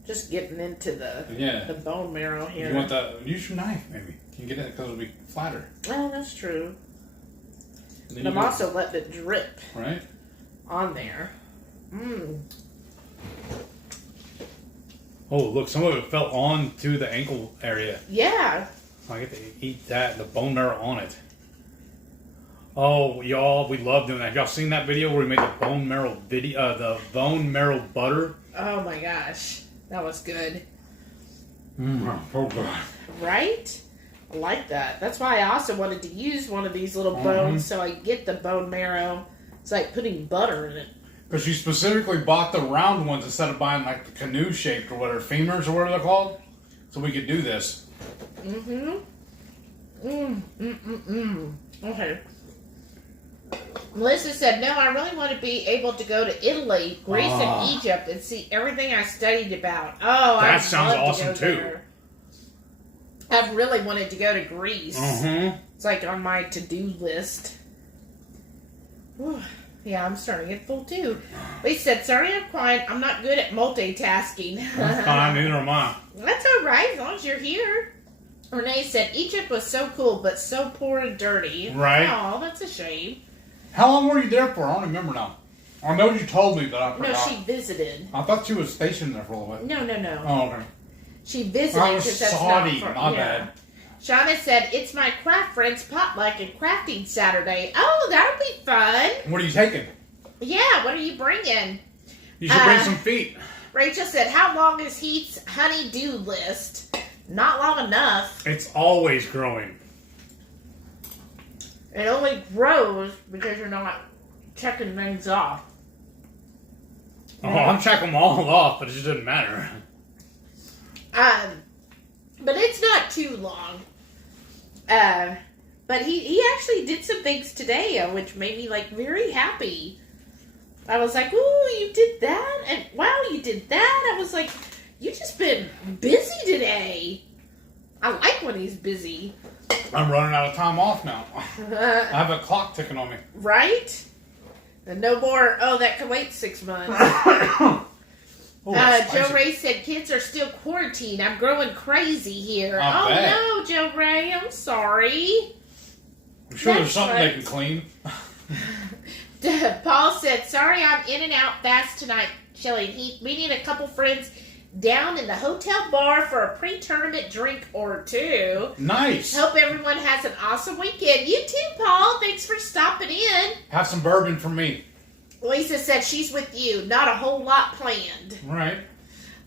Just getting into the bone marrow here. You want that? Use your knife, maybe. You can get it because it'll be flatter. Oh, that's true. And I'm also letting it drip. Right? On there. Oh, look, some of it fell onto the ankle area. Yeah. I get to eat that, the bone marrow on it. Oh, y'all, we love doing that. Y'all seen that video where we made the bone marrow the bone marrow butter? Oh my gosh, that was good. So good. Right? I like that. That's why I also wanted to use one of these little bones so I get the bone marrow. It's like putting butter in it. Because you specifically bought the round ones instead of buying like the canoe shaped or whatever, femurs or whatever they're called, so we could do this. Okay. Melissa said, no, I really want to be able to go to Italy, Greece, and Egypt and see everything I studied about. Oh, that sounds awesome too. I've really wanted to go to Greece. It's like on my to-do list. Whew. Yeah, I'm starting to get full too. Lisa said, sorry I'm quiet. I'm not good at multitasking. That's fine, neither am I. That's alright, as long as you're here. Renee said, Egypt was so cool, but so poor and dirty. Right. Oh, that's a shame. How long were you there for? I don't remember now. I know you told me, but I forgot. No, she visited. I thought she was stationed there for a little bit. No. Oh, okay. She visited. I was sorry, my bad. Shauna said, it's my craft friend's potluck and crafting Saturday. Oh, that'll be fun. What are you taking? Yeah, what are you bringing? You should bring some feet. Rachel said, how long is Heath's honey-do list? Not long enough. It's always growing. It only grows because you're not checking things off. Oh, I'm checking them all off, but it just doesn't matter. But it's not too long. But he actually did some things today, which made me like very happy. I was like, ooh, you did that? And wow, you did that? I was like, you just been busy today. I like when he's busy. I'm running out of time off now. I have a clock ticking on me. Right? And no more, that can wait 6 months. Joe Ray said, kids are still quarantined. I'm growing crazy here. No, Joe Ray, I'm sorry. I'm sure there's something they can clean. Paul said, sorry I'm in and out fast tonight, Shelly and Heath. Meeting a couple friends down in the hotel bar for a pre-tournament drink or two. Nice. Hope everyone has an awesome weekend. You too, Paul. Thanks for stopping in. Have some bourbon for me. Lisa said she's with you. Not a whole lot planned. Right.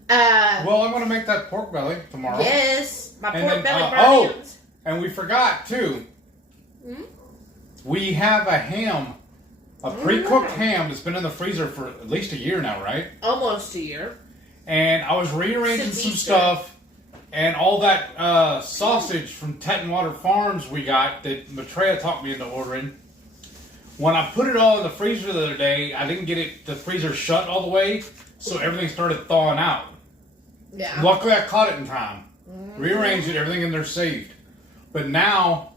Well, I'm going to make that pork belly tomorrow. Yes. My pork belly burns. And we forgot, too. Hmm? We have a ham. A pre-cooked ham that's been in the freezer for at least a year now, right? Almost a year. And I was rearranging some stuff, and all that sausage from Tettenwater Farms we got that Maitreya talked me into ordering. When I put it all in the freezer the other day, I didn't get the freezer shut all the way, so everything started thawing out. Yeah. Luckily, I caught it in time. Rearranged it, everything in there saved. But now,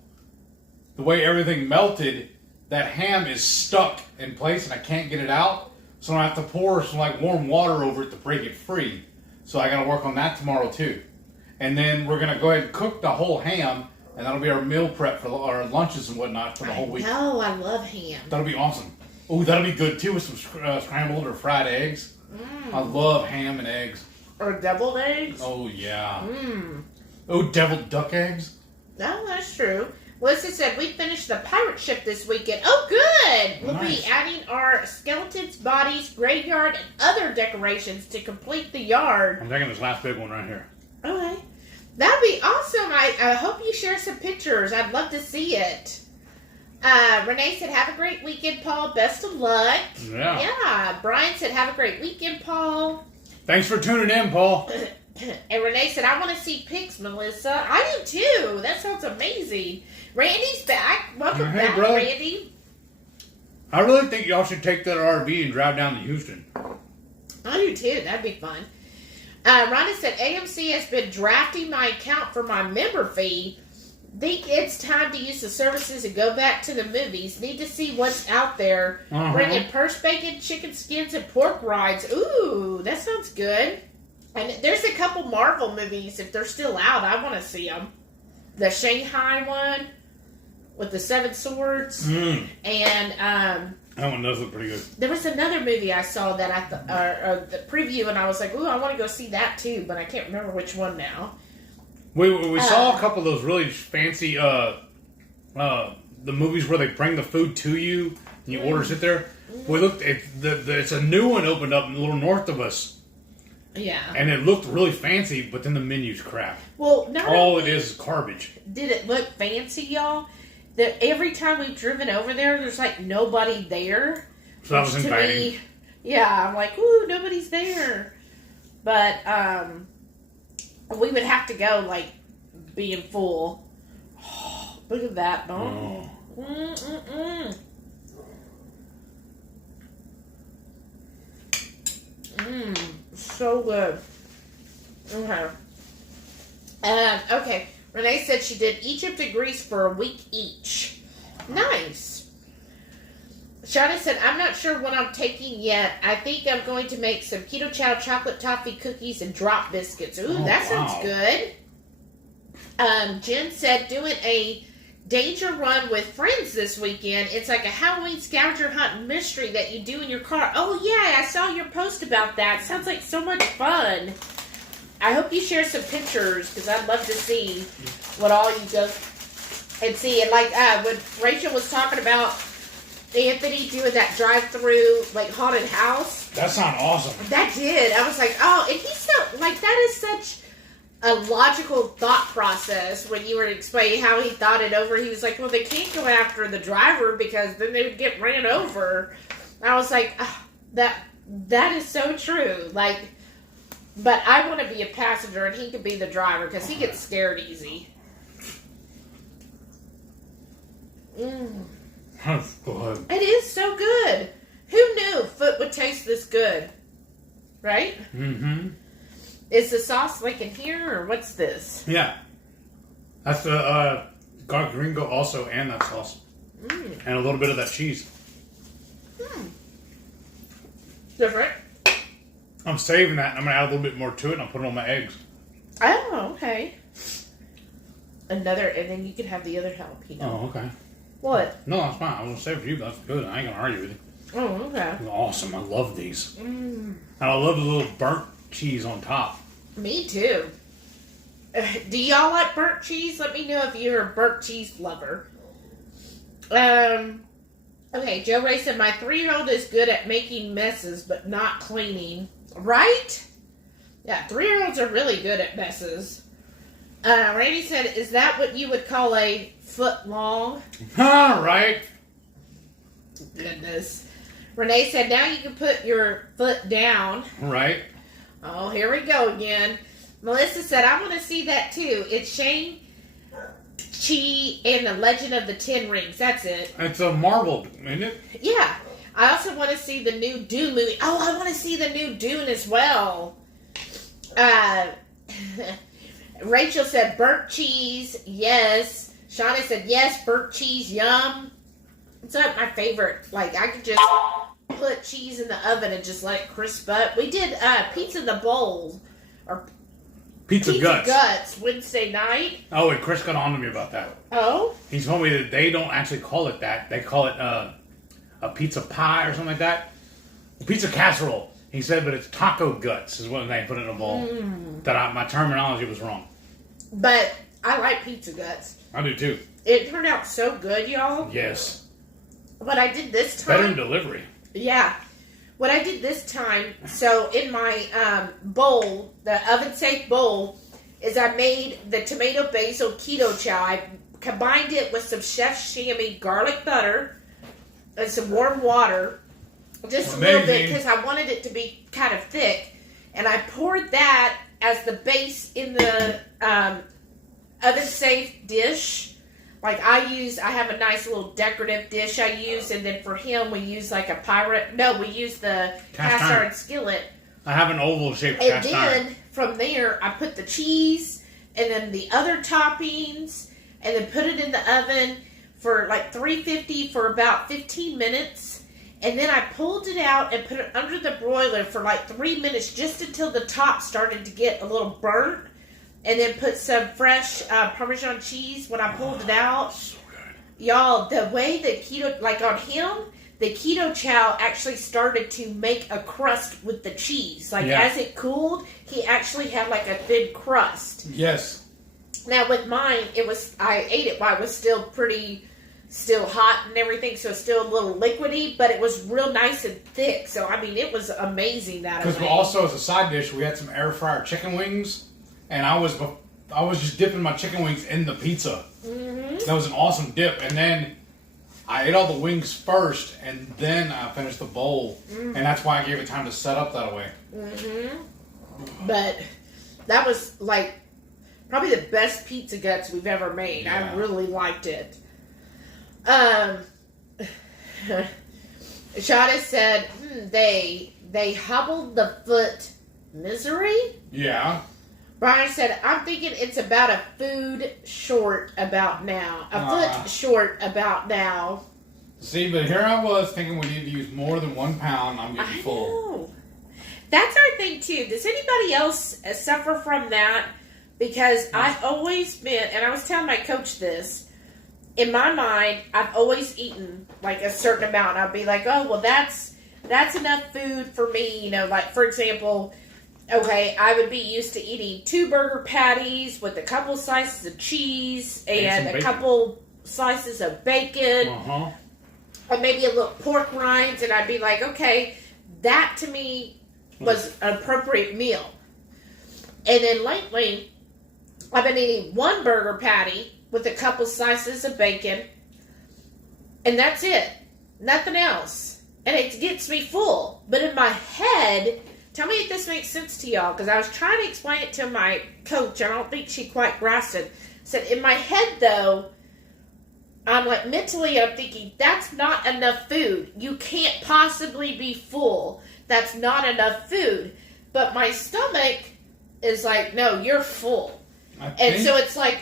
the way everything melted, that ham is stuck in place, and I can't get it out. So I have to pour some warm water over it to break it free. So I got to work on that tomorrow too. And then we're going to go ahead and cook the whole ham, and that'll be our meal prep for our lunches and whatnot for the whole week. Oh, I love ham. That'll be awesome. Oh, that'll be good too with some scrambled or fried eggs. I love ham and eggs. Or deviled eggs. Oh yeah. Oh, deviled duck eggs. No, that's true. Melissa said, we finished the pirate ship this weekend. Oh, good! We'll be adding our skeletons, bodies, graveyard, and other decorations to complete the yard. I'm taking this last big one right here. Okay. That'd be awesome. I hope you share some pictures. I'd love to see it. Renee said, have a great weekend, Paul. Best of luck. Yeah. Brian said, have a great weekend, Paul. Thanks for tuning in, Paul. And Renee said, I want to see pics, Melissa. I do too. That sounds amazing. Randy's back. Welcome back, brother. Randy. I really think y'all should take that RV and drive down to Houston. I do too. That'd be fun. Rhonda said, AMC has been drafting my account for my member fee. Think it's time to use the services and go back to the movies. Need to see what's out there. Bringing purse bacon, chicken skins, and pork rinds. Ooh, that sounds good. And there's a couple Marvel movies, if they're still out, I want to see them. The Shanghai one with the 7 swords. And that one does look pretty good. There was another movie I saw that I thought, the preview, and I was like, ooh, I want to go see that too, but I can't remember which one now. We saw a couple of those really fancy the movies where they bring the food to you and you order it there. We looked at it's a new one opened up a little north of us. Yeah. And it looked really fancy, but then the menu's crap. Well, all it is garbage. Did it look fancy, y'all? That every time we've driven over there, there's nobody there. So that was inviting. Yeah, I'm like, ooh, nobody's there. But we would have to go being full. Oh, look at that, no? So good. Okay. Okay. Renee said she did Egypt and Greece for a week each. Nice. Shauna said, I'm not sure what I'm taking yet. I think I'm going to make some keto chow chocolate toffee cookies and drop biscuits. Ooh, that sounds good. Jen said, doing a danger run with friends this weekend. It's like a Halloween scavenger hunt mystery that you do in your car. Oh, yeah, I saw your post about that. Sounds like so much fun. I hope you share some pictures, because I'd love to see what all you go and see. And when Rachel was talking about Anthony doing that drive-through, haunted house. That sounded awesome. That did. I was like, oh, and he's so, that is such a logical thought process when you were explaining how he thought it over. He was like, well, they can't go after the driver because then they would get ran over. I was like, oh, that is so true. But I want to be a passenger and he could be the driver because he gets scared easy. That's good. It is so good. Who knew foot would taste this good? Right? Mm-hmm. Is the sauce in here or what's this? Yeah. That's the Got gringo also and that sauce. And a little bit of that cheese. Different. I'm saving that and I'm going to add a little bit more to it and I'll put it on my eggs. Oh, okay. And then you can have the other jalapeno. Oh, okay. What? No, that's fine. I was going to save it for you, but that's good. I ain't going to argue with you. Oh, okay. It's awesome. I love these. And I love the little burnt cheese on top. Me too. Do y'all like burnt cheese? Let me know if you're a burnt cheese lover. Okay, Joe Ray said, my 3-year-old is good at making messes, but not cleaning. Right? Yeah, 3-year-olds are really good at messes. Randy said, is that what you would call a foot long? Right. Goodness. Renee said, now you can put your foot down. Right. Oh, here we go again. Melissa said, I want to see that too. It's Shang-Chi and the Legend of the Ten Rings. That's it. It's a Marvel, isn't it? Yeah. I also want to see the new Dune movie. Oh, I want to see the new Dune as well. Rachel said, burnt cheese. Yes. Shauna said, yes, burnt cheese. Yum. It's like my favorite. Like, I could just put cheese in the oven and just let it crisp up. We did pizza in the bowl. Or Pizza guts Wednesday night. Oh, and Chris got on to me about that. Oh? He told me that they don't actually call it that. They call it a pizza pie or something like that. Pizza casserole. He said, but it's taco guts is what they put in a bowl. My terminology was wrong. But I like pizza guts. I do too. It turned out so good, y'all. Yes. What I did this time. Better than delivery. Yeah. What I did this time, so in my bowl, the oven-safe bowl, is I made the tomato basil keto chow. I combined it with some Chef Chamois garlic butter and some warm water. Just a little bit, because I wanted it to be kind of thick. And I poured that as the base in the oven-safe dish. Like I have a nice little decorative dish I use, and then for him we use like we use the cast iron skillet. I have an oval shaped cast iron. And then from there I put the cheese and then the other toppings, and then put it in the oven for like 350 for about 15 minutes. And then I pulled it out and put it under the broiler for like 3 minutes, just until the top started to get a little burnt. And then put some fresh Parmesan cheese when I pulled it out. So good. Y'all, the way the keto, like on him, the keto chow actually started to make a crust with the cheese. Like as it cooled, he actually had like a thin crust. Yes. Now with mine, I ate it while it was still hot and everything, so it's still a little liquidy, but it was real nice and thick. So, I mean, it was amazing that. Because also as a side dish, we had some air fryer chicken wings. And I was just dipping my chicken wings in the pizza. Mm-hmm. That was an awesome dip. And then I ate all the wings first, and then I finished the bowl. Mm-hmm. And that's why I gave it time to set up that way. Mm-hmm. But that was like probably the best pizza guts we've ever made. Yeah. I really liked it. Shada said, they hobbled the foot misery? Yeah. Brian said, I'm thinking it's about a food short about now. Foot short about now. See, but here I was thinking we need to use more than 1 pound. I'm getting full. Know. That's our thing, too. Does anybody else suffer from that? Because I've always been, and I was telling my coach this, in my mind, I've always eaten like a certain amount. I'd be like, oh, well, that's enough food for me. You know, like, for example, okay, I would be used to eating 2 burger patties with a couple slices of cheese and a couple slices of bacon. Uh-huh. Or maybe a little pork rinds, and I'd be like, okay, that to me was an appropriate meal. And then lately, I've been eating 1 burger patty with a couple slices of bacon, and that's it. Nothing else. And it gets me full. But in my head, tell me if this makes sense to y'all, because I was trying to explain it to my coach. I don't think she quite grasped it. Said, in my head, though, I'm like, mentally, I'm thinking, that's not enough food. You can't possibly be full. That's not enough food. But my stomach is like, no, you're full. And so it's like,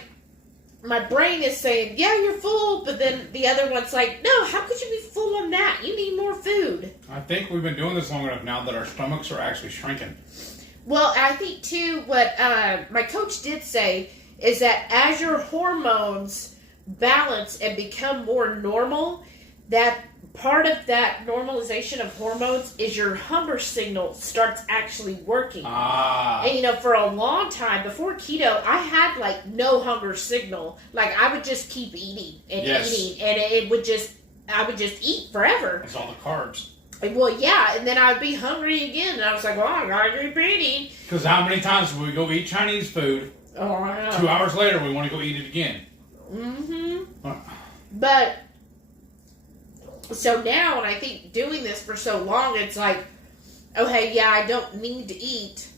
my brain is saying, yeah, you're full, but then the other one's like, no, how could you be full on that? You need more food. I think we've been doing this long enough now that our stomachs are actually shrinking. Well, I think, too, what my coach did say is that as your hormones balance and become more normal, that part of that normalization of hormones is your hunger signal starts actually working. And, you know, for a long time, before keto, I had, like, no hunger signal. Like, I would just keep eating and eating, and I would just eat forever. It's all the carbs. Well, yeah, and then I would be hungry again, and I was like, well, I gotta keep eating. Because how many times will we go eat Chinese food? Oh, I know. 2 hours later, we want to go eat it again. Mm-hmm. But... so now, and I think doing this for so long, it's like, okay, yeah, I don't need to eat,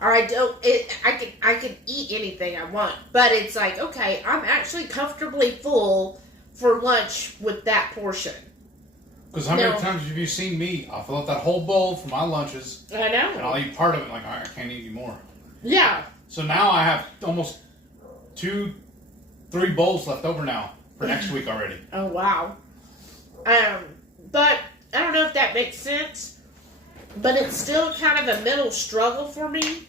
or I can eat anything I want, but it's like, okay, I'm actually comfortably full for lunch with that portion. Because how many times have you seen me? I'll fill up that whole bowl for my lunches. I know. And I'll eat part of it, like, all right, I can't eat any more. Yeah. So now I have almost 2-3 bowls left over now for next week already. Oh, wow. But I don't know if that makes sense, but it's still kind of a mental struggle for me,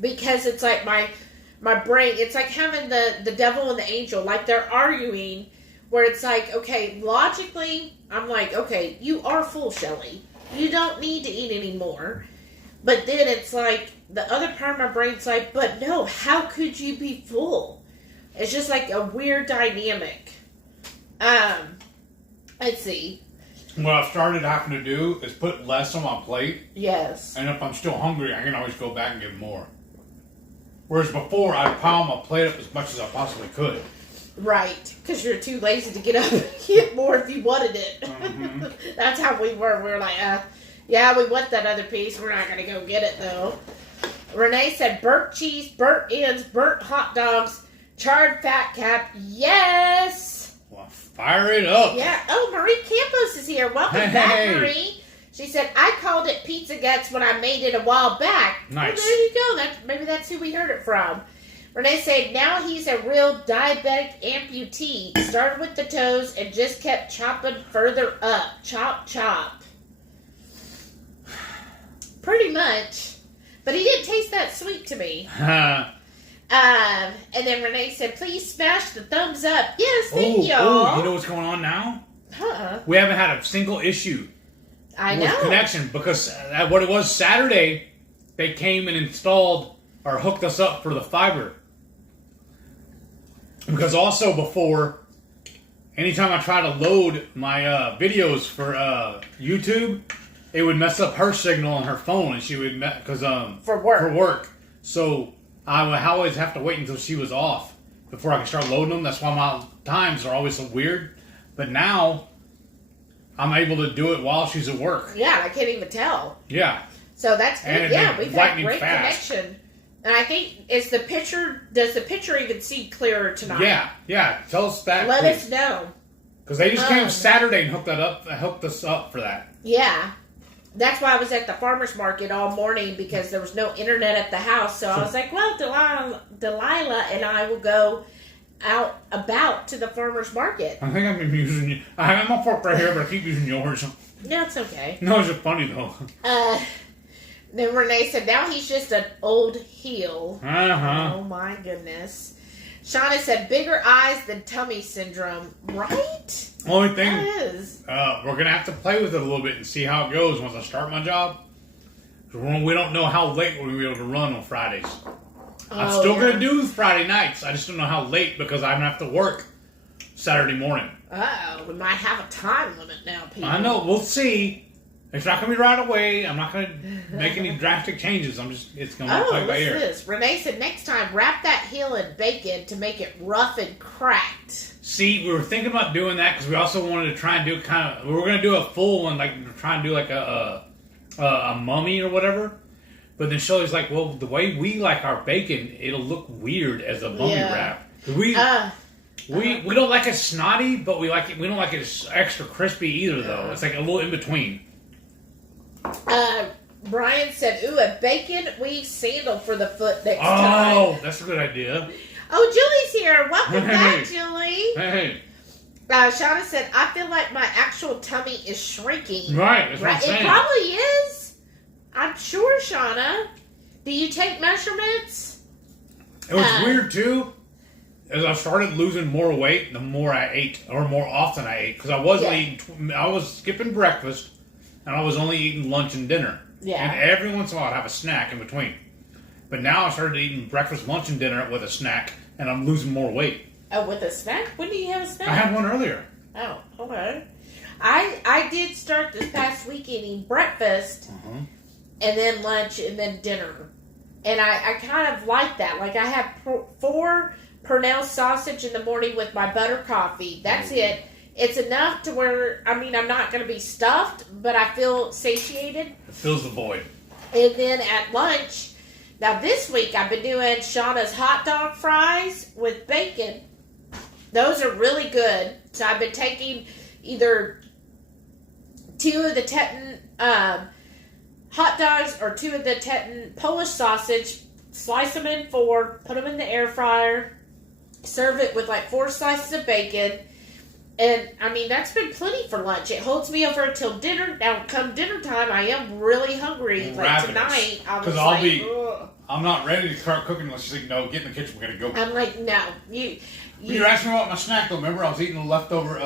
because it's like my brain, it's like having the devil and the angel, like they're arguing, where it's like, okay, logically, I'm like, okay, you are full, Shelly. You don't need to eat anymore. But then it's like, the other part of my brain's like, but no, how could you be full? It's just like a weird dynamic. Let's see. What I've started having to do is put less on my plate. Yes. And if I'm still hungry, I can always go back and get more. Whereas before, I'd pile my plate up as much as I possibly could. Right. Because you're too lazy to get up and get more if you wanted it. Mm-hmm. That's how we were. We were like, yeah, we want that other piece. We're not going to go get it, though. Renee said, burnt cheese, burnt ends, burnt hot dogs, charred fat cap. Yes! Well, fire it up. Yeah. Oh, Marie Campos is here. Welcome back, Marie. She said, I called it pizza guts when I made it a while back. Nice. Well, there you go. Maybe that's who we heard it from. Renee said, now he's a real diabetic amputee. Started with the toes and just kept chopping further up. Chop, chop. Pretty much. But he didn't taste that sweet to me. And then Renee said, please smash the thumbs up. Yes, thank y'all. Oh, you know what's going on now? Huh. We haven't had a single issue with connection, because what it was Saturday, they came and installed or hooked us up for the fiber. Because also before, anytime I try to load my videos for YouTube, it would mess up her signal on her phone, and she would for work. So I would always have to wait until she was off before I could start loading them. That's why my times are always so weird. But now I'm able to do it while she's at work. Yeah, I can't even tell. Yeah. So that's good. Yeah, we've got great fast. connection. And I think, does the picture even see clearer tonight? Yeah. Tell us that. Let us know. Because they just came Saturday and hooked us up for that. Yeah. That's why I was at the farmer's market all morning, because there was no internet at the house. So I was like, well, Delilah and I will go out about to the farmer's market. I think I've been using you. I have my fork right here, but I keep using yours. No, it's okay. No, it's just funny, though. Then Renee said, now he's just an old heel. Uh-huh. Oh, my goodness. Shauna said, bigger eyes than tummy syndrome. Right? Only thing is. We're going to have to play with it a little bit and see how it goes once I start my job. We don't know how late we'll be able to run on Fridays. I'm still going to do Friday nights. I just don't know how late, because I'm going to have to work Saturday morning. Oh, we might have a time limit now, people. I know. We'll see. It's not going to be right away. I'm not going to make any drastic changes. It's going to play by ear. This? Renee said, next time, wrap that heel in bacon to make it rough and cracked. See, we were thinking about doing that, because we also wanted to try and do we were going to do a full one, like try and do like a mummy or whatever. But then Shelly's like, well, the way we like our bacon, it'll look weird as a mummy wrap. We don't like it snotty, but we don't like it extra crispy either, though. It's like a little in between. Brian said, ooh, a bacon weave sandal for the foot next time. Oh, that's a good idea. Oh, Julie's here. Welcome back, Julie. Hey. Shauna said, I feel like my actual tummy is shrinking. Right, that's what I'm saying. It probably is. I'm sure, Shauna. Do you take measurements? It was weird, too. As I started losing more weight, the more I ate, or more often I ate. Because I wasn't eating, I was skipping breakfast, and I was only eating lunch and dinner. Yeah. And every once in a while I'd have a snack in between. But now I started eating breakfast, lunch, and dinner with a snack, and I'm losing more weight. Oh, with a snack? When do you have a snack? I had one earlier. Oh, okay. I did start this past week eating breakfast, and then lunch, and then dinner. And I kind of like that. Like, I have 4 Purnell sausage in the morning with my butter coffee. That's it. It's enough to where, I mean, I'm not going to be stuffed, but I feel satiated. It fills the void. And then at lunch, now this week I've been doing Shauna's hot dog fries with bacon. Those are really good. So I've been taking either 2 of the Teton hot dogs or 2 of the Teton Polish sausage, slice them in 4, put them in the air fryer, serve it with like 4 slices of bacon. And, I mean, that's been plenty for lunch. It holds me over until dinner. Now, come dinner time, I am really hungry. Like, tonight, I'm not ready to start cooking unless she's like, no, get in the kitchen, we're going to go. I'm like, no. You're asking me about my snack, though. Remember, I was eating the leftover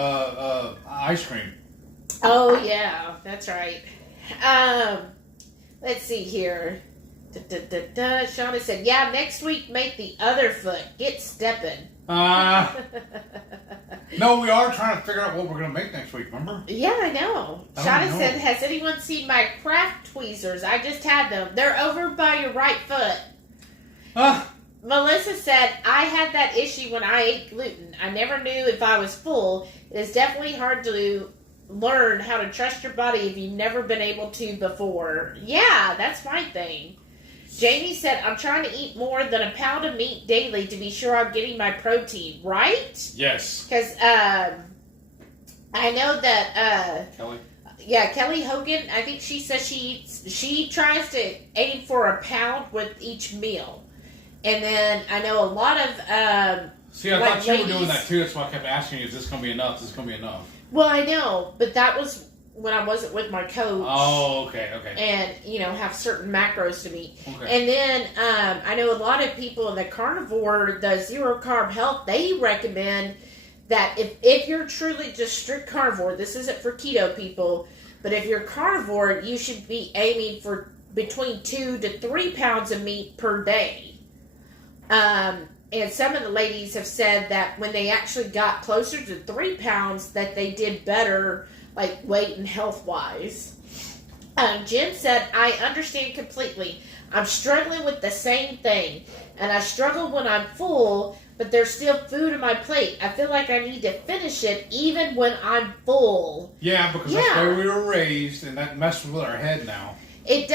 ice cream. Oh, yeah. That's right. Let's see here. Shauna said, yeah, next week, make the other foot. Get stepping. No, we are trying to figure out what we're going to make next week, remember? Yeah, I know. Shauna said, has anyone seen my craft tweezers? I just had them. They're over by your right foot. Melissa said, I had that issue when I ate gluten. I never knew if I was full. It is definitely hard to learn how to trust your body if you've never been able to before. Yeah, that's my thing. Jamie said, I'm trying to eat more than a pound of meat daily to be sure I'm getting my protein. Right? Yes. Because I know that... Kelly? Yeah, Kelly Hogan, I think she says she tries to aim for a pound with each meal. And then I know a lot of... See, I thought you were doing that too. That's why I kept asking you, is this going to be enough? Is this going to be enough? Well, I know, but that was when I wasn't with my coach. Oh, okay. And, have certain macros to meet. Okay. And then I know a lot of people in the carnivore, the zero carb health, they recommend that if you're truly just strict carnivore, this isn't for keto people, but if you're carnivore, you should be aiming for between 2 to 3 pounds of meat per day. And some of the ladies have said that when they actually got closer to 3 pounds, that they did better, like weight and health-wise. Jen said, I understand completely. I'm struggling with the same thing. And I struggle when I'm full, but there's still food on my plate. I feel like I need to finish it even when I'm full. Yeah, because that's the way we were raised, and that messes with our head now. But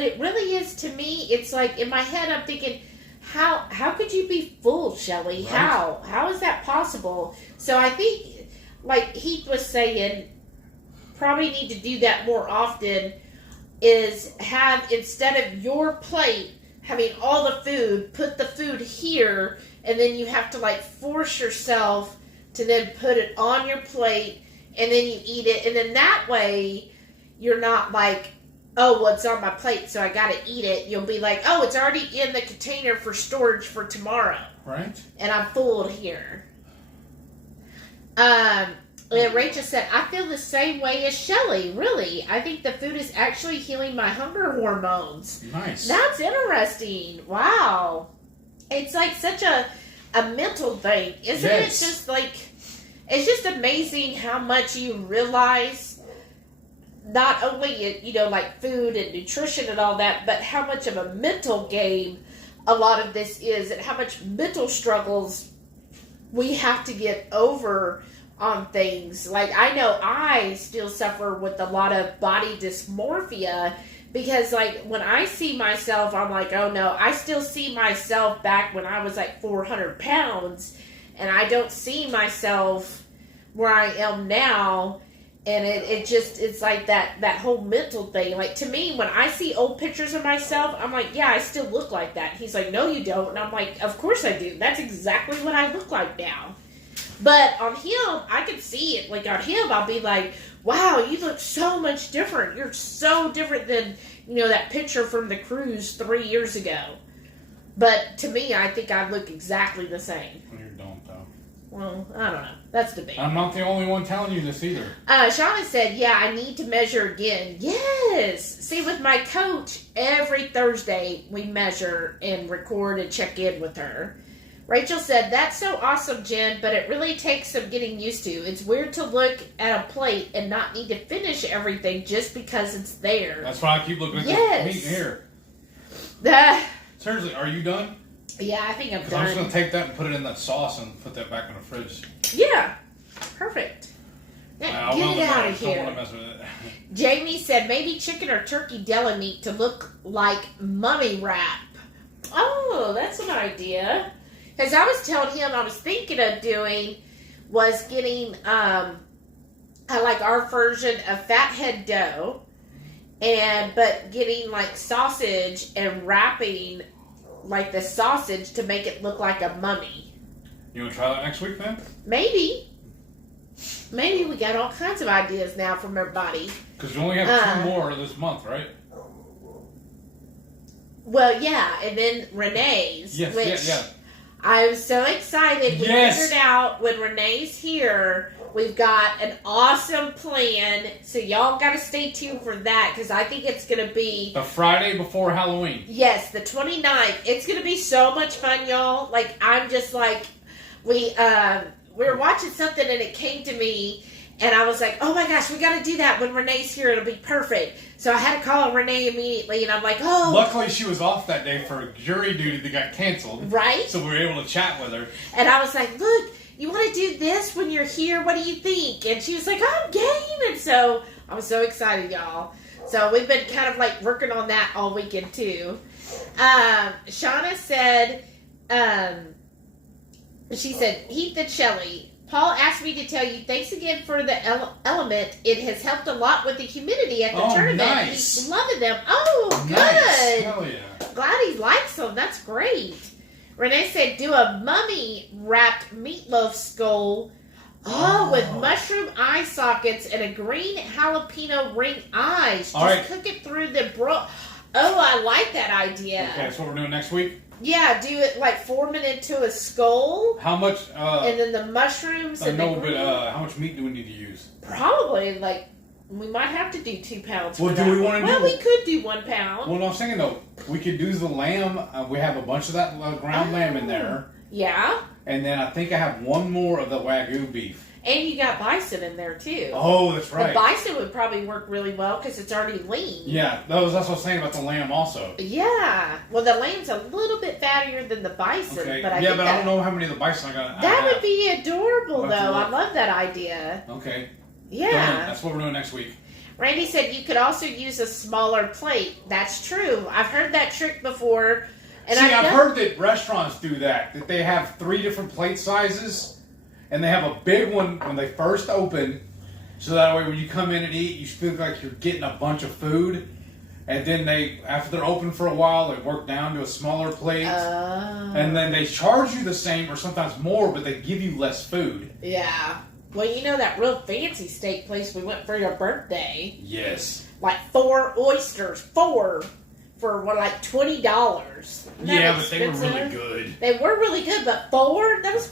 it really is, to me, it's like in my head I'm thinking, how could you be full, Shelly? Right. How is that possible? So I think, like Heath was saying, probably need to do that more often, is have, instead of your plate having all the food, put the food here, and then you have to like force yourself to then put it on your plate, and then you eat it, and then that way you're not like, oh, well, it's on my plate, so I gotta eat it. You'll be like, oh, it's already in the container for storage for tomorrow. Right. And I'm full here. And Rachel said, I feel the same way as Shelly, really. I think the food is actually healing my hunger hormones. Nice. That's interesting. Wow. It's like such a mental thing. Isn't it just like, it's just amazing how much you realize not only, like food and nutrition and all that, but how much of a mental game a lot of this is, and how much mental struggles we have to get over on things. Like, I know I still suffer with a lot of body dysmorphia, because, like, when I see myself, I'm like, oh no, I still see myself back when I was like 400 pounds, and I don't see myself where I am now. And it's like that whole mental thing. Like, to me, when I see old pictures of myself, I'm like, yeah, I still look like that. He's like, no, you don't. And I'm like, of course I do. That's exactly what I look like now. But on him, I can see it. Like, on him, I'll be like, wow, you look so much different. You're so different than, that picture from the cruise 3 years ago. But to me, I think I look exactly the same. Well, you don't, though. Well, I don't know. That's debatable. I'm not the only one telling you this either. Shauna said, yeah, I need to measure again. Yes! See, with my coach, every Thursday we measure and record and check in with her. Rachel said, that's so awesome, Jen, but it really takes some getting used to. It's weird to look at a plate and not need to finish everything just because it's there. That's why I keep looking at this meat here. Seriously, are you done? Yeah, I think I'm done. I'm just going to take that and put it in that sauce and put that back in the fridge. Yeah. Perfect. Now, get it out of here. I don't want to mess with it. Jamie said, maybe chicken or turkey deli meat to look like mummy wrap. Oh, that's an idea. Because I was telling him I was thinking of doing was getting like our version of fathead dough, but getting like sausage and wrapping like the sausage to make it look like a mummy. You want to try that next week then? Maybe we got all kinds of ideas now from everybody. Because we only have 2 more this month, right? Well, yeah, and then Renee's. Yes, yeah. I'm so excited. We figured out when Renee's here, we've got an awesome plan. So y'all got to stay tuned for that because I think it's going to be... the Friday before Halloween. Yes, the 29th. It's going to be so much fun, y'all. Like, I'm just like... We were watching something and it came to me and I was like, oh my gosh, we got to do that when Renee's here. It'll be perfect. So I had to call Renee immediately and I'm like, oh. Luckily she was off that day for jury duty that got canceled. Right. So we were able to chat with her. And I was like, look, you want to do this when you're here? What do you think? And she was like, I'm game. And so I was so excited, y'all. So we've been kind of like working on that all weekend too. Shauna said, she said, Heath and Shelly, Paul asked me to tell you thanks again for the element. It has helped a lot with the humidity at the tournament. Nice. He's loving them. Oh, good. Nice. Hell yeah. Glad he likes them. That's great. Renee said, do a mummy wrapped meatloaf skull. With mushroom eye sockets and a green jalapeno ring eyes. Just cook it through the I like that idea. Okay, that's what we're doing next week? Yeah, do it like forming into a skull. How much? And then the mushrooms. But how much meat do we need to use? Probably we might have to do 2 pounds. Well, do we want to do? Well, we could do 1 pound. Well, no, I'm saying though, we could do the lamb. We have a bunch of that ground lamb in there. Yeah. And then I think I have 1 more of the Wagyu beef. And you got bison in there too. Oh, that's right. The bison would probably work really well because it's already lean. Yeah, that's what I was saying about the lamb also. Yeah. Well, the lamb's a little bit fattier than the bison. Okay. But I don't know how many of the bison I got. That would be adorable, though. I love that idea. Okay. Yeah. Done. That's what we're doing next week. Randy said you could also use a smaller plate. That's true. I've heard that trick before. And I've heard that restaurants do that. That they have 3 different plate sizes. And they have a big one when they first open, so that way when you come in and eat, you feel like you're getting a bunch of food. And then after they're open for a while, they work down to a smaller plate. And then they charge you the same or sometimes more, but they give you less food. Yeah. Well, that real fancy steak place we went for your birthday. Yes. Like 4 oysters. 4. For like $20. Yeah, but they were really good. They were really good, but 4? That was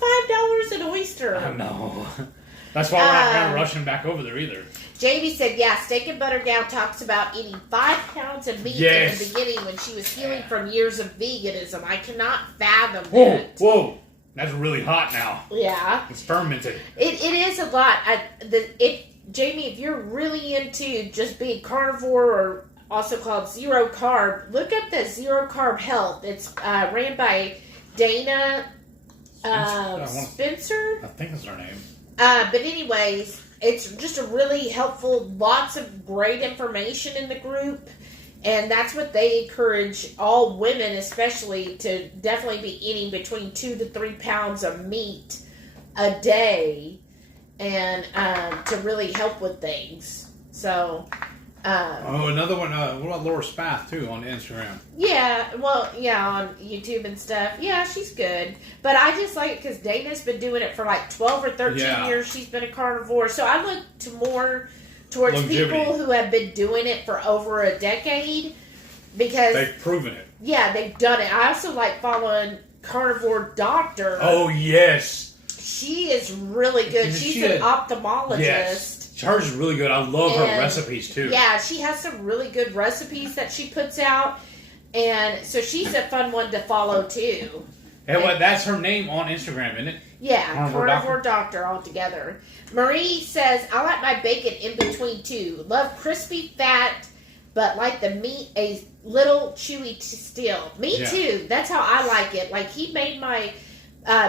$5 an oyster. I know. That's why we're not going to rush him back over there either. Jamie said, yeah, Steak and Butter Gal talks about eating 5 pounds of meat in the beginning when she was healing from years of veganism. I cannot fathom that. Whoa. That's really hot now. Yeah. It's fermented. It is a lot. Jamie, if you're really into just being carnivore or also called zero carb, look up the Zero Carb Health. It's ran by Dana Spencer. I think that's her name. But anyways, it's just a really helpful, lots of great information in the group. And that's what they encourage all women, especially, to definitely be eating between 2 to 3 pounds of meat a day. and to really help with things. So. Another one. What about Laura Spath too on Instagram? Yeah, well, yeah, on YouTube and stuff. Yeah, she's good. But I just like it because Dana's been doing it for like 12 or 13 years. She's been a carnivore. So I look to more towards longevity. People who have been doing it for over a decade because they've proven it. Yeah, they've done it. I also like following Carnivore Doctor. Oh, yes. She is really good. She's an ophthalmologist. Yes. Hers is really good. I love her recipes, too. Yeah, she has some really good recipes that she puts out. And so she's a fun one to follow, too. And that's her name on Instagram, isn't it? Yeah, Carnivore Doctor altogether. Marie says, I like my bacon in between, too. Love crispy fat, but like the meat a little chewy still. Me, too. That's how I like it. Like, he made my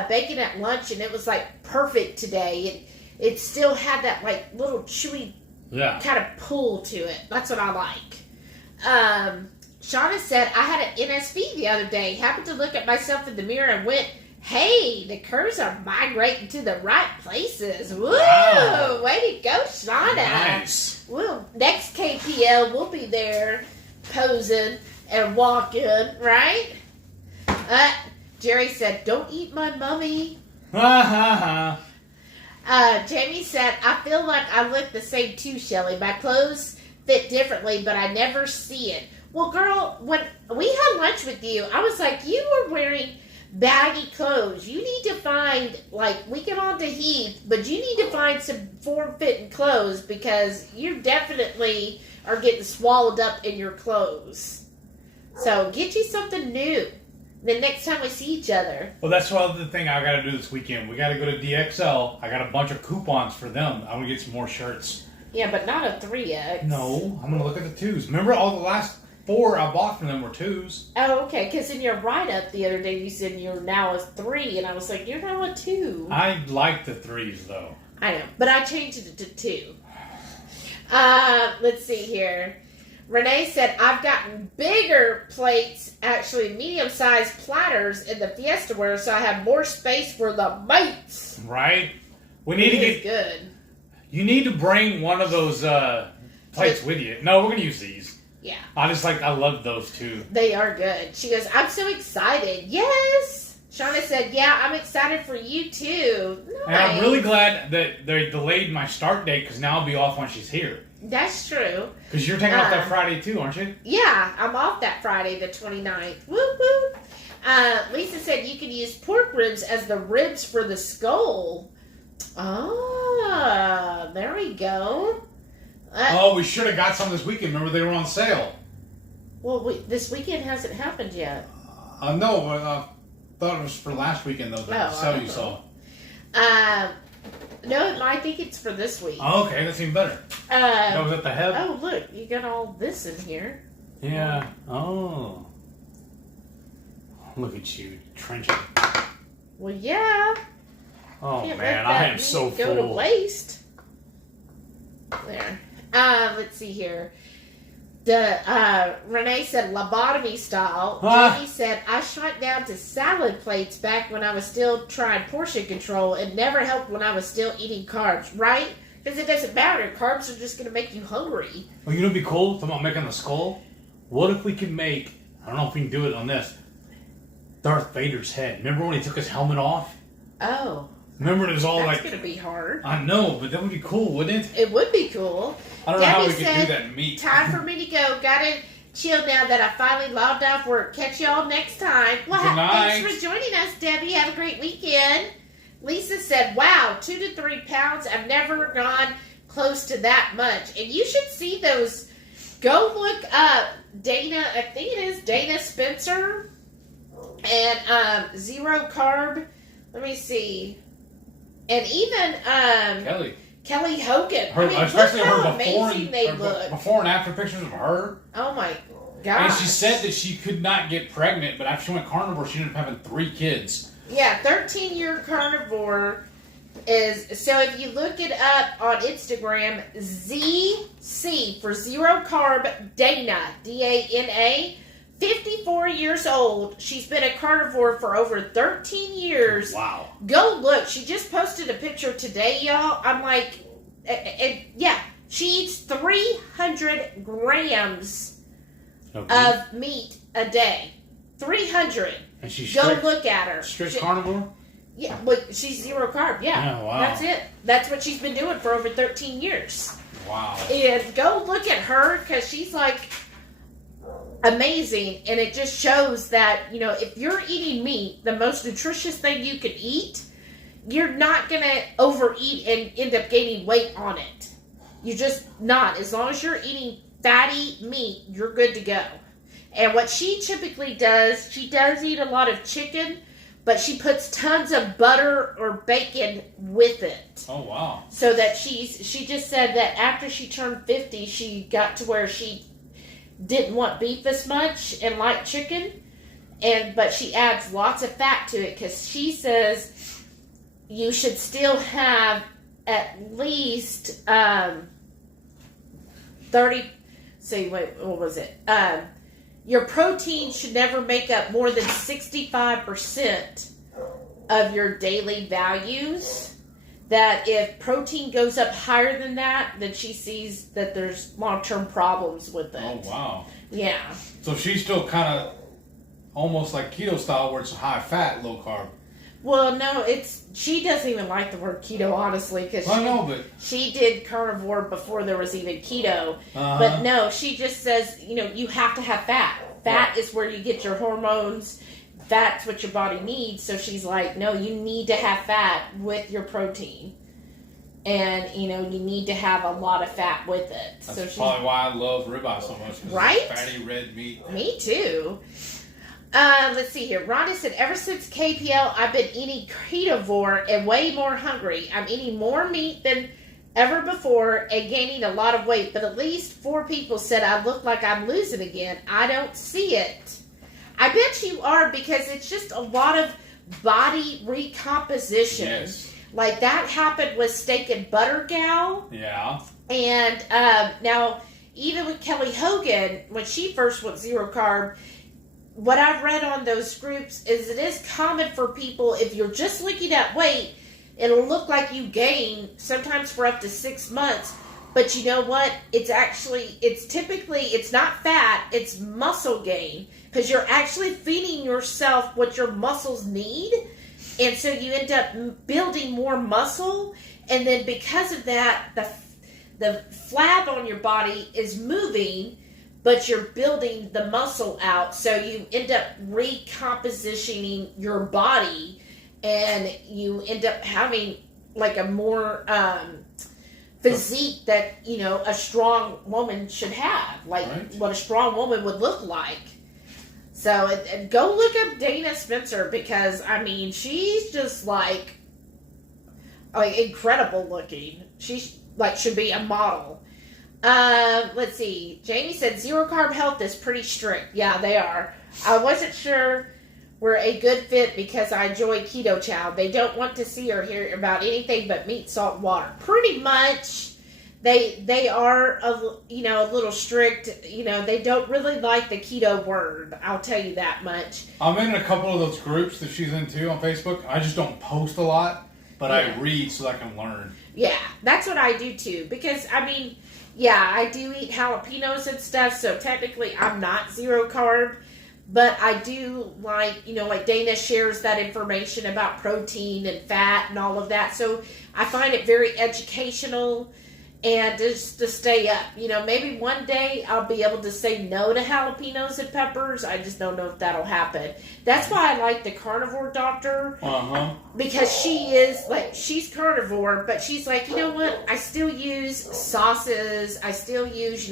bacon at lunch, and it was, like, perfect today. It still had that, like, little chewy kind of pull to it. That's what I like. Shauna said, I had an NSV the other day. Happened to look at myself in the mirror and went, hey, the curves are migrating to the right places. Woo! Wow. Way to go, Shauna. Nice. Woo. Next KPL, we'll be there posing and walking, right? Jerry said, don't eat my mummy. Ha ha ha. Jamie said, I feel like I look the same too, Shelly. My clothes fit differently, but I never see it. Well, girl, when we had lunch with you, I was like, you were wearing baggy clothes. You need to find, like, we get on to Heath, but you need to find some form-fitting clothes because you definitely are getting swallowed up in your clothes. So get you something new. The next time we see each other. Well, that's the thing I got to do this weekend. We got to go to DXL. I got a bunch of coupons for them. I'm going to get some more shirts. Yeah, but not a 3X. No, I'm going to look at the 2s. Remember, all the last 4 I bought from them were 2s. Oh, okay. Because in your write-up the other day, you said you're now a 3, and I was like, you're now a 2. I like the 3s, though. I know, but I changed it to 2. Let's see here. Renee said, I've gotten bigger plates, actually medium-sized platters in the Fiestaware, so I have more space for the mates. Right? We need to get good. You need to bring one of those plates with you. No, we're going to use these. Yeah. I love those too. They are good. She goes, I'm so excited. Yes. Shauna said, yeah, I'm excited for you too. Nice. And I'm really glad that they delayed my start date because now I'll be off when she's here. That's true. Because you're taking off that Friday too, aren't you? Yeah, I'm off that Friday, the 29th. Whoop, whoop. Lisa said you can use pork ribs as the ribs for the skull. Ah, there we go. We should have got some this weekend. Remember, they were on sale. Well, this weekend hasn't happened yet. No, I thought it was for last weekend, though, the sale you saw. No, I think it's for this week. Oh, okay, that's even better. That was at the head? Oh, look, you got all this in here. Yeah. Oh. Look at you, trenching. Well, yeah. Oh, man, I am so full. Go to waste. There. Let's see here. Renee said lobotomy style. Jamie said, I shrunk down to salad plates back when I was still trying portion control. It never helped when I was still eating carbs, right? Because it doesn't matter. Carbs are just going to make you hungry. Well, you know what'd be cool? Talking about making the skull? What if we could make, I don't know if we can do it on this, Darth Vader's head. Remember when he took his helmet off? Oh. Remember it was all That's going to be hard. I know, but that would be cool, wouldn't it? It would be cool. I don't know how we could do that in meat. Time for me to go. Gotta chill now that I finally logged off work. Catch y'all next time. Well, Good night. Thanks for joining us, Debbie. Have a great weekend. Lisa said, wow, 2 to 3 pounds. I've never gone close to that much. And you should see those. Go look up Dana, I think it is Dana Spencer. And Zero Carb. Let me see. And even Kelly Hogan. Especially look her how amazing they look. Before and after pictures of her. Oh my god! And she said that she could not get pregnant, but after she went carnivore, she ended up having 3 kids. Yeah, 13-year carnivore is. So if you look it up on Instagram, ZC for Zero Carb Dana, Dana, 54 years old. She's been a carnivore for over 13 years. Wow. Go look. She just posted a picture today, y'all. I'm like, yeah. She eats 300 grams of meat a day. 300. And she's Go look at her. Strict carnivore? Yeah, but she's zero carb. Yeah. Oh, wow. That's it. That's what she's been doing for over 13 years. Wow. And go look at her because she's like amazing. And it just shows that, if you're eating meat, the most nutritious thing you can eat, you're not going to overeat and end up gaining weight on it. You're just not. As long as you're eating fatty meat, you're good to go. And what she typically does, she does eat a lot of chicken, but she puts tons of butter or bacon with it. Oh, wow. So that she just said that after she turned 50, she got to where she didn't want beef as much and liked chicken. But she adds lots of fat to it because she says you should still have at least 30. See, wait, what was it? Your protein should never make up more than 65% of your daily values. That if protein goes up higher than that, then she sees that there's long-term problems with it. Oh, wow. Yeah. So she's still kind of almost like keto style where it's high fat, low carb. Well, no, she doesn't even like the word keto, honestly, because she did carnivore before there was even keto. Uh-huh. But no, she just says, you have to have fat. Fat is where you get your hormones. That's what your body needs. So she's like, no, you need to have fat with your protein. And, you need to have a lot of fat with it. That's probably why I love ribeye so much. Right? It's fatty red meat. Me too. Let's see here. Rhonda said, ever since KPL, I've been eating ketovore and way more hungry. I'm eating more meat than ever before and gaining a lot of weight. But at least 4 people said I look like I'm losing again. I don't see it. I bet you are because it's just a lot of body recomposition. Yes. Like that happened with Steak and Butter Gal. Yeah. And now, even with Kelly Hogan, when she first went zero carb, what I've read on those groups is it is common for people, if you're just looking at weight, it'll look like you gain sometimes for up to 6 months. But you know what? It's not fat, it's muscle gain. Because you're actually feeding yourself what your muscles need. And so you end up building more muscle. And then because of that, the flab on your body is moving, but you're building the muscle out. So you end up recompositioning your body. And you end up having like a more physique that, a strong woman should have. Like what a strong woman would look like. So go look up Dana Spencer because, she's just like incredible looking. She's should be a model. Let's see. Jamie said zero carb health is pretty strict. Yeah, they are. I wasn't sure we're a good fit because I enjoy keto chow. They don't want to see or hear about anything but meat, salt, and water. Pretty much, they are a little strict. They don't really like the keto word. I'll tell you that much. I'm in a couple of those groups that she's into on Facebook. I just don't post a lot, but I read so I can learn. Yeah, that's what I do too. Because I do eat jalapenos and stuff. So technically, I'm not zero carb. But I do like Dana shares that information about protein and fat and all of that. So I find it very educational and just to stay up. Maybe one day I'll be able to say no to jalapenos and peppers. I just don't know if that'll happen. That's why I like the carnivore doctor. Uh-huh. Because she's carnivore, but she's like, you know what? I still use sauces. I still use,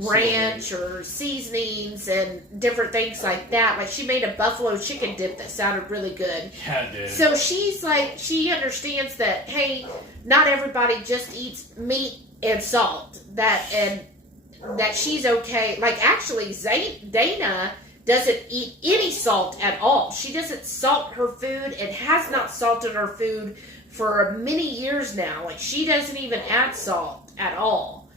ranch or seasonings and different things like that. Like she made a buffalo chicken dip that sounded really good. Yeah, it did. So she's she understands that, hey, not everybody just eats meat and salt. That she's okay. Actually, Dana doesn't eat any salt at all. She doesn't salt her food and has not salted her food for many years now. She doesn't even add salt at all.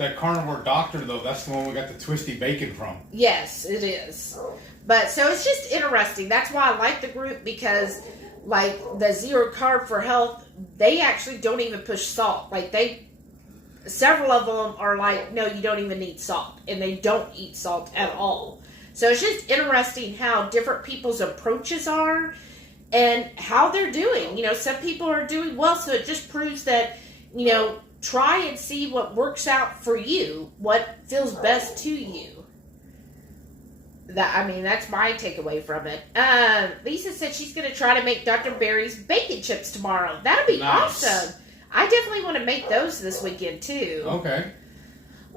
That carnivore doctor, though, that's the one we got the twisty bacon from. Yes, it is. But, so it's just interesting. That's why I like the group, because, like, the Zero Carb for Health, they actually don't even push salt. Like, several of them are like, no, you don't even need salt. And they don't eat salt at all. So it's just interesting how different people's approaches are and how they're doing. You know, some people are doing well, so it just proves that, you know, try and see what works out for you, what feels best to you. That's my takeaway from it. Lisa said she's going to try to make Dr. Barry's bacon chips tomorrow. That'll be awesome. I definitely want to make those this weekend, too. Okay.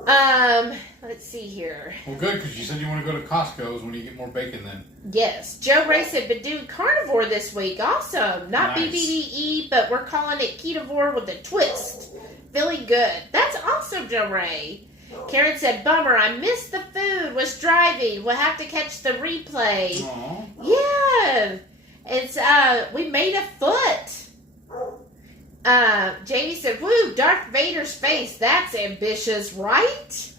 Let's see here. Well, good, because you said you want to go to Costco's when you get more bacon then. Yes. Joe Ray said, been doing carnivore this week. Awesome. Not Nice. BBDE, but we're calling it ketovore with a twist. Feeling good. That's awesome, Joe Ray. Karen said, bummer, I missed the food. Was driving. We'll have to catch the replay. Aww. Yeah. It's, we made a foot. Jamie said, woo, Darth Vader's face. That's ambitious, right?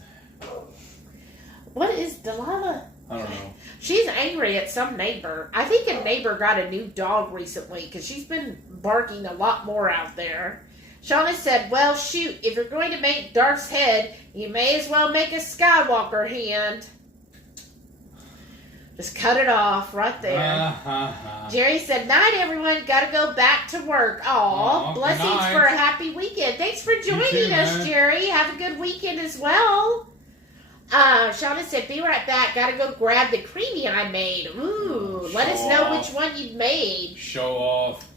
What is Delilah? I don't know. She's angry at some neighbor. I think a neighbor got a new dog recently because she's been barking a lot more out there. Shauna said, well, shoot, if you're going to make Darth's head, you may as well make a Skywalker hand. Just cut it off right there. Jerry said, night, everyone. Got to go back to work. Aw, blessings for a happy weekend. Thanks for joining us, Jerry. Have a good weekend as well. Shauna said, be right back. Got to go grab the creamy I made. Ooh, let us know which one you made. Show off.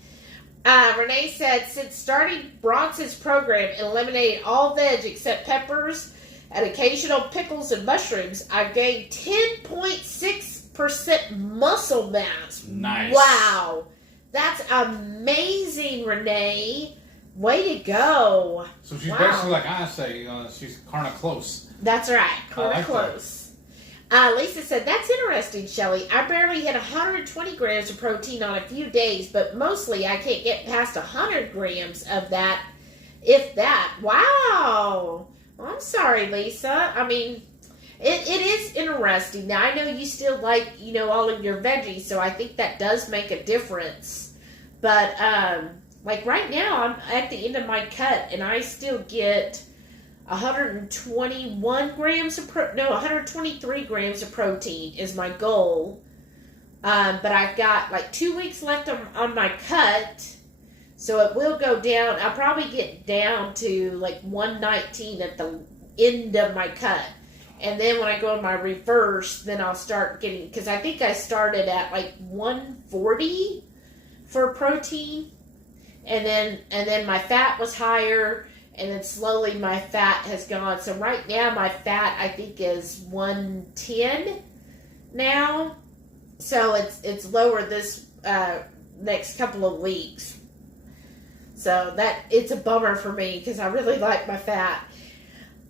Renee said, since starting Bronson's program and eliminating all veg except peppers and occasional pickles and mushrooms, I've gained 10.6% muscle mass. Nice. Wow. That's amazing, Renee. Way to go. So she's basically like I say, she's kind of close. That's right. Kind of like close. Lisa said, that's interesting, Shelly. I barely hit 120 grams of protein on a few days, but mostly I can't get past 100 grams of that, if that. Wow. Well, I'm sorry, Lisa. I mean, it is interesting. Now, I know you still like, you know, all of your veggies, so I think that does make a difference. But, like right now, I'm at the end of my cut, and I still get 123 grams of protein is my goal. But I've got like 2 weeks left on my cut, so it will go down. I'll probably get down to like 119 at the end of my cut. And then when I go in my reverse, then I'll start getting, because I think I started at like 140 for protein. And then my fat was higher. And then slowly my fat has gone. So right now my fat, I think, is 110 now. So it's lower this next couple of weeks. So it's a bummer for me because I really like my fat.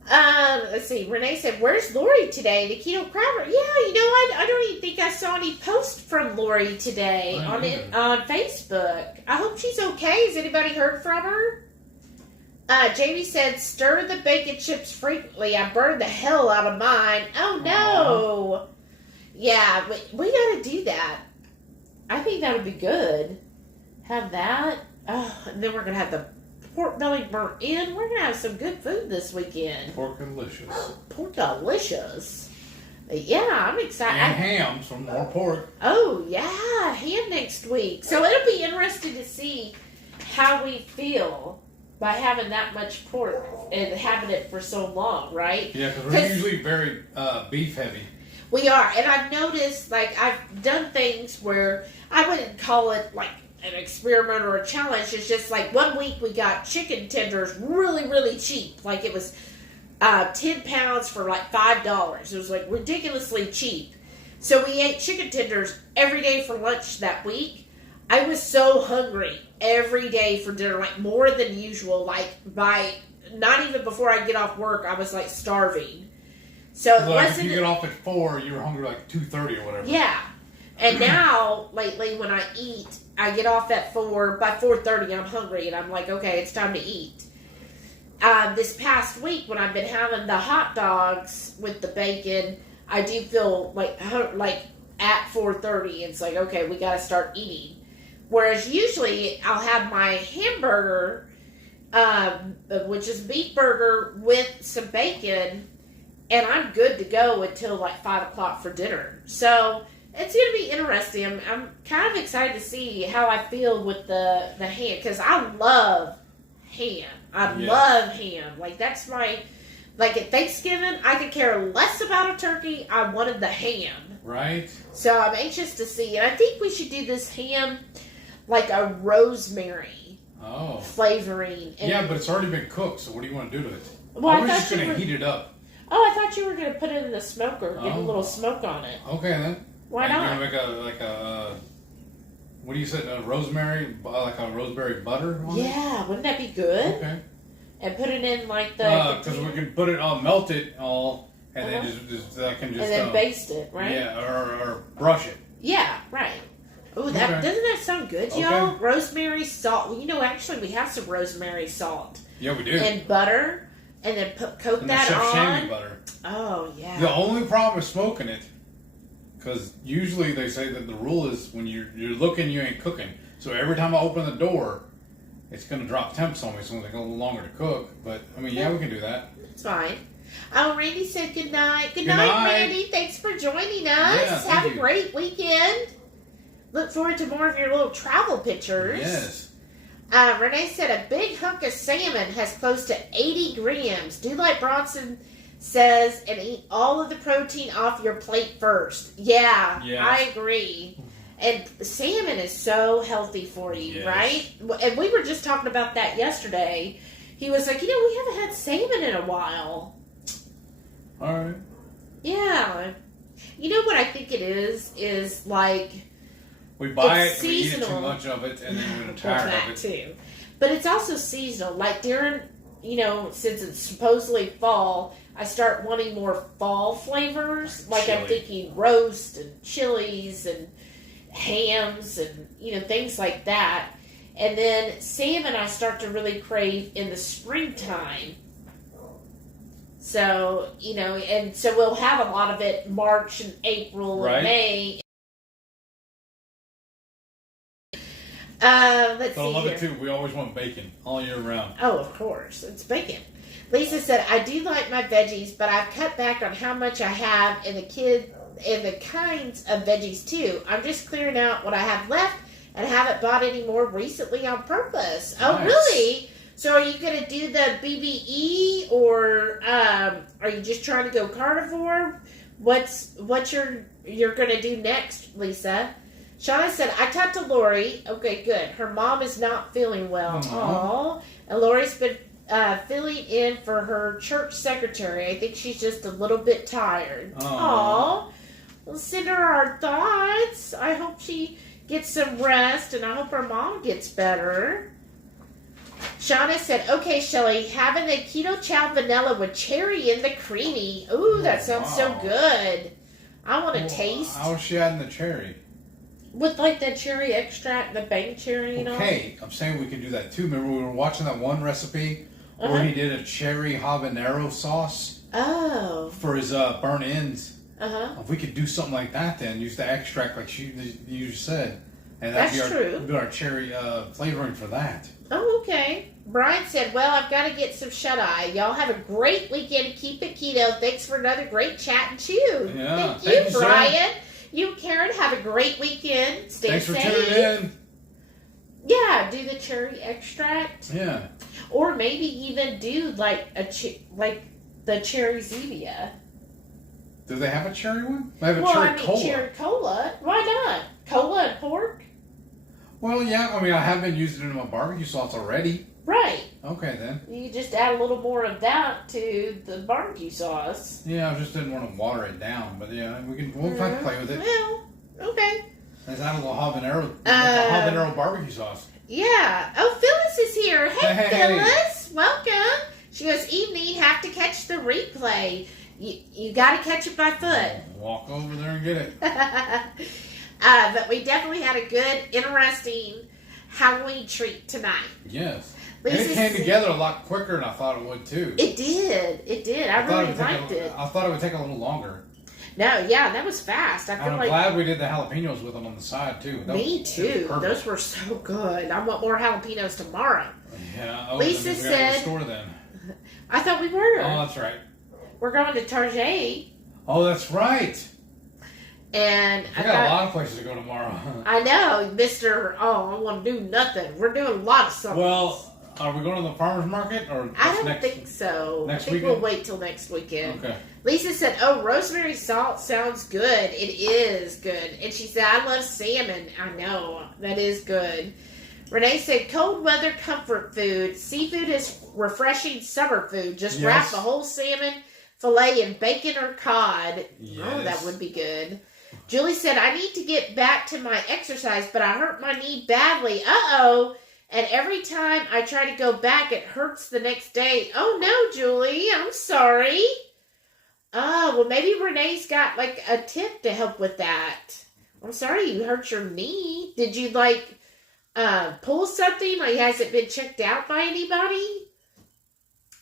Let's see. Renee said, where's Lori today? The keto crowd. Yeah, you know, I don't even think I saw any post from Lori today on Facebook. I hope she's okay. Has anybody heard from her? Jamie said, stir the bacon chips frequently. I burned the hell out of mine. Oh, no. Yeah, we got to do that. I think that would be good. Have that. Oh, and then we're going to have the pork belly burnt in. We're going to have some good food this weekend. Pork delicious. Pork delicious. Yeah, I'm excited. And ham, some more pork. Oh, yeah, ham next week. So it'll be interesting to see how we feel by having that much pork and having it for so long, right? Yeah, because we're usually very beef heavy. We are. And I've noticed, like, I've done things where I wouldn't call it, like, an experiment or a challenge. It's just, like, 1 week we got chicken tenders really, really cheap. Like, it was 10 pounds for, like, $5. It was, like, ridiculously cheap. So we ate chicken tenders every day for lunch that week. I was so hungry every day for dinner, like more than usual. Like not even before I get off work, I was like starving. So it wasn't. If you get off at 4, you were hungry like 2:30 or whatever. Yeah, and now lately when I eat, I get off at 4. By 4:30, I'm hungry, and I'm like, okay, it's time to eat. this past week when I've been having the hot dogs with the bacon, I do feel like at 4:30, it's like, okay, we got to start eating. Whereas usually I'll have my hamburger, which is beef burger with some bacon, and I'm good to go until like 5 o'clock for dinner. So it's going to be interesting. I'm kind of excited to see how I feel with the ham, because I love ham. I love ham. Like, that's my, like at Thanksgiving, I could care less about a turkey. I wanted the ham. Right. So I'm anxious to see. And I think we should do this ham like a rosemary flavoring. And yeah, but it's already been cooked, so what do you want to do to it? Well, I was just going to heat it up. Oh, I thought you were going to put it in the smoker, get a little smoke on it. Okay, then. Why not? You're going to make what do you say, rosemary, like a rosemary butter on it? Yeah, wouldn't that be good? Okay. And put it in like the... Because we can put it all, melt it all, and then I can just... And then baste it, right? Yeah, or brush it. Yeah, right. Oh, that doesn't that sound good, y'all? Okay. Rosemary salt. Well, you know, actually, we have some rosemary salt. Yeah, we do. And butter, and then coat and that Chef on. Chamois butter. Oh, yeah. The only problem is smoking it, because usually they say that the rule is when you're looking, you ain't cooking. So every time I open the door, it's going to drop temps on me, so it's going to take a little longer to cook. But, I mean, yeah, we can do that. It's fine. Oh, Randy said good night. Good night, Randy. Thanks for joining us. Yeah, Have a great weekend. Look forward to more of your little travel pictures. Yes. Renee said a big hunk of salmon has close to 80 grams. Do like Bronson says and eat all of the protein off your plate first. Yeah, yes. I agree. And salmon is so healthy for you, right? And we were just talking about that yesterday. He was like, we haven't had salmon in a while. All right. Yeah. You know what I think it is like... We buy it, we eat too much of it, and then we're tired of it. Too. But it's also seasonal. Like during, since it's supposedly fall, I start wanting more fall flavors. Like chili. I'm thinking roast and chilies and hams and, things like that. And then salmon I start to really crave in the springtime. So, and so we'll have a lot of it March and April and May. Let's see. I love here. it too. We always want bacon all year round. Oh, of course. It's bacon. Lisa said, I do like my veggies, but I've cut back on how much I have and the kinds of veggies too. I'm just clearing out what I have left and haven't bought any more recently on purpose. Nice. Oh, really? So are you going to do the BBE or are you just trying to go carnivore? What's you're going to do next, Lisa? Shauna said, I talked to Lori. Okay, good. Her mom is not feeling well. Aww. And Lori's been filling in for her church secretary. I think she's just a little bit tired. Aww. We'll send her our thoughts. I hope she gets some rest, and I hope her mom gets better. Shauna said, okay, Shelly, having a keto chow vanilla with cherry in the creamy. Ooh, that sounds so good. I want to taste. How is she adding the cherry? With like the cherry extract, the bang cherry, Okay, I'm saying we can do that too. Remember we were watching that one recipe where he did a cherry habanero sauce for his burnt ends. If we could do something like that then, use the extract like you said. And that'd be our cherry flavoring for that. Oh, okay. Brian said, well, I've got to get some shut-eye. Y'all have a great weekend. Keep it keto. Thanks for another great chat and chew. Yeah, Thank you, Brian. You and Karen have a great weekend. Stay safe. Thanks for tuning in. Yeah, do the cherry extract. Yeah. Or maybe even do like the cherry Zevia. Do they have a cherry one? They have a cherry cola. Cherry cola. Why not? Cola and pork? Well, yeah. I mean, I have been using it in my barbecue sauce already. Right. Okay, then. You just add a little more of that to the barbecue sauce. Yeah, I just didn't want to water it down. But yeah, we'll try to play with it. Well, okay. Let's add a little habanero barbecue sauce. Yeah. Oh, Phyllis is here. Hey, Phyllis. Welcome. She goes, evening, have to catch the replay. You got to catch it by foot. Walk over there and get it. But we definitely had a good, interesting Halloween treat tonight. Yes. And it came together a lot quicker than I thought it would, too. It did. I really liked it. I thought it would take a little longer. No, yeah, that was fast. I'm glad we did the jalapenos with them on the side, too. Me too. Those were so good. I want more jalapenos tomorrow. Yeah. Lisa said... The store then. I thought we were. Oh, that's right. We're going to Target. Oh, that's right. And I got a lot of places to go tomorrow. I know, Mr. Oh, I want to do nothing. We're doing a lot of something. Well, are we going to the farmer's market? Or I don't think so. Next I think weekend? we'll wait till next weekend. Okay. Lisa said, oh, rosemary salt sounds good. It is good. And she said, I love salmon. I know. That is good. Renee said, cold weather comfort food. Seafood is refreshing summer food. Just wrap the whole salmon fillet in bacon or cod. Yes. Oh, that would be good. Julie said, I need to get back to my exercise, but I hurt my knee badly. Uh-oh. And every time I try to go back, it hurts the next day. Oh, no, Julie. I'm sorry. Oh, well, maybe Renee's got, like, a tip to help with that. I'm sorry you hurt your knee. Did you, like, pull something? Like, has it been checked out by anybody?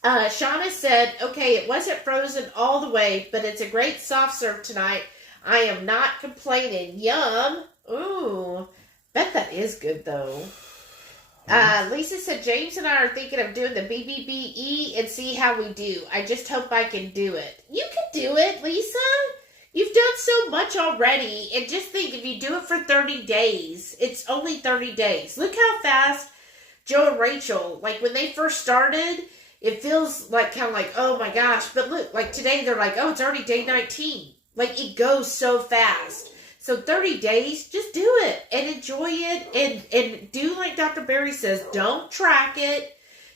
Shauna said, okay, it wasn't frozen all the way, but it's a great soft serve tonight. I am not complaining. Yum. Ooh. Bet that is good, though. Lisa said, James and I are thinking of doing the BBBE and see how we do. I just hope I can do it. You can do it, Lisa. You've done so much already. And just think, if you do it for 30 days, it's only 30 days. Look how fast Joe and Rachel, like when they first started, it feels like kind of like, oh my gosh. But look, like today they're like, oh, it's already day 19. Like, it goes so fast. So 30 days, just do it and enjoy it. And do like Dr. Barry says, don't track it.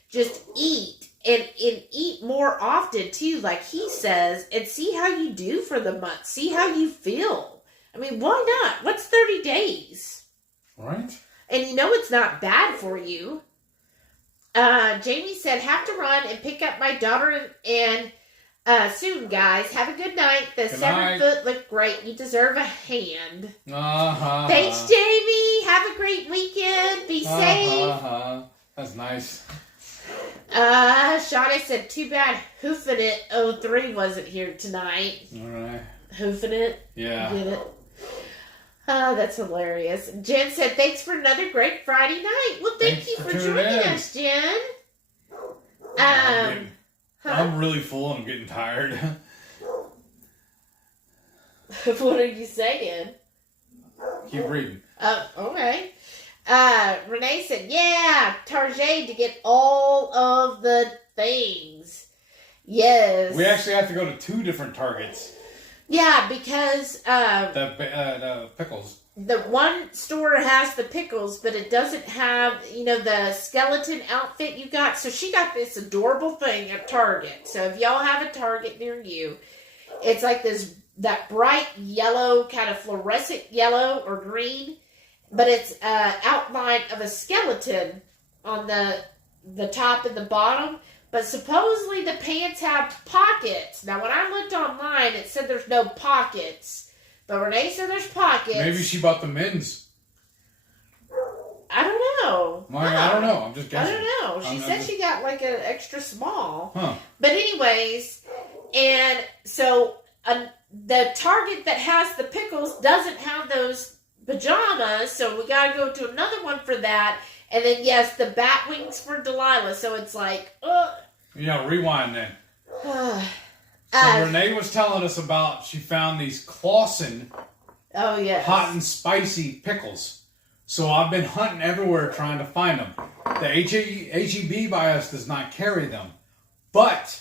Just eat. And eat more often, too, like he says. And see how you do for the month. See how you feel. I mean, why not? What's 30 days? Right. And you know it's not bad for you. Jamie said, have to run and pick up my daughter and... soon, guys. Have a good night. The 7-foot looked great. You deserve a hand. Thanks, Jamie. Have a great weekend. Be safe. That's nice. Shauna said, too bad Hoofing It 03 wasn't here tonight. All right. Hoofing It? Yeah. Get it? Oh, that's hilarious. Jen said, thanks for another great Friday night. Well, thank you for joining us, Jen. I'm really full and I'm getting tired. What are you saying? Keep reading. Okay. Renee said, yeah, Target to get all of the things. Yes. We actually have to go to 2 different Targets. Yeah, because... the pickles. The one store has the pickles, but it doesn't have, the skeleton outfit you got. So she got this adorable thing at Target. So if y'all have a Target near you, it's like that bright yellow, kind of fluorescent yellow or green, but it's outline of a skeleton on the top and the bottom. But supposedly the pants have pockets. Now, when I looked online, it said there's no pockets. But Renee said there's pockets. Maybe she bought the men's. I don't know. I don't know. I'm just guessing. I don't know. She said she got like an extra small. Huh. But anyways, and so the Target that has the pickles doesn't have those pajamas, so we gotta go to another one for that. And then yes, the bat wings for Delilah. So it's like, Yeah, rewind then. So Renee was telling us about, she found these Clausen hot and spicy pickles. So I've been hunting everywhere trying to find them. The HEB by us does not carry them. But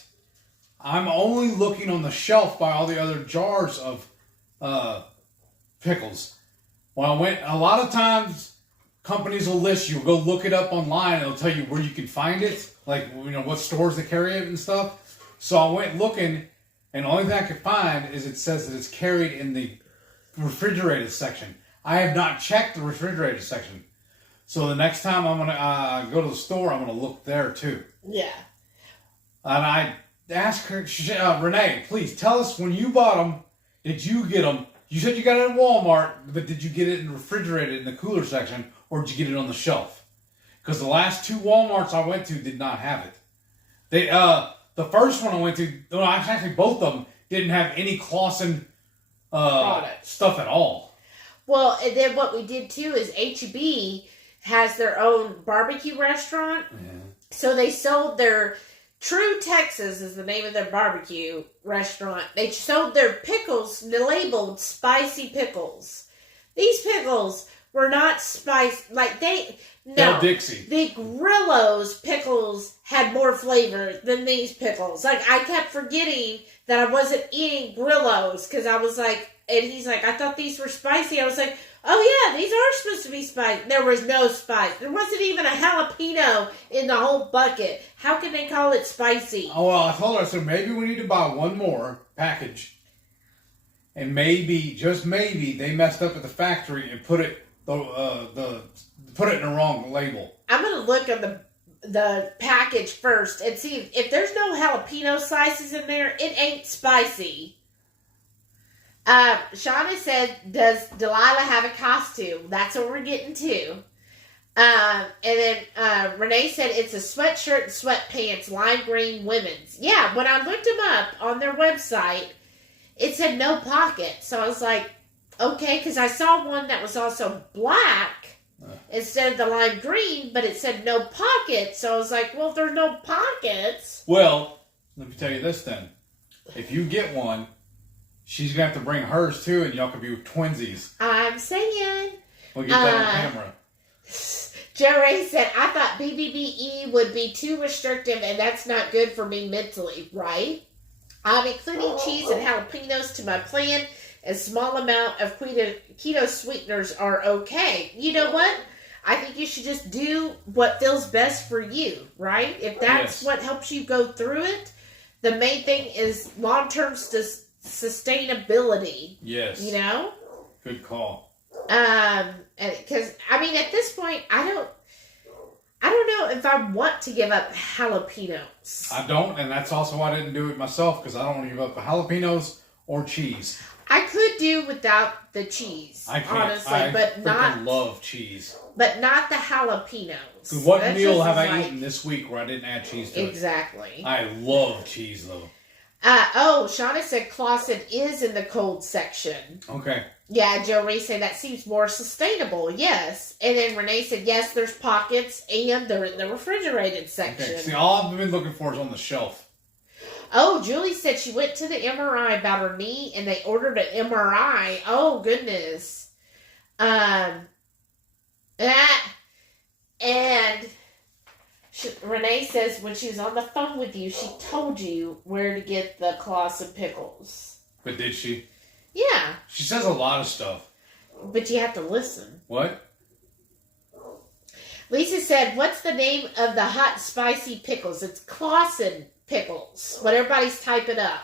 I'm only looking on the shelf by all the other jars of pickles. When I went, a lot of times companies will list you, go look it up online, and it'll tell you where you can find it. Like, what stores they carry it and stuff. So I went looking. And the only thing I could find is it says that it's carried in the refrigerated section. I have not checked the refrigerated section. So the next time I'm going to go to the store, I'm going to look there too. Yeah. And I asked her, Renee, please tell us when you bought them, did you get them? You said you got it at Walmart, but did you get it in refrigerated in the cooler section, or did you get it on the shelf? Because the last 2 Walmarts I went to did not have it. They the first one I went to, well, actually both of them didn't have any Clausen stuff at all. Well, and then what we did too is H-E-B has their own barbecue restaurant. Yeah. So they sold their True Texas is the name of their barbecue restaurant. They sold their pickles labeled spicy pickles. These pickles were not spicy. Like Del Dixie. The Grillo's pickles had more flavor than these pickles. Like, I kept forgetting that I wasn't eating Grillo's because I was like, and he's like, I thought these were spicy. I was like, oh yeah, these are supposed to be spicy. There was no spice. There wasn't even a jalapeno in the whole bucket. How can they call it spicy? Oh, well, I told her, I said, maybe we need to buy one more package. And maybe, just maybe, they messed up at the factory and put it put it in the wrong label. I'm going to look at the package first and see if there's no jalapeno slices in there, it ain't spicy. Shauna said, does Delilah have a costume? That's what we're getting to. And then Renee said it's a sweatshirt and sweatpants, lime green women's. Yeah, when I looked them up on their website, it said no pocket. So I was like, okay, because I saw one that was also black instead of the lime green, but it said no pocket. So I was like, well, if there's no pockets. Well, let me tell you this then. If you get one, she's going to have to bring hers too, and y'all can be twinsies. I'm saying. We'll get that on camera. Joe Ray said, I thought BBBE would be too restrictive, and that's not good for me mentally, right? I'm including cheese and jalapenos to my plan. A small amount of keto sweeteners are okay. You know what? I think you should just do what feels best for you, right? If that's what helps you go through it, the main thing is long-term sustainability. Yes. You know? Good call. Because, I mean, at this point, I don't know if I want to give up jalapenos. I don't, and that's also why I didn't do it myself, because I don't want to give up the jalapenos or cheese. I could do without the cheese, I can't. honestly, but not. I love cheese. But not the jalapenos. What meal have I eaten this week where I didn't add cheese to it? Exactly. I love cheese, though. Shauna said Clausen is in the cold section. Okay. Yeah, Joe Ray said that seems more sustainable. Yes. And then Renee said, yes, there's pockets and they're in the refrigerated section. Okay. See, all I've been looking for is on the shelf. Oh, Julie said she went to the MRI about her knee and they ordered an MRI. Oh, goodness. Renee says when she was on the phone with you, she told you where to get the Clausen pickles. But did she? Yeah. She says a lot of stuff. But you have to listen. What? Lisa said, what's the name of the hot spicy pickles? It's Clausen pickles. What everybody's typing up.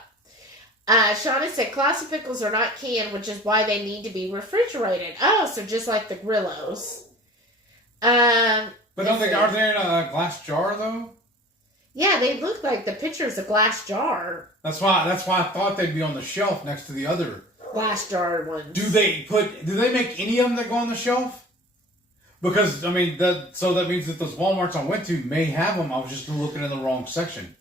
Shauna said, Clausen pickles are not canned, which is why they need to be refrigerated. Oh, so just like the Grillos. But aren't they in a glass jar, though? Yeah, they look like the picture's a glass jar. That's why I thought they'd be on the shelf next to the other glass jar ones. Do they make any of them that go on the shelf? Because, I mean, so that means that those Walmarts I went to may have them. I was just looking in the wrong section.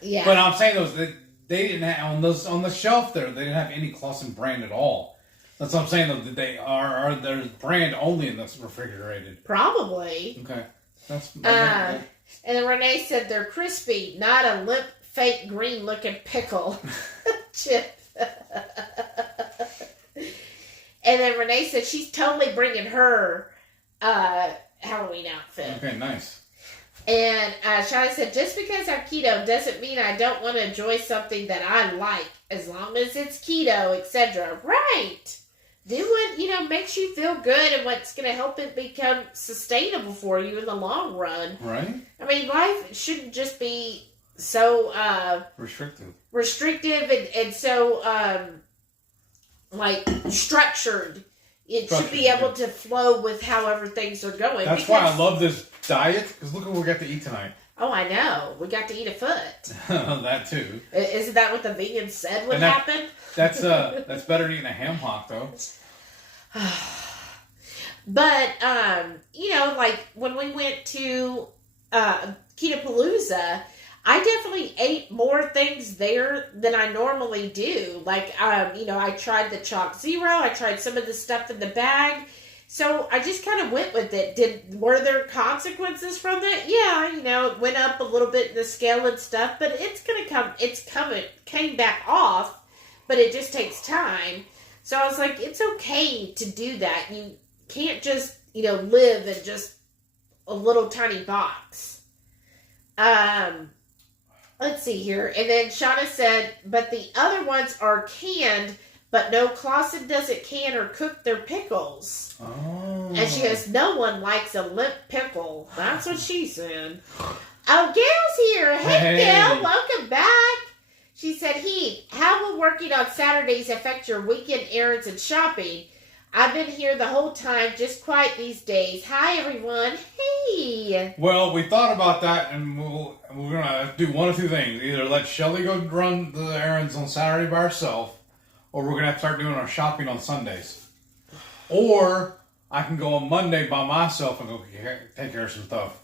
Yeah. But I'm saying they didn't have on the shelf there. They didn't have any Clausen brand at all. That's what I'm saying, though. That they are there's brand only in that's refrigerated. Probably. Okay. And then Renee said they're crispy, not a limp, fake green looking pickle chip. And then Renee said she's totally bringing her Halloween outfit. Okay, nice. And Shai said, just because I'm keto doesn't mean I don't want to enjoy something that I like, as long as it's keto, etc. Right. Do what, makes you feel good and what's going to help it become sustainable for you in the long run. Right. I mean, life shouldn't just be so restrictive and so structured. It should be able to flow with however things are going. That's why I love this diet, because look what we got to eat tonight. Oh, I know. We got to eat a foot. That too. Isn't that what the vegan said would happen? That's better than eating a ham hock, though. But, like when we went to Ketapalooza, I definitely ate more things there than I normally do. Like, I tried the Chalk Zero. I tried some of the stuff in the bag. So I just kind of went with it. Were there consequences from that? Yeah, it went up a little bit in the scale and stuff, but came back off, but it just takes time. So I was like, it's okay to do that. You can't just, live in just a little tiny box. Let's see here. And then Shauna said, but the other ones are canned, but no, Clausen doesn't can or cook their pickles. Oh. And she goes, no one likes a limp pickle. That's what she said. Oh, Gail's here. Hey, Gail, welcome back. She said, Heath, how will working on Saturdays affect your weekend errands and shopping? I've been here the whole time, just quiet these days. Hi, everyone. Hey. Well, we thought about that, and we're going to do one of two things. Either let Shelly go run the errands on Saturday by herself, or we're going to have to start doing our shopping on Sundays. Or I can go on Monday by myself and go take care of some stuff.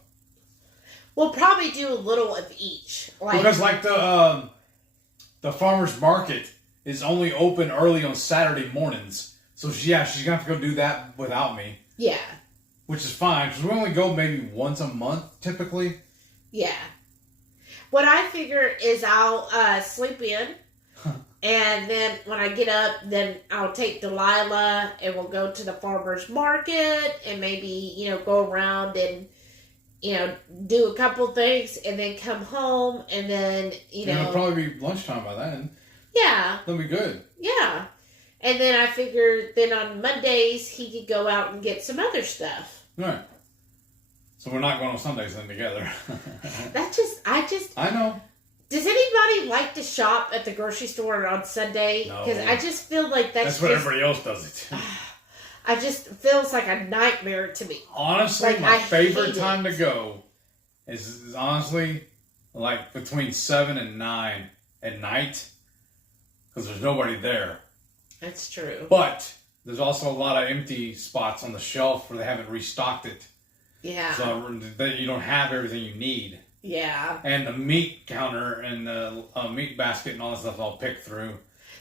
We'll probably do a little of each. Because the farmer's market is only open early on Saturday mornings. So, she's going to have to go do that without me. Yeah. Which is fine, because we only go maybe once a month, typically. Yeah. What I figure is I'll sleep in, and then when I get up, then I'll take Delilah, and we'll go to the farmer's market, and maybe, go around and, do a couple things, and then come home, and then, It'll probably be lunchtime by then. Yeah. That'll be good. Yeah. And then I figured then on Mondays he could go out and get some other stuff. Right. So we're not going on Sundays then together. I know. Does anybody like to shop at the grocery store on Sunday? No. Because I just feel like that's what everybody else does it. I just feels like a nightmare to me. Honestly, my favorite time to go is honestly like between 7 and 9 at night because there's nobody there. That's true. But there's also a lot of empty spots on the shelf where they haven't restocked it. Yeah. So that you don't have everything you need. Yeah. And the meat counter and the meat basket and all that stuff I'll pick through.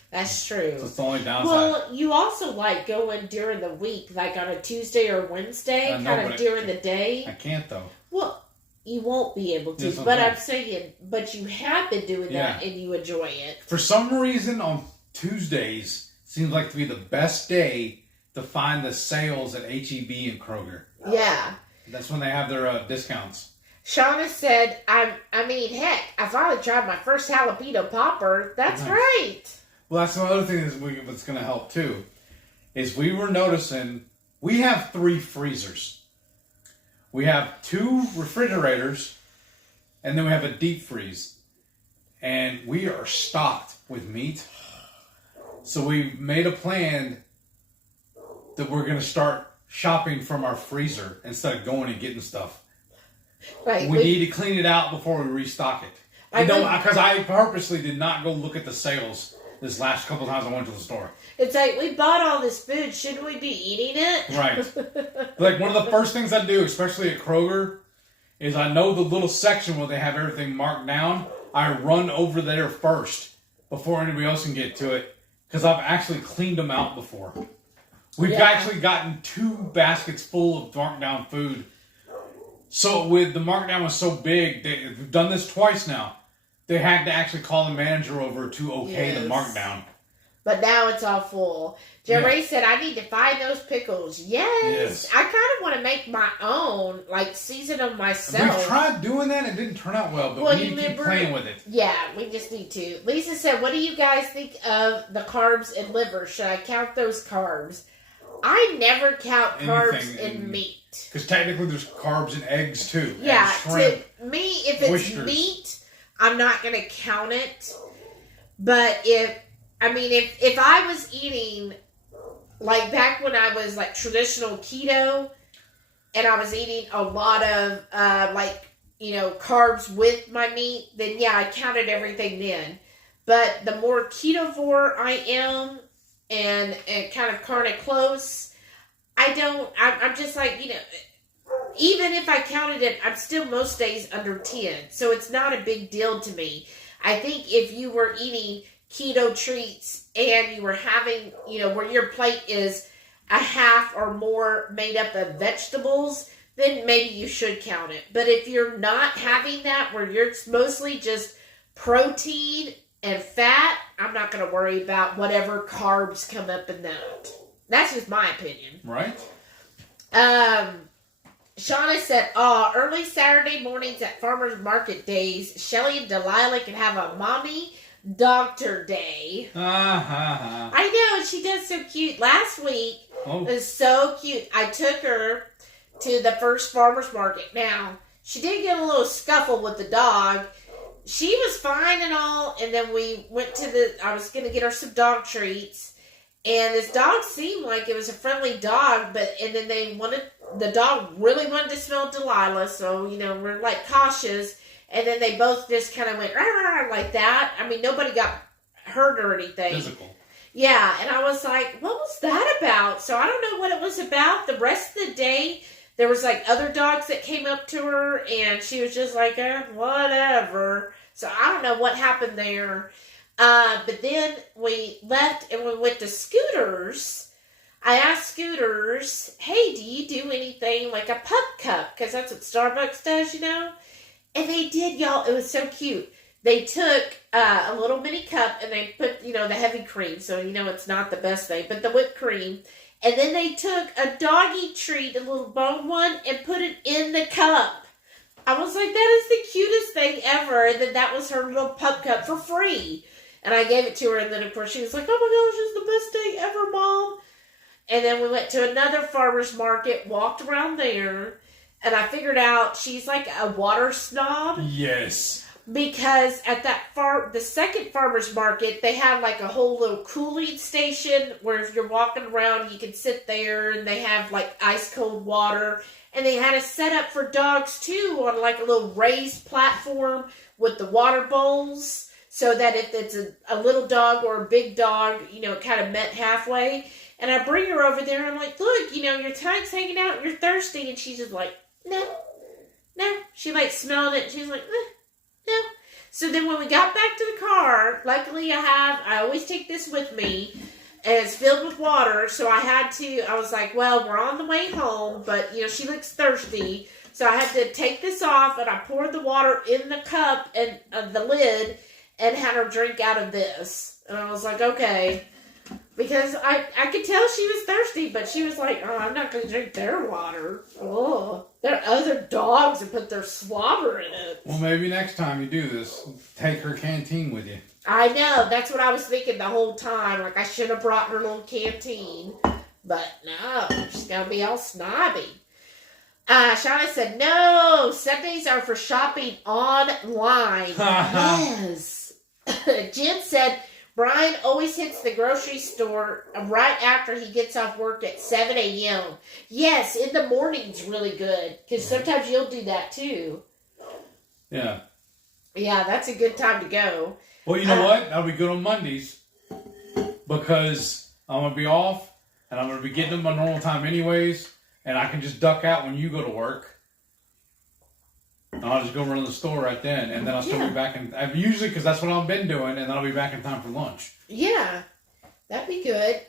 That's true. So it's the only downside. Well, you also like going during the week, like on a Tuesday or Wednesday, kind of during the day. I can't though. Well, you won't be able to. But I'm saying, but you have been doing that and you enjoy it. For some reason on Tuesdays seems like to be the best day to find the sales at H-E-B and Kroger. Yeah. That's when they have their discounts. Shauna said, I mean, heck, I finally tried my first jalapeno popper. That's right. Well, that's another thing that's going to help, too, is we were noticing we have 3 freezers. We have 2 refrigerators, and then we have a deep freeze. And we are stocked with meat. So we made a plan that we're going to start shopping from our freezer instead of going and getting stuff. Right. We need to clean it out before we restock it. Because I purposely did not go look at the sales this last couple times I went to the store. It's like, we bought all this food. Shouldn't we be eating it? Right. Like, one of the first things I do, especially at Kroger, is I know the little section where they have everything marked down. I run over there first before anybody else can get to it. Because I've actually cleaned them out before. We've actually gotten 2 baskets full of marked down food. So with the markdown was so big, they've done this twice now. They had to actually call the manager over to the markdown. But now it's all full. Jerry said, I need to find those pickles. Yes. I kind of want to make my own, like season them myself. We tried doing that. It didn't turn out well, but we need to keep playing with it. Yeah, we just need to. Lisa said, what do you guys think of the carbs in liver? Should I count those carbs? I never count carbs in meat. Because technically there's carbs in eggs too. Yeah, shrimp, to me, if it's oysters. Meat, I'm not going to count it. But if I was eating, like back when I was like traditional keto, and I was eating a lot of carbs with my meat, then yeah, I counted everything then. But the more ketovore I am, and kind of carne close, I'm just like, even if I counted it, I'm still most days under 10. So it's not a big deal to me. I think if you were eating keto treats and you were having, where your plate is a half or more made up of vegetables, then maybe you should count it. But if you're not having that, where you're mostly just protein and fat, I'm not going to worry about whatever carbs come up in that. That's just my opinion. Right. Shauna said, early Saturday mornings at farmers market days, Shelly and Delilah can have a mommy doctor day. I know, she does so cute. Last week, it was so cute. I took her to the first farmers market. Now, she did get a little scuffle with the dog. She was fine and all, and then we went to I was going to get her some dog treats, and this dog seemed like it was a friendly dog, and then the dog really wanted to smell Delilah, so, we're like cautious, and then they both just kind of went rah, rah, like that. I mean, nobody got hurt or anything. Physical. Yeah, and I was like, what was that about? So I don't know what it was about. The rest of the day, there was like other dogs that came up to her, and she was just like, whatever. So I don't know what happened there. But then we left and we went to Scooters. I asked Scooters, hey, do you do anything like a pup cup? Because that's what Starbucks does, And they did, y'all. It was so cute. They took a little mini cup and they put, the heavy cream. So, it's not the best thing, but the whipped cream. And then they took a doggy treat, a little bone one, and put it in the cup. I was like, that is the cutest thing ever. And then that was her little pup cup for free. And I gave it to her. And then, of course, she was like, oh my gosh, it's the best day ever, Mom. And then we went to another farmer's market, walked around there. And I figured out she's like a water snob. Yes. Because at the second farmer's market, they have like a whole little cooling station where if you're walking around, you can sit there, and they have like ice cold water. And they had a setup for dogs too on like a little raised platform with the water bowls, so that if it's a little dog or a big dog, it kind of met halfway. And I bring her over there and I'm like, look, your tongue's hanging out and you're thirsty. And she's just like, no. She like smelled it and she's like, no. So then when we got back to the car, luckily I always take this with me, and it's filled with water. So I was like, well, we're on the way home, but she looks thirsty. So I had to take this off, and I poured the water in the cup and the lid and had her drink out of this. And I was like, okay. Because I could tell she was thirsty, but she was like, oh, I'm not going to drink their water. Oh, there are other dogs that put their slobber in it. Well, maybe next time you do this, take her canteen with you. I know. That's what I was thinking the whole time. Like, I should have brought her little canteen. But no, she's going to be all snobby. Shauna said, no, Sundays are for shopping online. Yes. Jen said, Brian always hits the grocery store right after he gets off work at 7 a.m. Yes, in the morning's really good, because sometimes you'll do that too. Yeah. Yeah, that's a good time to go. Well, you know what? That'll be good on Mondays, because I'm going to be off, and I'm going to be getting them my normal time anyways, and I can just duck out when you go to work. And I'll just go run to the store right then, and then I'll still be back in. Usually, because that's what I've been doing, and then I'll be back in time for lunch. Yeah, that'd be good.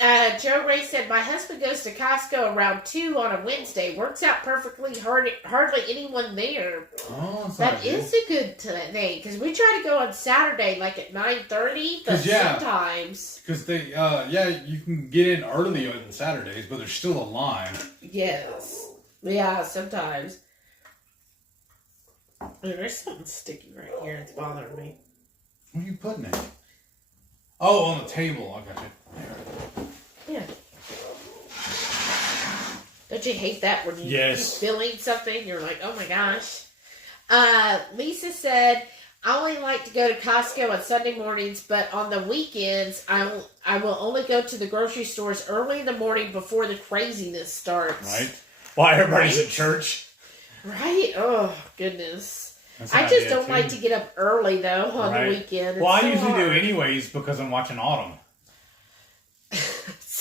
Joe Ray said, my husband goes to Costco around 2 on a Wednesday. Works out perfectly. Hardly anyone there. Oh, that is a good thing, because we try to go on Saturday, like at 9:30, but sometimes. Because you can get in early on Saturdays, but there's still a line. Yes. Yeah, sometimes. There's something sticky right here. It's bothering me. What are you putting it? Oh, on the table. I got you. Yeah. Don't you hate that when you keep spilling something? You're like, oh my gosh. Lisa said, I only like to go to Costco on Sunday mornings, but on the weekends, I will only go to the grocery stores early in the morning before the craziness starts. Right. While everybody's at church. Right? Oh, goodness. I just don't like to get up early, though, on the weekend. Well, I usually do anyways because I'm watching Autumn.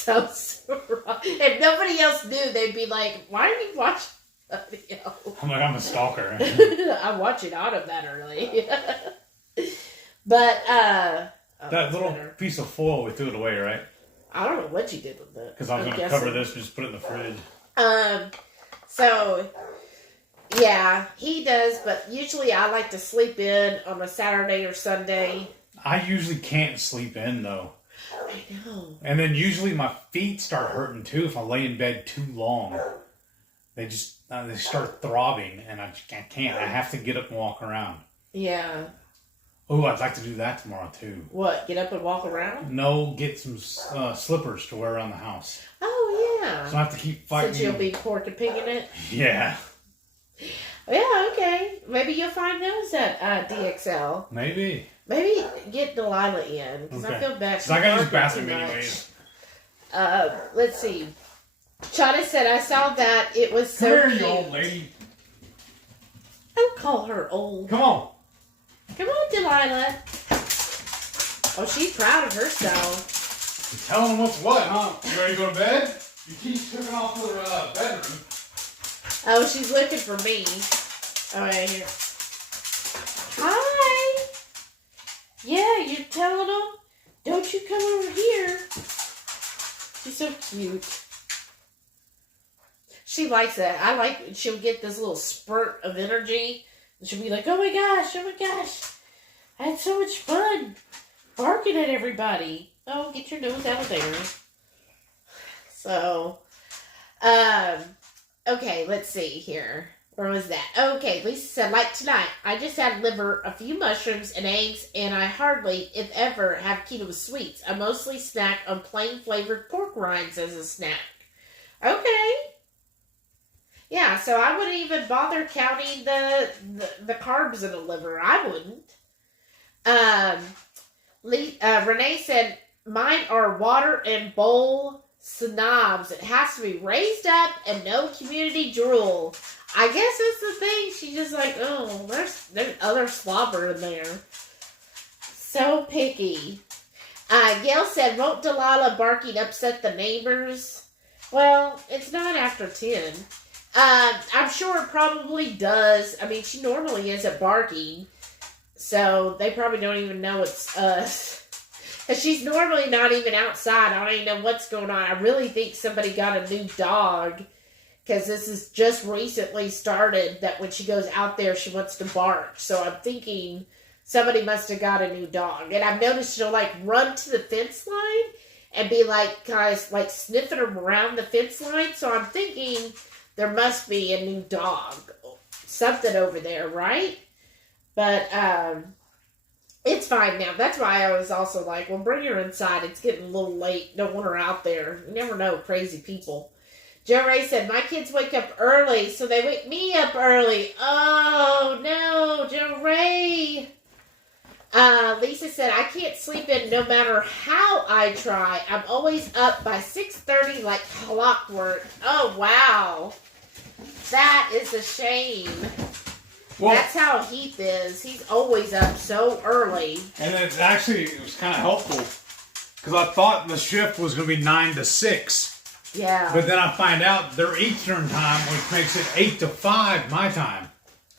So wrong. If nobody else knew, they'd be like, "Why are you watching that video?" I'm like, I'm a stalker. I watch it out of that early. But that little piece of foil, we threw it away, right? I don't know what you did with it. Because I was going to cover this and just put it in the fridge. So yeah, he does, but usually I like to sleep in on a Saturday or Sunday. I usually can't sleep in, though. I know. And then usually my feet start hurting, too, if I lay in bed too long. They just, they start throbbing, and I can't. I have to get up and walk around. Yeah. Oh, I'd like to do that tomorrow, too. What, get up and walk around? No, get some slippers to wear around the house. Oh, yeah. So I have to keep fighting. Since you'll be pork and pigging it? Yeah. Yeah, okay. Maybe you'll find those at DXL. Maybe. Maybe get Delilah in, because I feel bad. So I gotta use the bathroom anyways. Let's see. Chana said, I saw that. It was so Come here, cute. you old lady. Don't call her old. Come on. Come on, Delilah. Oh, she's proud of herself. You're telling them what's what, huh? You ready to go to bed? You keep tripping off her bedroom. Oh, she's looking for me. Oh, right here. Hi. Yeah, you're telling them? Don't you come over here. She's so cute. She likes that. I like, she'll get this little spurt of energy. And she'll be like, oh my gosh, I had so much fun barking at everybody. Oh, get your nose out of there. So, okay, let's see here. Where was that? Okay, Lisa said, like tonight, I just had liver, a few mushrooms, and eggs, and I hardly, if ever, have keto sweets. I mostly snack on plain flavored pork rinds as a snack. Okay. Yeah, so I wouldn't even bother counting the carbs in the liver. I wouldn't. Renee said, mine are water and bowl snobs. It has to be raised up and no community drool. I guess that's the thing. She's just like, oh, there's other slobber in there. So picky. Gail said, won't Delilah barking upset the neighbors? Well, it's not after 10. I'm sure it probably does. I mean, she normally isn't barking. So they probably don't even know it's us. Because she's normally not even outside. I don't even know what's going on. I really think somebody got a new dog. Because this is just recently started that when she goes out there, she wants to bark. So I'm thinking somebody must have got a new dog. And I've noticed she'll like run to the fence line and be like, guys, like sniffing them around the fence line. So I'm thinking there must be a new dog. Something over there, right? But it's fine now. That's why I was also like, well, bring her inside. It's getting a little late. Don't want her out there. You never know, crazy people. Joe Ray said, my kids wake up early, so they wake me up early. Oh, no, Joe Ray. Lisa said, I can't sleep in no matter how I try. I'm always up by 6:30 like clockwork. Oh, wow. That is a shame. Well, that's how Heath is. He's always up so early. And it was kind of helpful. Because I thought the shift was going to be 9 to 6. Yeah. But then I find out their Eastern time, which makes it 8 to 5 my time.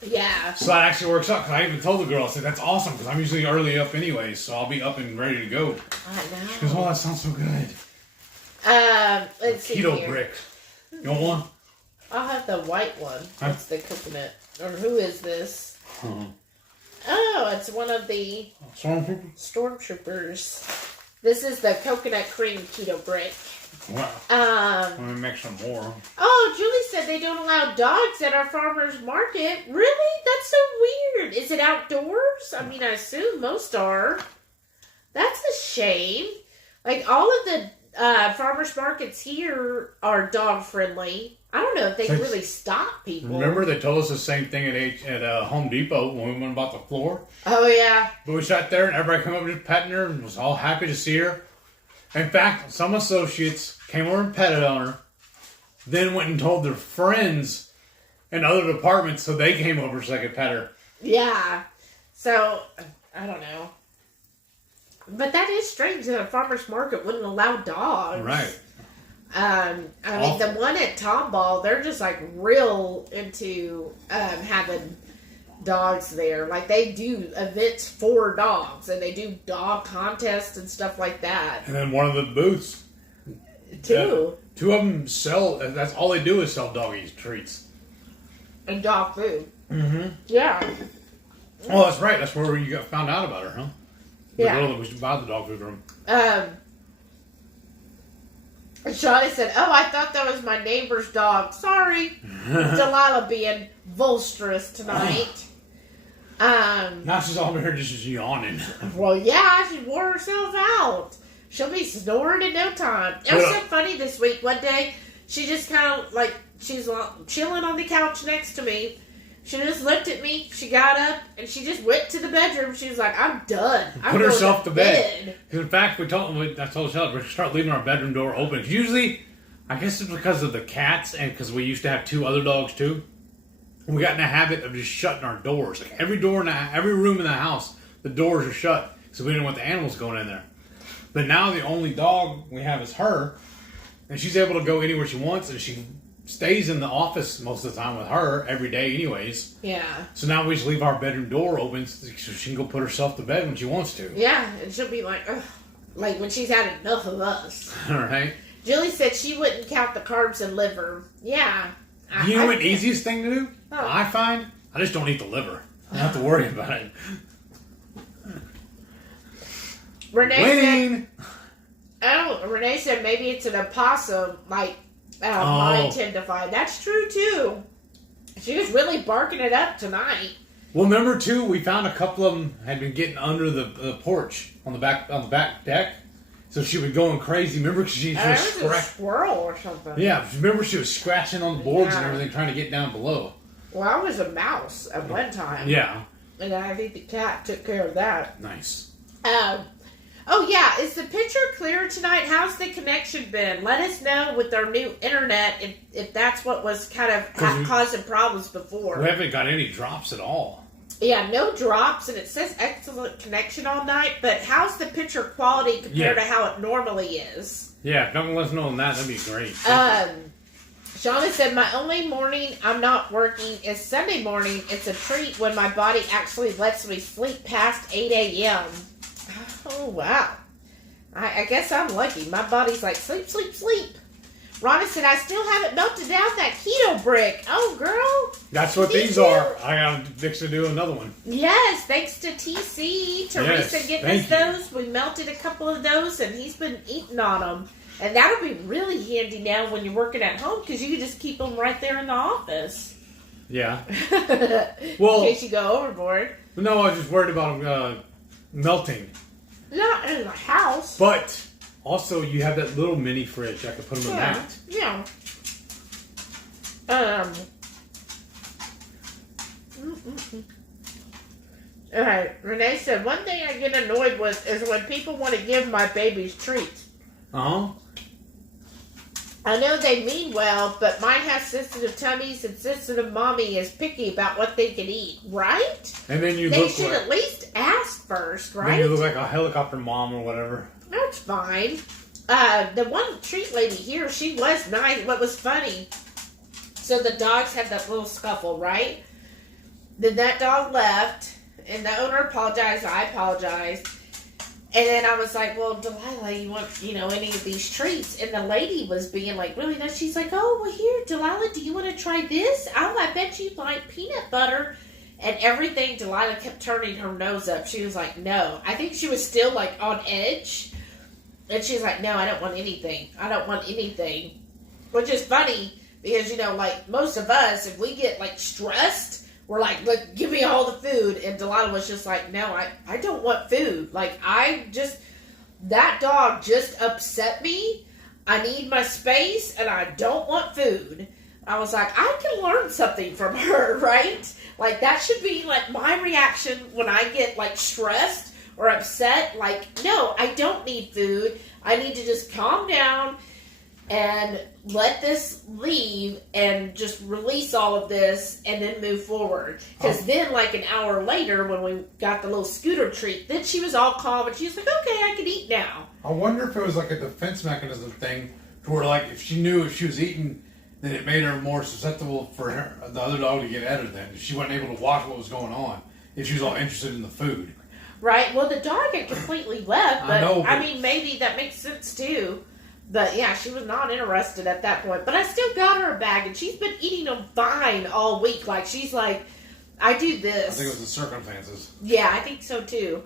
Yeah. So that actually works out. Because I even told the girl, I said, that's awesome. Because I'm usually early up anyway. So I'll be up and ready to go. I know. She goes, oh, that sounds so good. Let's see Keto here. brick. You want one? I'll have the white one. That's the coconut. Or who is this? Uh-huh. Oh, it's one of the Stormtroopers. This is the coconut cream keto brick. Wow. Let me make some more. Oh, Julie said they don't allow dogs at our farmer's market. Really? That's so weird. Is it outdoors? I mean, I assume most are. That's a shame. Like, all of the farmer's markets here are dog friendly. I don't know if they can really stop people. Remember, they told us the same thing at Home Depot when we went about the floor? Oh, yeah. But we sat there and everybody came up just petting her and was all happy to see her. In fact, some associates came over and petted on her, then went and told their friends in other departments so they came over so they could pet her. Yeah. So, I don't know. But that is strange that a farmer's market wouldn't allow dogs. Right. I mean, the one at Tomball, they're just like real into having dogs there. Like they do events for dogs, and they do dog contests and stuff like that. And then one of the booths, two of them sell. That's all they do is sell doggy treats and dog food. Mm-hmm. Yeah. Oh, that's right. That's where you found out about her, huh? The Yeah. girl that was by the dog food room. Shawnee said, "Oh, I thought that was my neighbor's dog. Sorry." Delilah being boisterous tonight. Now she's all here just yawning. Well, yeah, she wore herself out. She'll be snoring in no time. It was so funny this week. One day, she just kind of like, she's chilling on the couch next to me. She just looked at me. She got up and she just went to the bedroom. She was like, "I'm done. I'm Put going herself to bed." Because in fact, I told Shelly we start leaving our bedroom door open. 'Cause usually, I guess it's because of the cats and because we used to have 2 other dogs too. We got in the habit of just shutting our doors. Like every door in every room in the house, the doors are shut, so we didn't want the animals going in there. But now the only dog we have is her, and she's able to go anywhere she wants, and she stays in the office most of the time with her every day anyways. Yeah. So now we just leave our bedroom door open so she can go put herself to bed when she wants to. Yeah, and she'll be like, ugh, like when she's had enough of us. All right. Julie said she wouldn't count the carbs and liver. Yeah. You know what the easiest thing to do? Oh. I find? I just don't eat the liver. I don't have to worry about it. Renee said maybe it's an opossum, like mine tend to find. That's true too. She was really barking it up tonight. Well, remember too, we found a couple of them had been getting under the porch on the back deck. So she was going crazy. Remember, she was a squirrel or something. Yeah, remember she was scratching on the boards and everything, trying to get down below. Well, I was a mouse at one time. Yeah. And I think the cat took care of that. Nice. Oh yeah, is the picture clear tonight? How's the connection been? Let us know with our new internet if that's what was kind of causing problems before. We haven't got any drops at all. Yeah, no drops, and it says excellent connection all night, but how's the picture quality compared to how it normally is? Yeah, don't let us know on that. That'd be great. Shauna said, my only morning I'm not working is Sunday morning. It's a treat when my body actually lets me sleep past 8 a.m. Oh, wow. I guess I'm lucky. My body's like, sleep, sleep, sleep. Rhonda said, I still haven't melted down that keto brick. Oh, girl. That's what these are. I got Dix to do another one. Yes, thanks to TC. Teresa getting us those. We melted a couple of those, and he's been eating on them. And that'll be really handy now when you're working at home, because you can just keep them right there in the office. Yeah. Well, in case you go overboard. No, I was just worried about them melting. Not in the house. But also, you have that little mini fridge. I could put them in that. Yeah. Alright, Renee said, one thing I get annoyed with is when people want to give my babies treats. Uh-huh. I know they mean well, but mine has sensitive tummies, and sensitive mommy is picky about what they can eat, right? And then they should at least ask first, right? Then you look like a helicopter mom or whatever. That's fine. The one treat lady here, she was nice. What was funny, so the dogs had that little scuffle, right? Then that dog left, and the owner apologized, I apologized. And then I was like, well, Delilah, you want, any of these treats? And the lady was being like, really nice. She's like, oh, well, here, Delilah, do you want to try this? Oh, I bet you like peanut butter. And everything, Delilah kept turning her nose up. She was like, no. I think she was still, like, on edge. And she's like, no, I don't want anything. I don't want anything. Which is funny because, like, most of us, if we get, like, stressed, we're like, look, give me all the food. And Delilah was just like, no, I don't want food. Like, that dog just upset me. I need my space, and I don't want food. I was like, I can learn something from her, right? Like, that should be, like, my reaction when I get, like, stressed or upset. Like, no, I don't need food. I need to just calm down and let this leave and just release all of this and then move forward. Because then, like, an hour later, when we got the little scooter treat, then she was all calm and she was like, okay, I can eat now. I wonder if it was like a defense mechanism thing To where, like, if she knew if she was eating, then it made her more susceptible for the other dog to get at her then. If she wasn't able to watch what was going on. If she was all interested in the food. Right. Well, the dog had completely left. But, I know. But I mean, maybe that makes sense, too. But, yeah, she was not interested at that point. But I still got her a bag, and she's been eating them fine all week. Like, she's like, I do this. I think it was the circumstances. Yeah, I think so, too.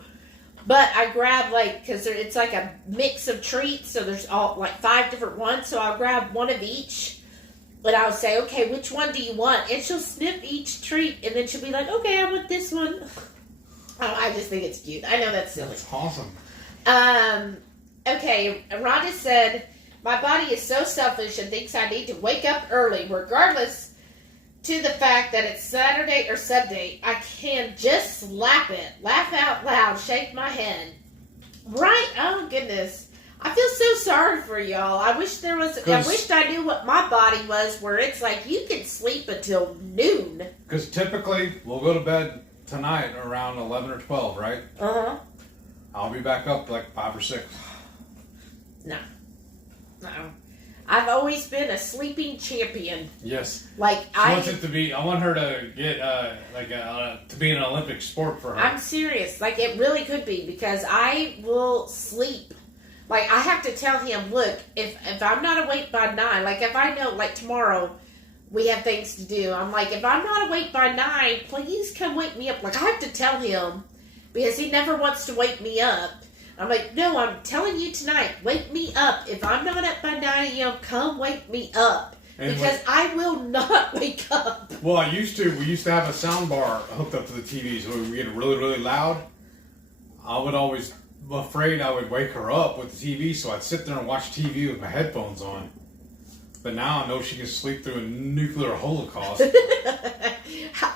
But I grab, like, because it's like a mix of treats, so there's all, like, 5 different ones. So I'll grab one of each, and I'll say, okay, which one do you want? And she'll sniff each treat, and then she'll be like, okay, I want this one. Oh, I just think it's cute. I know that's silly. That's awesome. Okay, Rhonda said, my body is so selfish and thinks I need to wake up early, regardless to the fact that it's Saturday or Sunday. I can just slap it, laugh out loud, shake my head. Right? Oh, goodness. I feel so sorry for y'all. I wished I knew what my body was, where it's like you can sleep until noon. Because typically, we'll go to bed tonight around 11 or 12, right? Uh-huh. I'll be back up like 5 or 6. No. I've always been a sleeping champion. Yes. Like I want her to get to be an Olympic sport for her. I'm serious. Like it really could be because I will sleep. Like I have to tell him, look, if I'm not awake by 9, like if I know like tomorrow we have things to do, I'm like, if I'm not awake by 9, please come wake me up. Like I have to tell him because he never wants to wake me up. I'm like, no, I'm telling you tonight, wake me up. If I'm not up by 9 a.m., come wake me up. Because I will not wake up. Well, we used to have a sound bar hooked up to the TV, so we get really, really loud. I would always afraid I would wake her up with the TV, so I'd sit there and watch TV with my headphones on. But now I know she can sleep through a nuclear holocaust.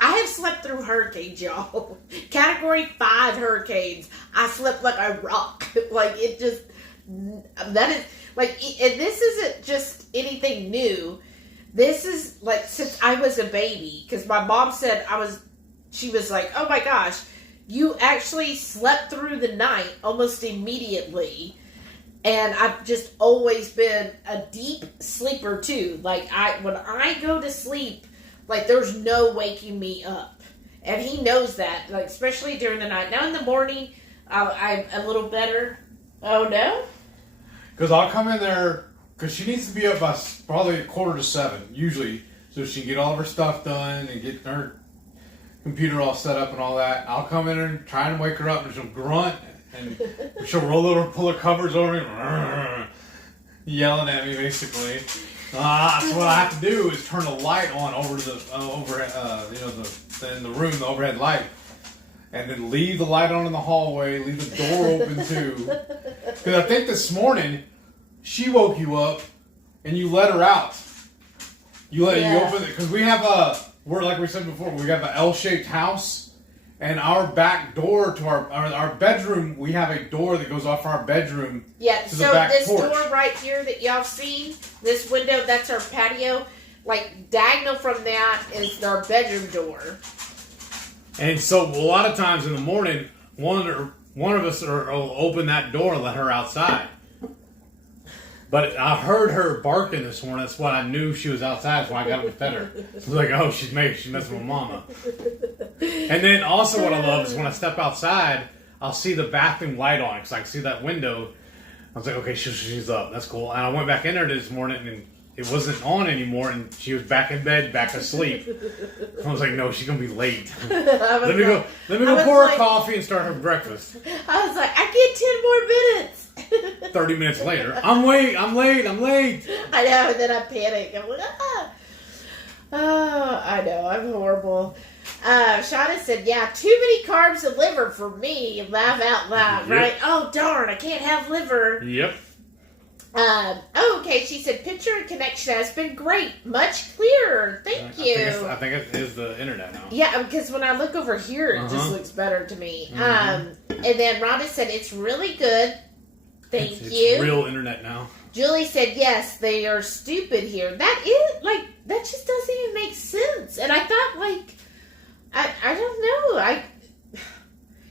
I have slept through hurricanes, y'all. Category 5 hurricanes. I slept like a rock. Like, it just... That is... Like, and this isn't just anything new. This is, like, since I was a baby. Because my mom said she was like, oh my gosh, you actually slept through the night almost immediately. And I've just always been a deep sleeper, too. Like, when I go to sleep, like, there's no waking me up. And he knows that, like, especially during the night. Now, in the morning, I'm a little better. Oh, no? Because I'll come in there, because she needs to be up by probably 6:45, usually, so she can get all of her stuff done and get her computer all set up and all that. I'll come in and try and wake her up, and she'll grunt. And she'll roll over, pull her covers over, and yelling at me basically. So what I have to do is turn the light on over to the in the room, the overhead light, and then leave the light on in the hallway, leave the door open too. Because I think this morning she woke you up and you let her out. You open it because we have we're like we said before, we have an L-shaped house. And our back door to our bedroom, we have a door that goes off our bedroom to the back this porch. Door right here that y'all seen, this window, that's our patio. Like, diagonal from that is our bedroom door. And so a lot of times in the morning, one of us will open that door and let her outside. But I heard her barking this morning. That's when I knew she was outside. That's why I got up and fed her. I was like, oh, she's messing with mama. And then also what I love is when I step outside, I'll see the bathroom light on because I can see that window. I was like, okay, she's up. That's cool. And I went back in there this morning and it wasn't on anymore, and she was back in bed, back asleep. I was like, no, she's gonna be late. Let me go pour her coffee and start her breakfast. I was like, I get 10 more minutes. 30 minutes later, I'm late. I know, and then I panic. I'm like, ah. Oh, I know, I'm horrible. Shauna said, yeah, too many carbs and liver for me. Laugh out loud, yep. Right? Oh, darn, I can't have liver. Yep. Okay, she said, picture and connection has been great. Much clearer. Thank you. I think it is the internet now. Yeah, because when I look over here, it just looks better to me. Mm-hmm. And then Rhonda said, it's really good. Thank you. It's real internet now. Julie said, yes, they are stupid here. That is, like, that just doesn't even make sense. And I thought, like, I don't know.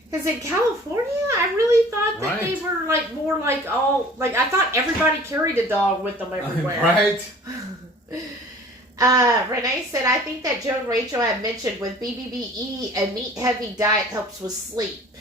Because in California, I really thought that they were like more like all like I thought everybody carried a dog with them everywhere. Right. Renee said, I think that Joe and Rachel had mentioned with BBBE, a meat-heavy diet helps with sleep.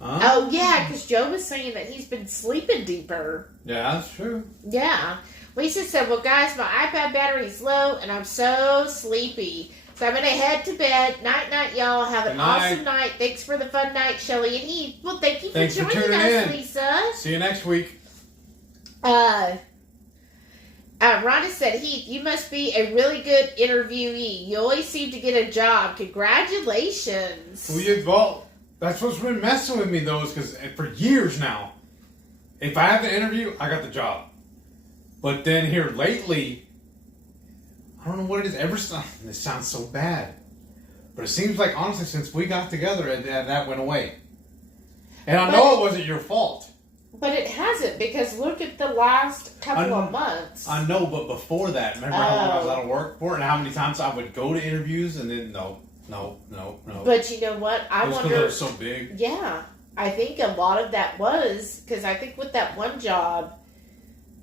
Oh, yeah, because Joe was saying that he's been sleeping deeper. Yeah, that's true. Yeah. Lisa said, well, guys, my iPad battery's low, and I'm so sleepy. So I'm going to head to bed. Night, y'all. Have an awesome night. Thanks for the fun night, Shelly and Heath. Well, thank you for joining us, Lisa. See you next week. Rhonda said, Heath, you must be a really good interviewee. You always seem to get a job. Congratulations. Well, that's what's been messing with me, though, is because for years now, if I have an interview, I got the job. But then here lately, I don't know what it is. This sounds so bad. But it seems like, honestly, since we got together, that went away. And I know it wasn't your fault. But it hasn't, because look at the last couple of months. I know, but before that, remember how long I was out of work for, and how many times I would go to interviews, and then no. But you know what? I wonder. Because it was so big. Yeah, I think a lot of that was because I think with that one job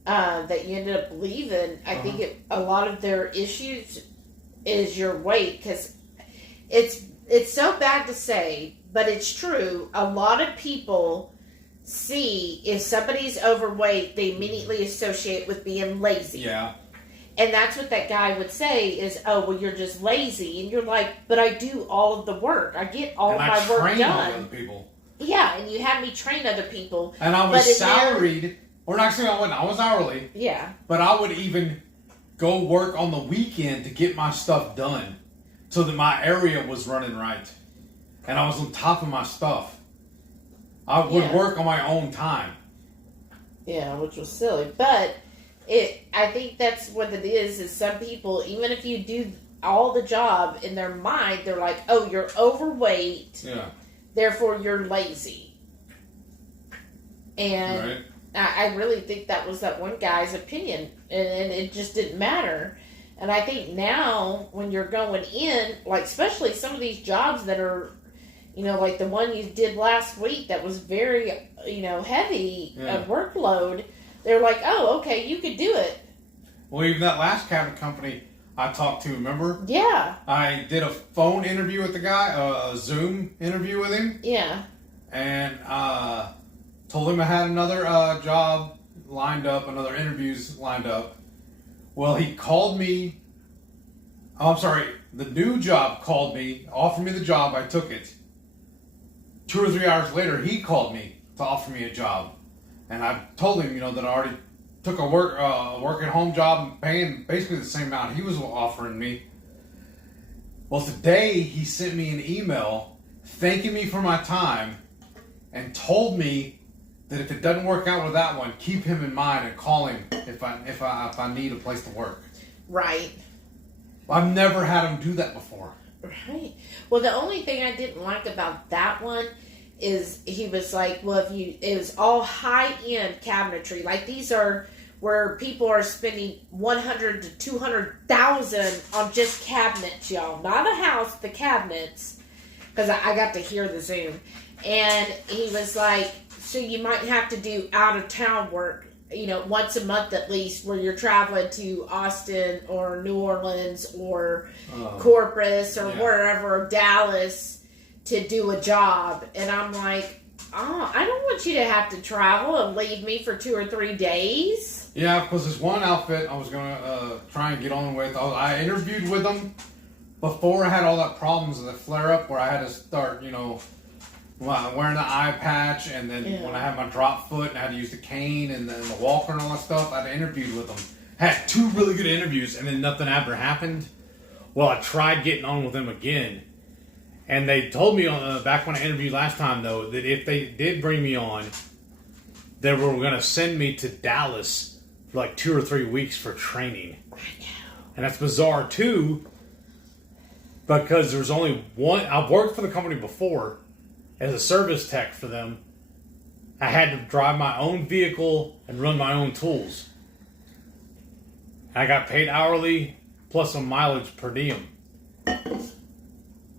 that you ended up leaving, I think a lot of their issues is your weight, because it's so bad to say, but it's true. A lot of people see if somebody's overweight, they immediately associate with being lazy. Yeah. And that's what that guy would say is, oh, well, you're just lazy. And you're like, but I do all of the work. I get all of my work done. And I train other people. Yeah, and you had me train other people. And I was salaried. Or actually, I wasn't. I was hourly. Yeah. But I would even go work on the weekend to get my stuff done so that my area was running right. And I was on top of my stuff. I would work on my own time. Yeah, which was silly. But I think that's what it is some people, even if you do all the job in their mind, they're like, oh, you're overweight. Yeah. Therefore, you're lazy. And right. I really think that was that one guy's opinion. And it just didn't matter. And I think now, when you're going in, like, especially some of these jobs that are, like the one you did last week that was very, heavy workload, they're like, oh, okay, you could do it. Well, even that last cabinet company I talked to, remember? Yeah. I did a phone interview with the guy, a Zoom interview with him. Yeah. And told him I had another job lined up, another interviews lined up. Well, he called me. Oh, I'm sorry. The new job called me, offered me the job. I took it. 2 or 3 hours later, he called me to offer me a job. And I told him, that I already took a work at home job and paying basically the same amount he was offering me. Well, today he sent me an email thanking me for my time and told me that if it doesn't work out with that one, keep him in mind and call him if I need a place to work. Right. I've never had him do that before. Right. Well, the only thing I didn't like about that one is he was like, well, it was all high-end cabinetry. Like, these are where people are spending $100,000 to $200,000 on just cabinets, y'all. Not a house, the cabinets. Because I got to hear the Zoom. And he was like, so you might have to do out-of-town work, once a month at least, where you're traveling to Austin or New Orleans or Corpus or wherever, Dallas, to do a job. And I'm like, I don't want you to have to travel and leave me for 2 or 3 days. Yeah, because there's one outfit I was going to try and get on with. I interviewed with them before I had all that problems with the flare-up where I had to start, wearing the eye patch, and then when I had my drop foot and I had to use the cane and then the walker and all that stuff, I interviewed with them. Had 2 really good interviews, and then nothing ever happened. Well, I tried getting on with them again, and they told me back when I interviewed last time, though, that if they did bring me on, they were going to send me to Dallas for like 2 or 3 weeks for training. I know. And that's bizarre, too, because there's only one. I've worked for the company before as a service tech for them. I had to drive my own vehicle and run my own tools. I got paid hourly plus some mileage per diem.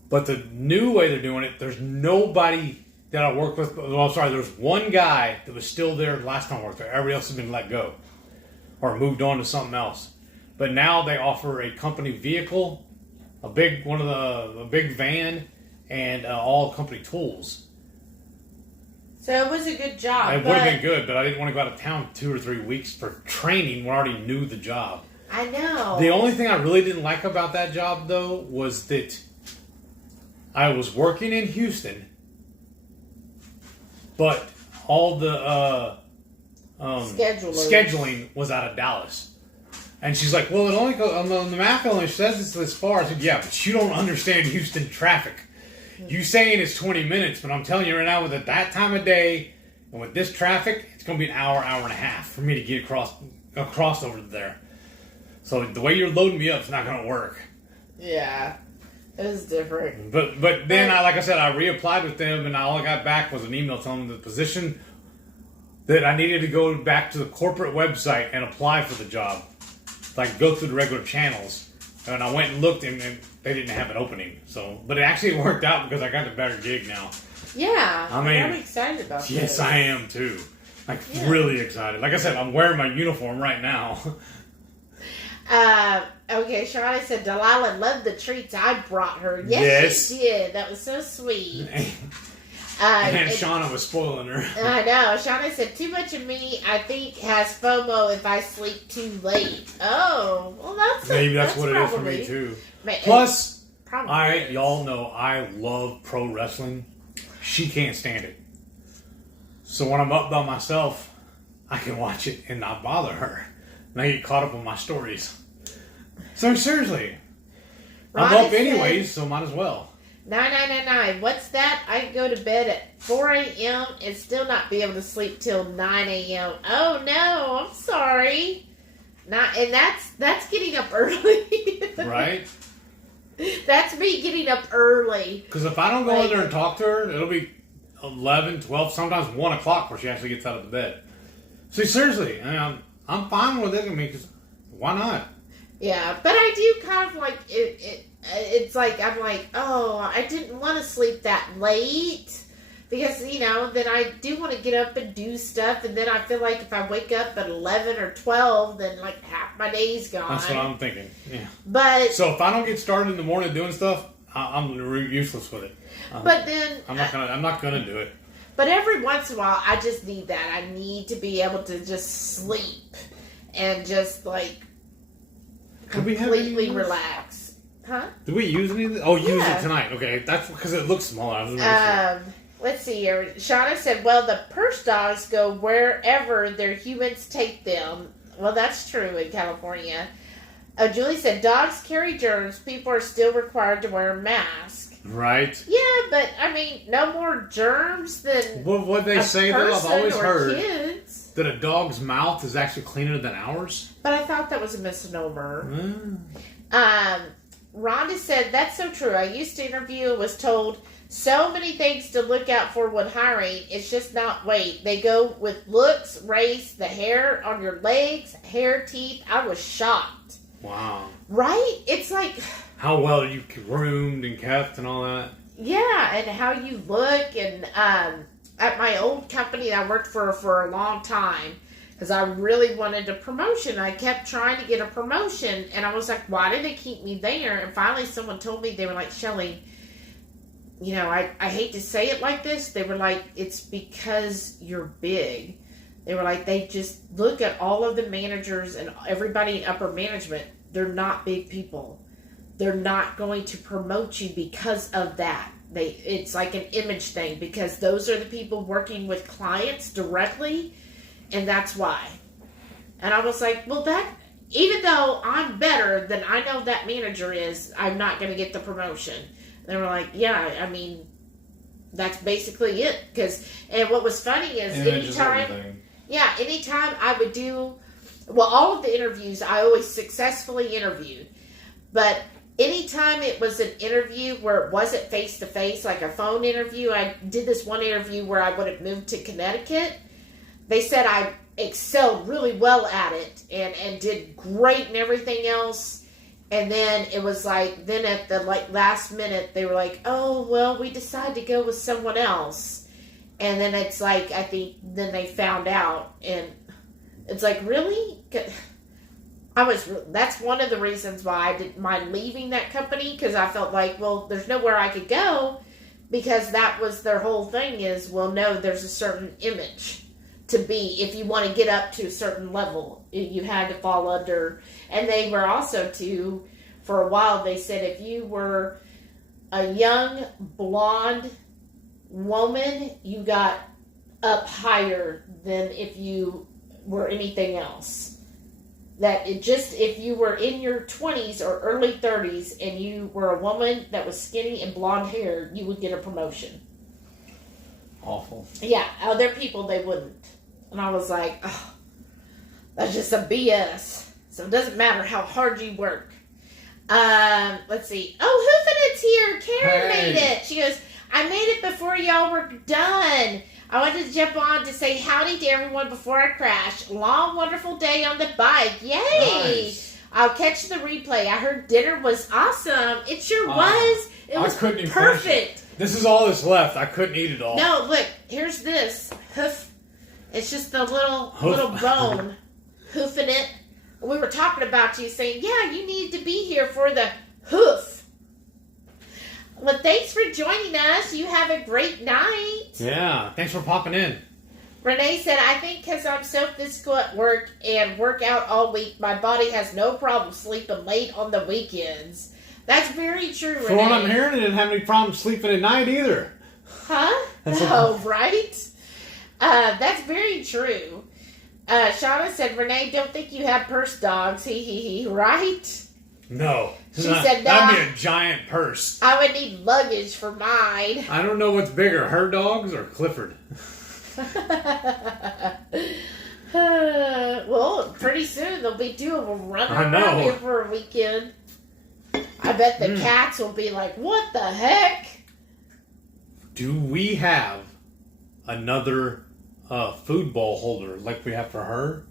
But the new way they're doing it, there's nobody that I worked with. Well, sorry, there was one guy that was still there last time I worked there. Everybody else has been let go or moved on to something else. But now they offer a company vehicle, a big van, and all company tools. So it was a good job. It would have been good, but I didn't want to go out of town 2 or 3 weeks for training when I already knew the job. I know. The only thing I really didn't like about that job, though, was that I was working in Houston, but all the scheduling was out of Dallas. And she's like, well, it only goes, on the map it only says it's this far. I said, yeah, but you don't understand Houston traffic. You saying it's 20 minutes, but I'm telling you right now, with it that time of day and with this traffic, it's going to be an hour and a half for me to get across over there. So the way you're loading me up is not going to work. Yeah, it was different. But then, like I said, I reapplied with them, and all I got back was an email telling me the position that I needed to go back to the corporate website and apply for the job. Like, go through the regular channels. And I went and looked, and they didn't have an opening. So, but it actually worked out because I got a better gig now. Yeah, I mean, I'm excited about this. Yes, I am too. Like, really excited. Like I said, I'm wearing my uniform right now. Okay, Shauna said Delilah loved the treats I brought her. Yes, she did. That was so sweet. And Shauna was spoiling her. I know. Shauna said, too much of me, I think, has FOMO if I sleep too late. Oh, well, that's what it is for me, too. Plus, alright, y'all know I love pro wrestling. She can't stand it. So when I'm up by myself, I can watch it and not bother her. And I get caught up on my stories. So seriously, I'm up anyways, so might as well. 9999. What's that? I can go to bed at 4 a.m. and still not be able to sleep till 9 a.m. Oh no, I'm sorry. And that's getting up early. Right? That's me getting up early. Because if I don't go in there and talk to her, it'll be 11, 12, sometimes 1 o'clock before she actually gets out of the bed. See, seriously, I'm fine with it. I mean, because why not? Yeah, but I do kind of like it. It's like, I'm like, oh, I didn't want to sleep that late because, then I do want to get up and do stuff. And then I feel like if I wake up at 11 or 12, then like half my day's gone. That's what I'm thinking. Yeah. But so if I don't get started in the morning doing stuff, I'm useless with it. But then I'm not gonna do it. But every once in a while, I just need that. I need to be able to just sleep and just like completely relax. Huh? Did we use any of this? Oh, use it tonight. Okay, that's because it looks smaller. Let's see here. Shauna said, well, the purse dogs go wherever their humans take them. Well, that's true in California. Julie said, dogs carry germs. People are still required to wear a mask. Right. Yeah, but, I mean, no more germs than what they say, though, I've always heard kids. That a dog's mouth is actually cleaner than ours. But I thought that was a misnomer. Rhonda said, that's so true. I used to interview and was told so many things to look out for when hiring. It's just not weight. They go with looks, race, the hair on your legs, hair, teeth. I was shocked. Wow. Right? It's like... how well you groomed and kept and all that. Yeah, and how you look. And at my old company I worked for a long time, because I really wanted a promotion. I kept trying to get a promotion, and I was like, why did they keep me there? And finally someone told me, they were like, Shelly, I hate to say it like this. They were like, it's because you're big. They were like, they just look at all of the managers and everybody in upper management. They're not big people. They're not going to promote you because of that. It's like an image thing, because those are the people working with clients directly. And that's why. And I was like, well, even though I'm better than I know that manager is, I'm not going to get the promotion. And they were like, yeah, I mean, that's basically it. And what was funny is anytime I would do, all of the interviews, I always successfully interviewed. But anytime it was an interview where it wasn't face-to-face, like a phone interview, I did this one interview where I would have moved to Connecticut. They said I excelled really well at it and did great and everything else. And then it was like, then at the last minute, they were like, oh, well, we decided to go with someone else. And then it's like, I think, then they found out, and it's like, really? That's one of the reasons why I didn't mind leaving that company, because I felt like, well, there's nowhere I could go, because that was their whole thing is, well, no, there's a certain image to be. If you want to get up to a certain level, you had to fall under. And they were also, too, for a while, they said if you were a young, blonde woman, you got up higher than if you were anything else. That it just, if you were in your 20s or early 30s and you were a woman that was skinny and blonde hair, you would get a promotion. Awful. Yeah, other people, they wouldn't. And I was like, oh, that's just a BS. So it doesn't matter how hard you work. Let's see. Oh, Hoofinit's here. Karen made it. She goes, I made it before y'all were done. I wanted to jump on to say howdy to everyone before I crash. Long, wonderful day on the bike. Yay! Nice. I'll catch the replay. I heard dinner was awesome. It sure was. It was perfect. This is all that's left. I couldn't eat it all. No, look. Here's this. Hoof. It's just the little bone. Hoofing it. We were talking about you saying, yeah, you need to be here for the hoof. Well, thanks for joining us. You have a great night. Yeah, thanks for popping in. Renee said, I think because I'm so physical at work and work out all week, my body has no problem sleeping late on the weekends. That's very true, Renee. From what I'm hearing, I didn't have any problem sleeping at night either. Huh? Oh, right? That's very true. Shauna said, Renee, don't think you have purse dogs. He, right? No. She said, no. That'd be a giant purse. I would need luggage for mine. I don't know what's bigger, her dogs or Clifford. Well, pretty soon there'll be two of them running around here for a weekend. I bet the cats will be like, what the heck? Do we have another food bowl holder like we have for her?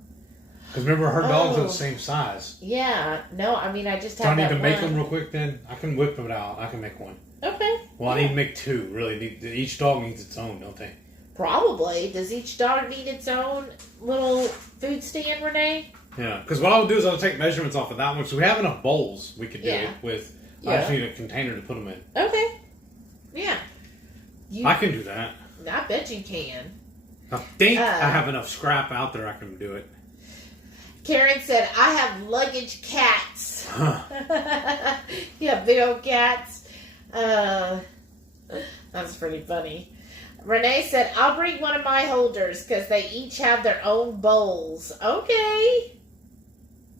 Because remember, her dogs are the same size. Yeah. No, I mean, I just have that one. Do I need to make them real quick then? I can whip them out. I can make one. Okay. Well, I need to make two, really. Each dog needs its own, don't they? Probably. Does each dog need its own little food stand, Renee? Yeah. Because what I'll do is I'll take measurements off of that one. So we have enough bowls we could do it with. Yeah. I just need a container to put them in. Okay. Yeah. I can do that. I bet you can. I think I have enough scrap out there I can do it. Karen said, I have luggage cats. Yeah, big old cats. That's pretty funny. Renee said, I'll bring one of my holders because they each have their own bowls. Okay.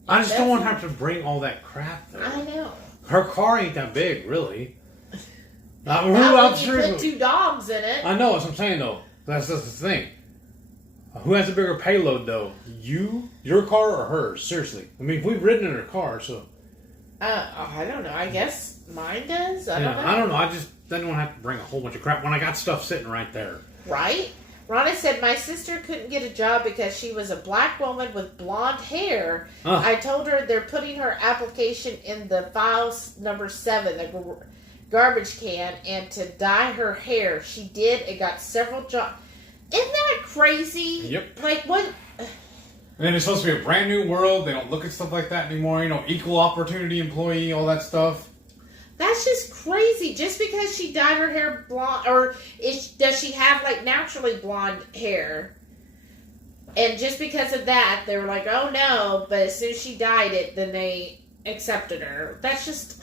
I just don't want to have to bring all that crap, though. I know. Her car ain't that big, really. Not when you put two dogs in it. I know, that's what I'm saying, though. That's the thing. Who has a bigger payload, though? You, your car, or hers? Seriously. I mean, we've ridden in her car, so... I don't know. I guess mine does. I don't know. I don't know. I just didn't want to have to bring a whole bunch of crap when I got stuff sitting right there. Right? Ronna said, my sister couldn't get a job because she was a black woman with blonde hair. I told her they're putting her application in the files number 7, the garbage can, and to dye her hair. She did and got several jobs. Isn't that crazy? Yep. Like, what? And it's supposed to be a brand new world. They don't look at stuff like that anymore. You know, equal opportunity employee, all that stuff. That's just crazy. Just because she dyed her hair blonde, or does she have, like, naturally blonde hair? And just because of that, they were like, oh, no. But as soon as she dyed it, then they accepted her. That's just...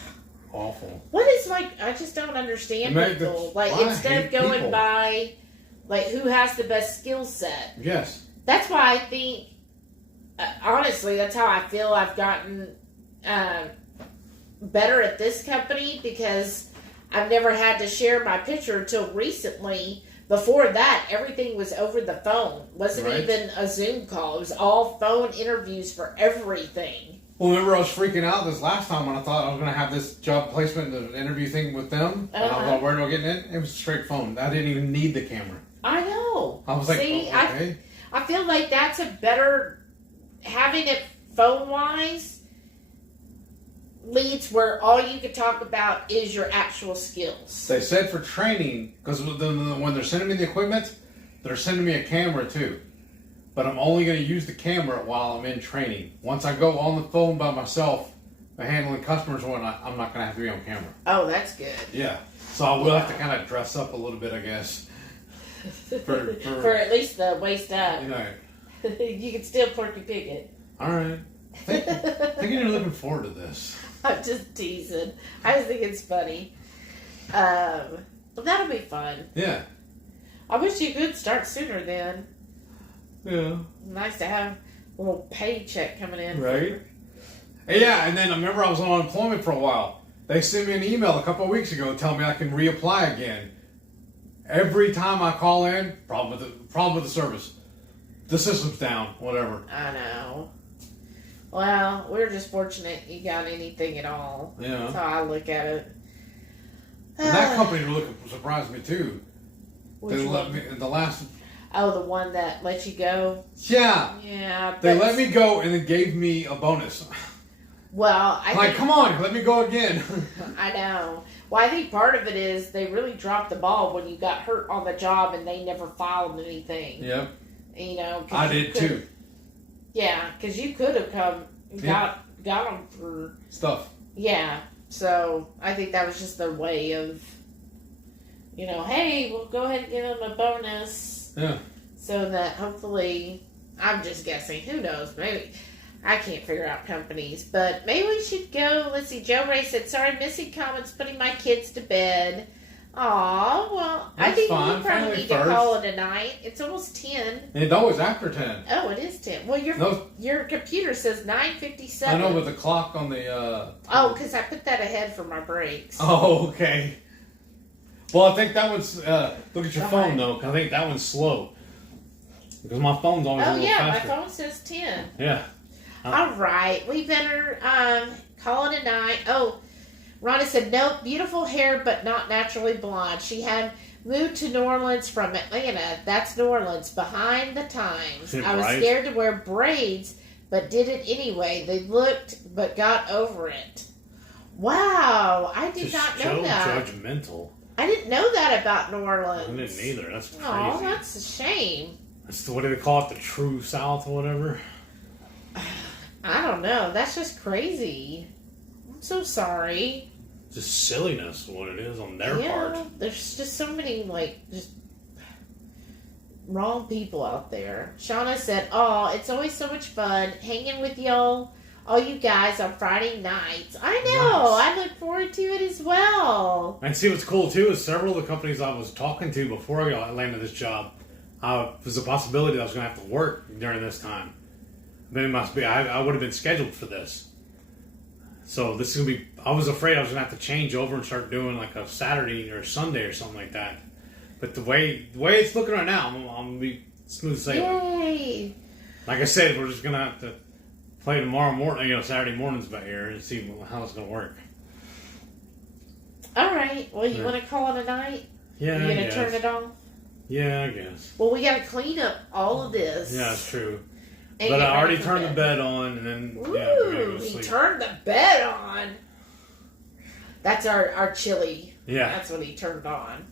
awful. What is, like, I just don't understand people. Like, instead of going by, like, who has the best skill set. Yes. That's why I think, honestly, that's how I feel I've gotten better at this company, because I've never had to share my picture until recently. Before that, everything was over the phone. Wasn't even a Zoom call. It was all phone interviews for everything. Well, remember I was freaking out this last time when I thought I was going to have this job placement, the interview thing with them. And I was like, where do I get in? It was a straight phone. I didn't even need the camera. I know. I was like, okay. I feel like that's a better, having it phone-wise leads where all you can talk about is your actual skills. They said for training, because when they're sending me the equipment, they're sending me a camera too. But I'm only going to use the camera while I'm in training. Once I go on the phone by myself, handling customers and whatnot, I'm not going to have to be on camera. Oh, that's good. Yeah. So I will have to kind of dress up a little bit, I guess. For at least the waist up. You know. You can still Porky Pig. All right. Thinking you're looking forward to this. I'm just teasing. I just think it's funny. But that'll be fun. Yeah. I wish you could start sooner then. Yeah. Nice to have a little paycheck coming in. Right. Yeah, and then I remember I was on unemployment for a while. They sent me an email a couple of weeks ago telling me I can reapply again. Every time I call in, problem with the service. The system's down, whatever. I know. Well, we're just fortunate you got anything at all. Yeah. That's how I look at it. And that company really surprised me too. Which They let one? me the last. Oh, the one that let you go? Yeah. Yeah. They let me go and then gave me a bonus. Well, come on, let me go again. I know. Well, I think part of it is they really dropped the ball when you got hurt on the job and they never filed anything. Yep. You know. I did too. Yeah, because you could have got them for stuff. Yeah. So I think that was just their way of, hey, we'll go ahead and give them a bonus. Yeah. So that hopefully, I'm just guessing, who knows, maybe, I can't figure out companies, but maybe we should go. Let's see, Joe Ray said, sorry, missing comments, putting my kids to bed. Aw, well, That's I think fine. we probably Family need first. to call it a night. It's almost 10. And it's always after 10. Oh, it is 10. Well, your computer says 9:57. I know, but the clock on the... Oh, because I put that ahead for my breaks. Oh, okay. Well, I think that one's... look at your phone, though, 'cause I think that one's slow. Because my phone's always a little faster. My phone says 10. Yeah. All right. We better call it a night. Oh, Rhonda said, nope, beautiful hair, but not naturally blonde. She had moved to New Orleans from Atlanta. That's New Orleans, behind the times. I was scared to wear braids, but did it anyway. They looked, but got over it. Wow, I did not know that. Judgmental. I didn't know that about New Orleans. I didn't either. That's crazy. Oh, that's a shame. That's what do they call it? The true South or whatever? I don't know. That's just crazy. I'm so sorry. Just silliness, what it is on their part. There's just so many, just wrong people out there. Shauna said, oh, it's always so much fun hanging with all you guys on Friday nights. I know. Nice. I look forward to it as well. And see what's cool, too, is several of the companies I was talking to before I landed this job, there's a possibility that I was going to have to work during this time. Then it must be, I would have been scheduled for this. So this is going to be, I was afraid I was going to have to change over and start doing like a Saturday or Sunday or something like that. But the way it's looking right now, I'm going to be smooth sailing. Yay! Like I said, we're just going to have to play tomorrow morning, Saturday mornings back here and see how it's going to work. All right. Well, you want to call it a night? Yeah, you going to turn it off? Yeah, I guess. Well, we got to clean up all of this. Yeah, that's true. But I already turned the bed on, and then Ooh, we're gonna go he sleep. turned the bed on. That's chili. Yeah, that's what he turned on.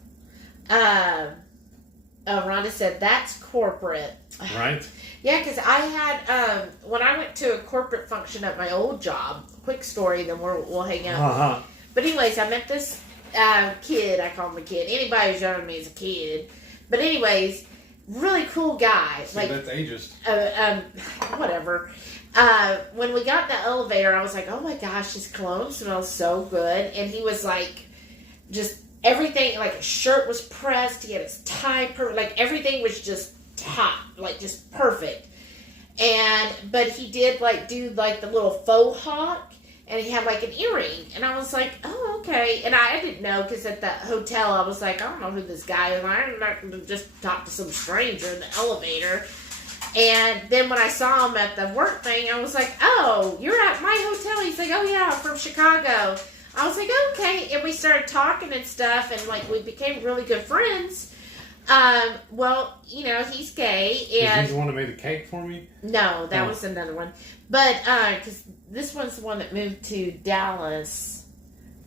Rhonda said that's corporate. Right. Yeah, because I had when I went to a corporate function at my old job. Quick story, then we'll hang out. Uh-huh. But anyways, I met this kid. I call him a kid. Anybody who's younger than me is a kid. But anyways. Really cool guy. See, that's ageist. Whatever. When we got in the elevator, I was like, oh my gosh, his cologne smells so good. And he was like, just everything, like his shirt was pressed. He had his tie perfect. Like everything was just top, like just perfect. But he did do the little faux hawk. And he had an earring. And I was like, oh, okay. And I didn't know because at the hotel, I was like, I don't know who this guy is. I'm not going to just talk to some stranger in the elevator. And then when I saw him at the work thing, I was like, oh, you're at my hotel. He's like, oh, yeah, I'm from Chicago. I was like, okay. And we started talking and stuff. And, we became really good friends. Well, he's gay. And is he the one that made the cake for me? No, that was another one. But, because this one's the one that moved to Dallas,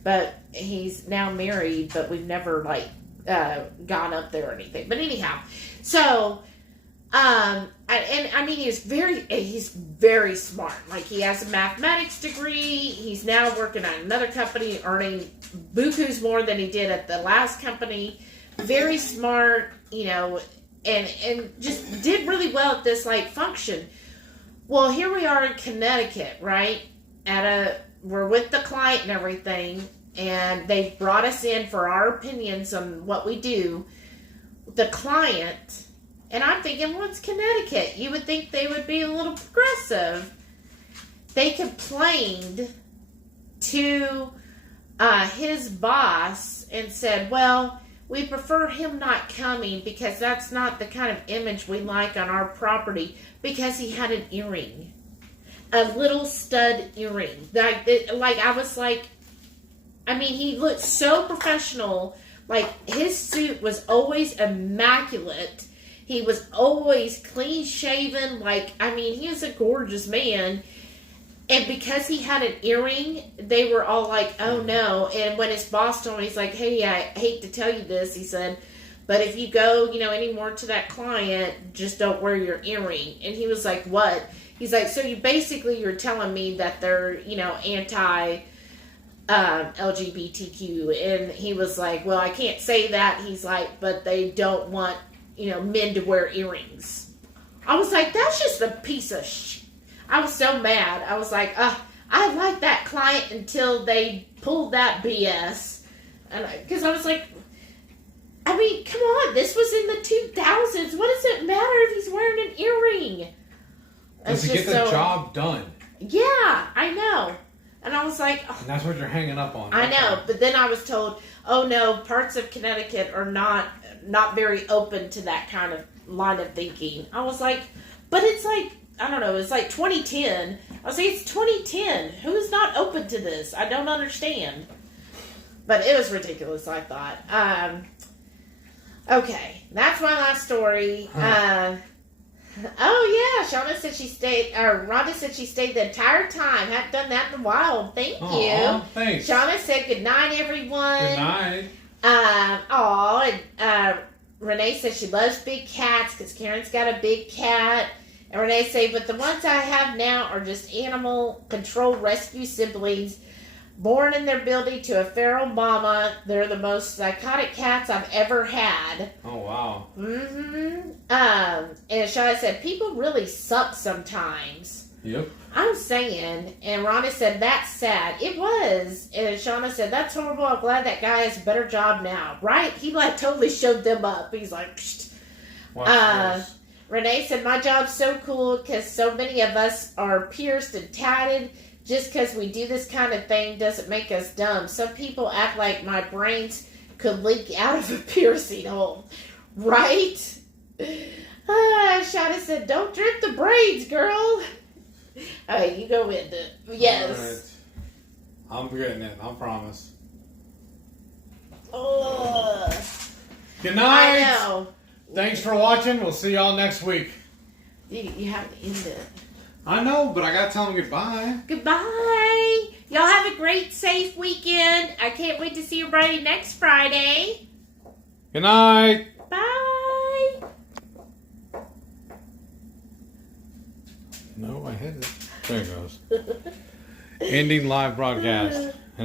but he's now married, but we've never, gone up there or anything. But anyhow, so he's very smart. Like, he has a mathematics degree. He's now working at another company, earning bukus more than he did at the last company. Very smart, and just did really well at this like function. Well, here we are in Connecticut, right? We're with the client and everything, and they've brought us in for our opinions on what we do. The client, and I'm thinking, well, it's Connecticut. You would think they would be a little progressive. They complained to his boss and said, well, we prefer him not coming because that's not the kind of image we like on our property, because he had an earring. A little stud earring. I was like, he looked so professional. Like, his suit was always immaculate. He was always clean shaven. He was a gorgeous man. And because he had an earring, they were all like, oh no. And when his boss told me, he's like, hey, I hate to tell you this, he said, but if you go, any more to that client, just don't wear your earring. And he was like, what? He's like, so you're telling me that they're, anti LGBTQ. And he was like, well, I can't say that. He's like, but they don't want, men to wear earrings. I was like, that's just a piece of I was so mad. I was like, I liked that client until they pulled that BS. And because I was like, come on, this was in the 2000s. What does it matter if he's wearing an earring? Does he get the job done? Yeah, I know. And I was like, and that's what you're hanging up on. I know, but then I was told, oh no, parts of Connecticut are not very open to that kind of line of thinking. I was like, but it's like, I don't know, it's like 2010. I was like, it's 2010. Who's not open to this? I don't understand. But it was ridiculous, I thought. Okay, that's my last story. Oh yeah, Rhonda said she stayed the entire time. Haven't done that in a while. Thank you. Thanks. Shauna said good night, everyone. Good night. And Renee says she loves big cats because Karen's got a big cat. And Renee said, but the ones I have now are just animal control rescue siblings born in their building to a feral mama. They're the most psychotic cats I've ever had. Oh, wow. Mm-hmm. And Shauna said, people really suck sometimes. Yep. I'm saying. And Rhonda said, that's sad. It was. And Shauna said, that's horrible. I'm glad that guy has a better job now. Right? He totally showed them up. He's like, psst. Renee said, my job's so cool because so many of us are pierced and tatted. Just because we do this kind of thing doesn't make us dumb. Some people act like my brains could leak out of a piercing hole. Right? Shauna said, don't drip the braids, girl. All right, you go with it. Yes. All right. I'm getting it. I promise. Good night. I know. Thanks for watching. We'll see y'all next week. You have to end it. I know, but I gotta tell them goodbye. Goodbye. Y'all have a great, safe weekend. I can't wait to see everybody next Friday. Good night. Bye. No, I hit it. There it goes. Ending live broadcast.